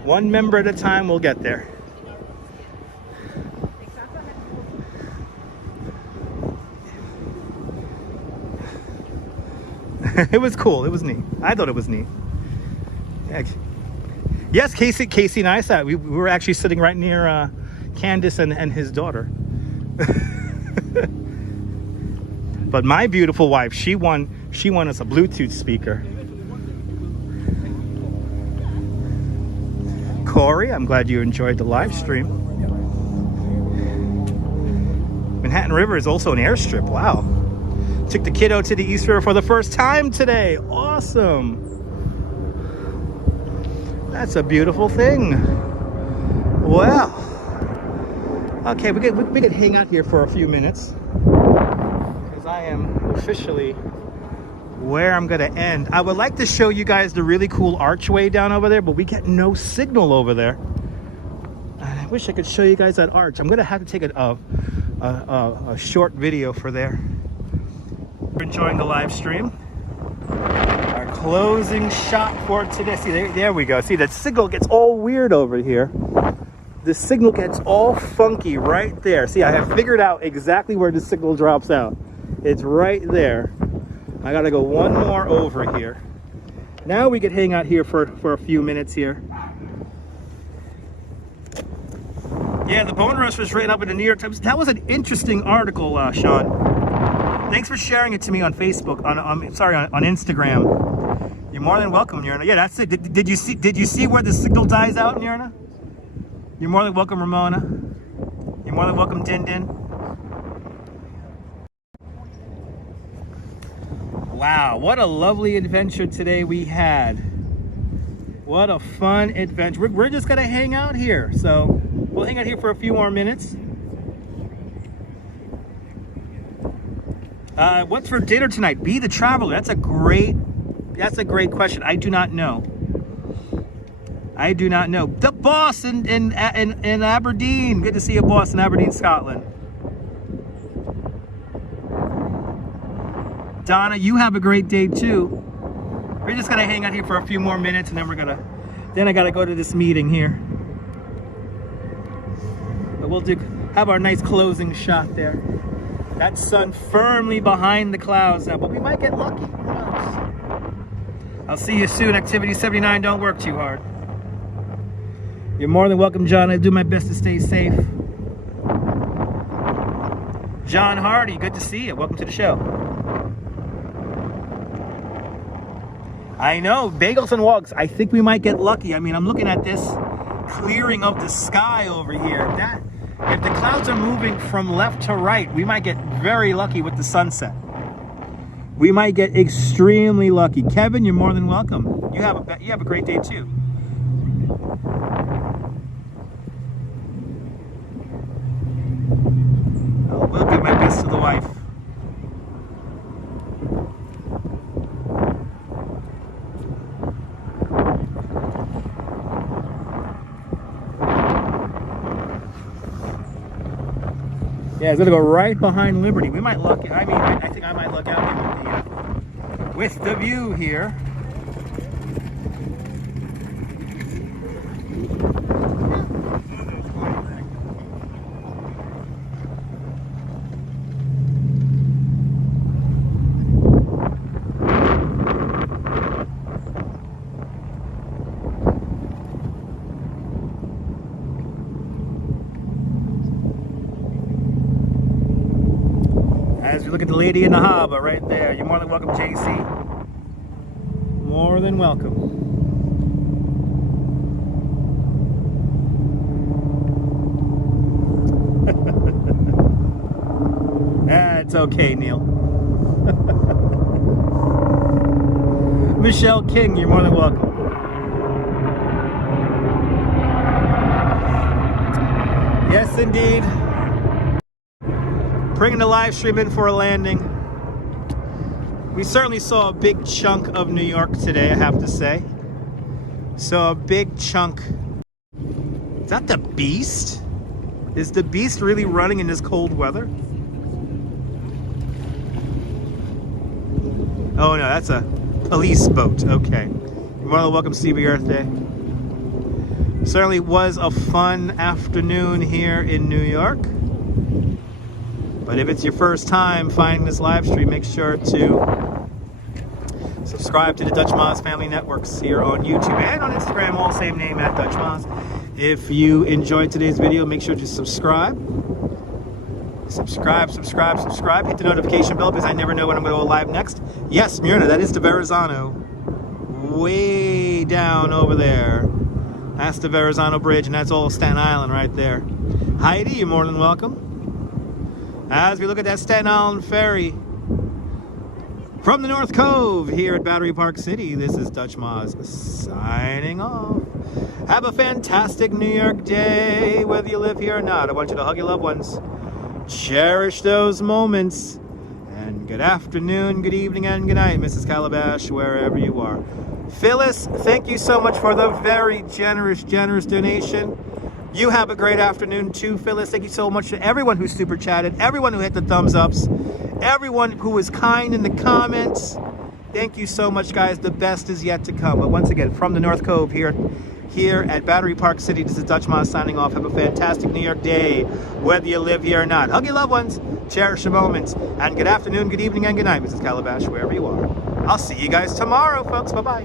One member at a time, we'll get there. It was cool. It was neat. I thought it was neat. Yes, Casey and I sat. We were actually sitting right near Candace and his daughter. But my beautiful wife, she won us a Bluetooth speaker. Corey, I'm glad you enjoyed the live stream. Manhattan River is also an airstrip. Wow. Took the kiddo to the East River for the first time today. Awesome. That's a beautiful thing. Well. Okay, we could hang out here for a few minutes. I am officially where I'm gonna end. I would like to show you guys the really cool archway down over there, but we get no signal over there. I wish I could show you guys that arch. I'm gonna have to take a short video for there. We're enjoying the live stream. Our closing shot for today. See, there we go. See, that signal gets all weird over here. The signal gets all funky right there. See, I have figured out exactly where the signal drops out. It's right there. I gotta go one more over here. Now we could hang out here for a few minutes here. Yeah, the bone rush was written up in the New York Times. That was an interesting article, Sean. Thanks for sharing it to me on Facebook. On Instagram. You're more than welcome, Nirna. Yeah, that's it. Did you see where the signal dies out, Nirna? You're more than welcome, Ramona. You're more than welcome, Din Din. Wow, what a lovely adventure today we had. What a fun adventure. We're just gonna hang out here. So we'll hang out here for a few more minutes. What's for dinner tonight? Be the Traveler. That's a great question. I do not know. I do not know. The boss in Aberdeen. Good to see you, boss, in Aberdeen, Scotland. Donna, you have a great day too. We're just gonna hang out here for a few more minutes, and then I gotta go to this meeting here. But we'll have our nice closing shot there. That sun firmly behind the clouds now, but we might get lucky. Who knows? I'll see you soon. Activity 79. Don't work too hard. You're more than welcome, John. I do my best to stay safe. John Hardy, good to see you. Welcome to the show. I know, Bagels and Walks. I think we might get lucky. I mean, I'm looking at this clearing of the sky over here. If the clouds are moving from left to right, we might get very lucky with the sunset. We might get extremely lucky. Kevin, you're more than welcome. You have a great day too. I will give my best to the wife. Yeah, it's gonna go right behind Liberty. We might look. I mean, I think I might look out with the view here. As we look at the lady in the harbor right there, you're more than welcome, JC. More than welcome. That's okay, Neil. Michelle King, you're more than welcome. Yes, indeed. Bringing the live stream in for a landing. We certainly saw a big chunk of New York today, I have to say. So a big chunk. Is that the Beast? Is the Beast really running in this cold weather? Oh no, that's a police boat. Okay. You're more than welcome, CB Earth Day. Certainly was a fun afternoon here in New York. But if it's your first time finding this live stream, make sure to subscribe to the Dutch Moz Family Networks here on YouTube and on Instagram, all same name at Dutch Moz. If you enjoyed today's video, make sure to subscribe. Subscribe. Hit the notification bell because I never know when I'm going to go live next. Yes, Myrna, that is the Verizon. Way down over there. That's the Verizon Bridge, and that's all Staten Island right there. Heidi, you're more than welcome. As we look at that Staten Island ferry from the North Cove here at Battery Park City, this is Dutch Moz signing off. Have a fantastic New York day, whether you live here or not. I want you to hug your loved ones. Cherish those moments. And good afternoon, good evening, and good night, Mrs. Calabash, wherever you are. Phyllis, thank you so much for the very generous donation. You have a great afternoon too, Phyllis. Thank you so much to everyone who super chatted, everyone who hit the thumbs ups, everyone who was kind in the comments. Thank you so much, guys. The best is yet to come. But once again, from the North Cove here at Battery Park City, this is Dutch Moz signing off. Have a fantastic New York day, whether you live here or not. Hug your loved ones, cherish the moments, and good afternoon, good evening, and good night, Mrs. Calabash, wherever you are. I'll see you guys tomorrow, folks. Bye-bye.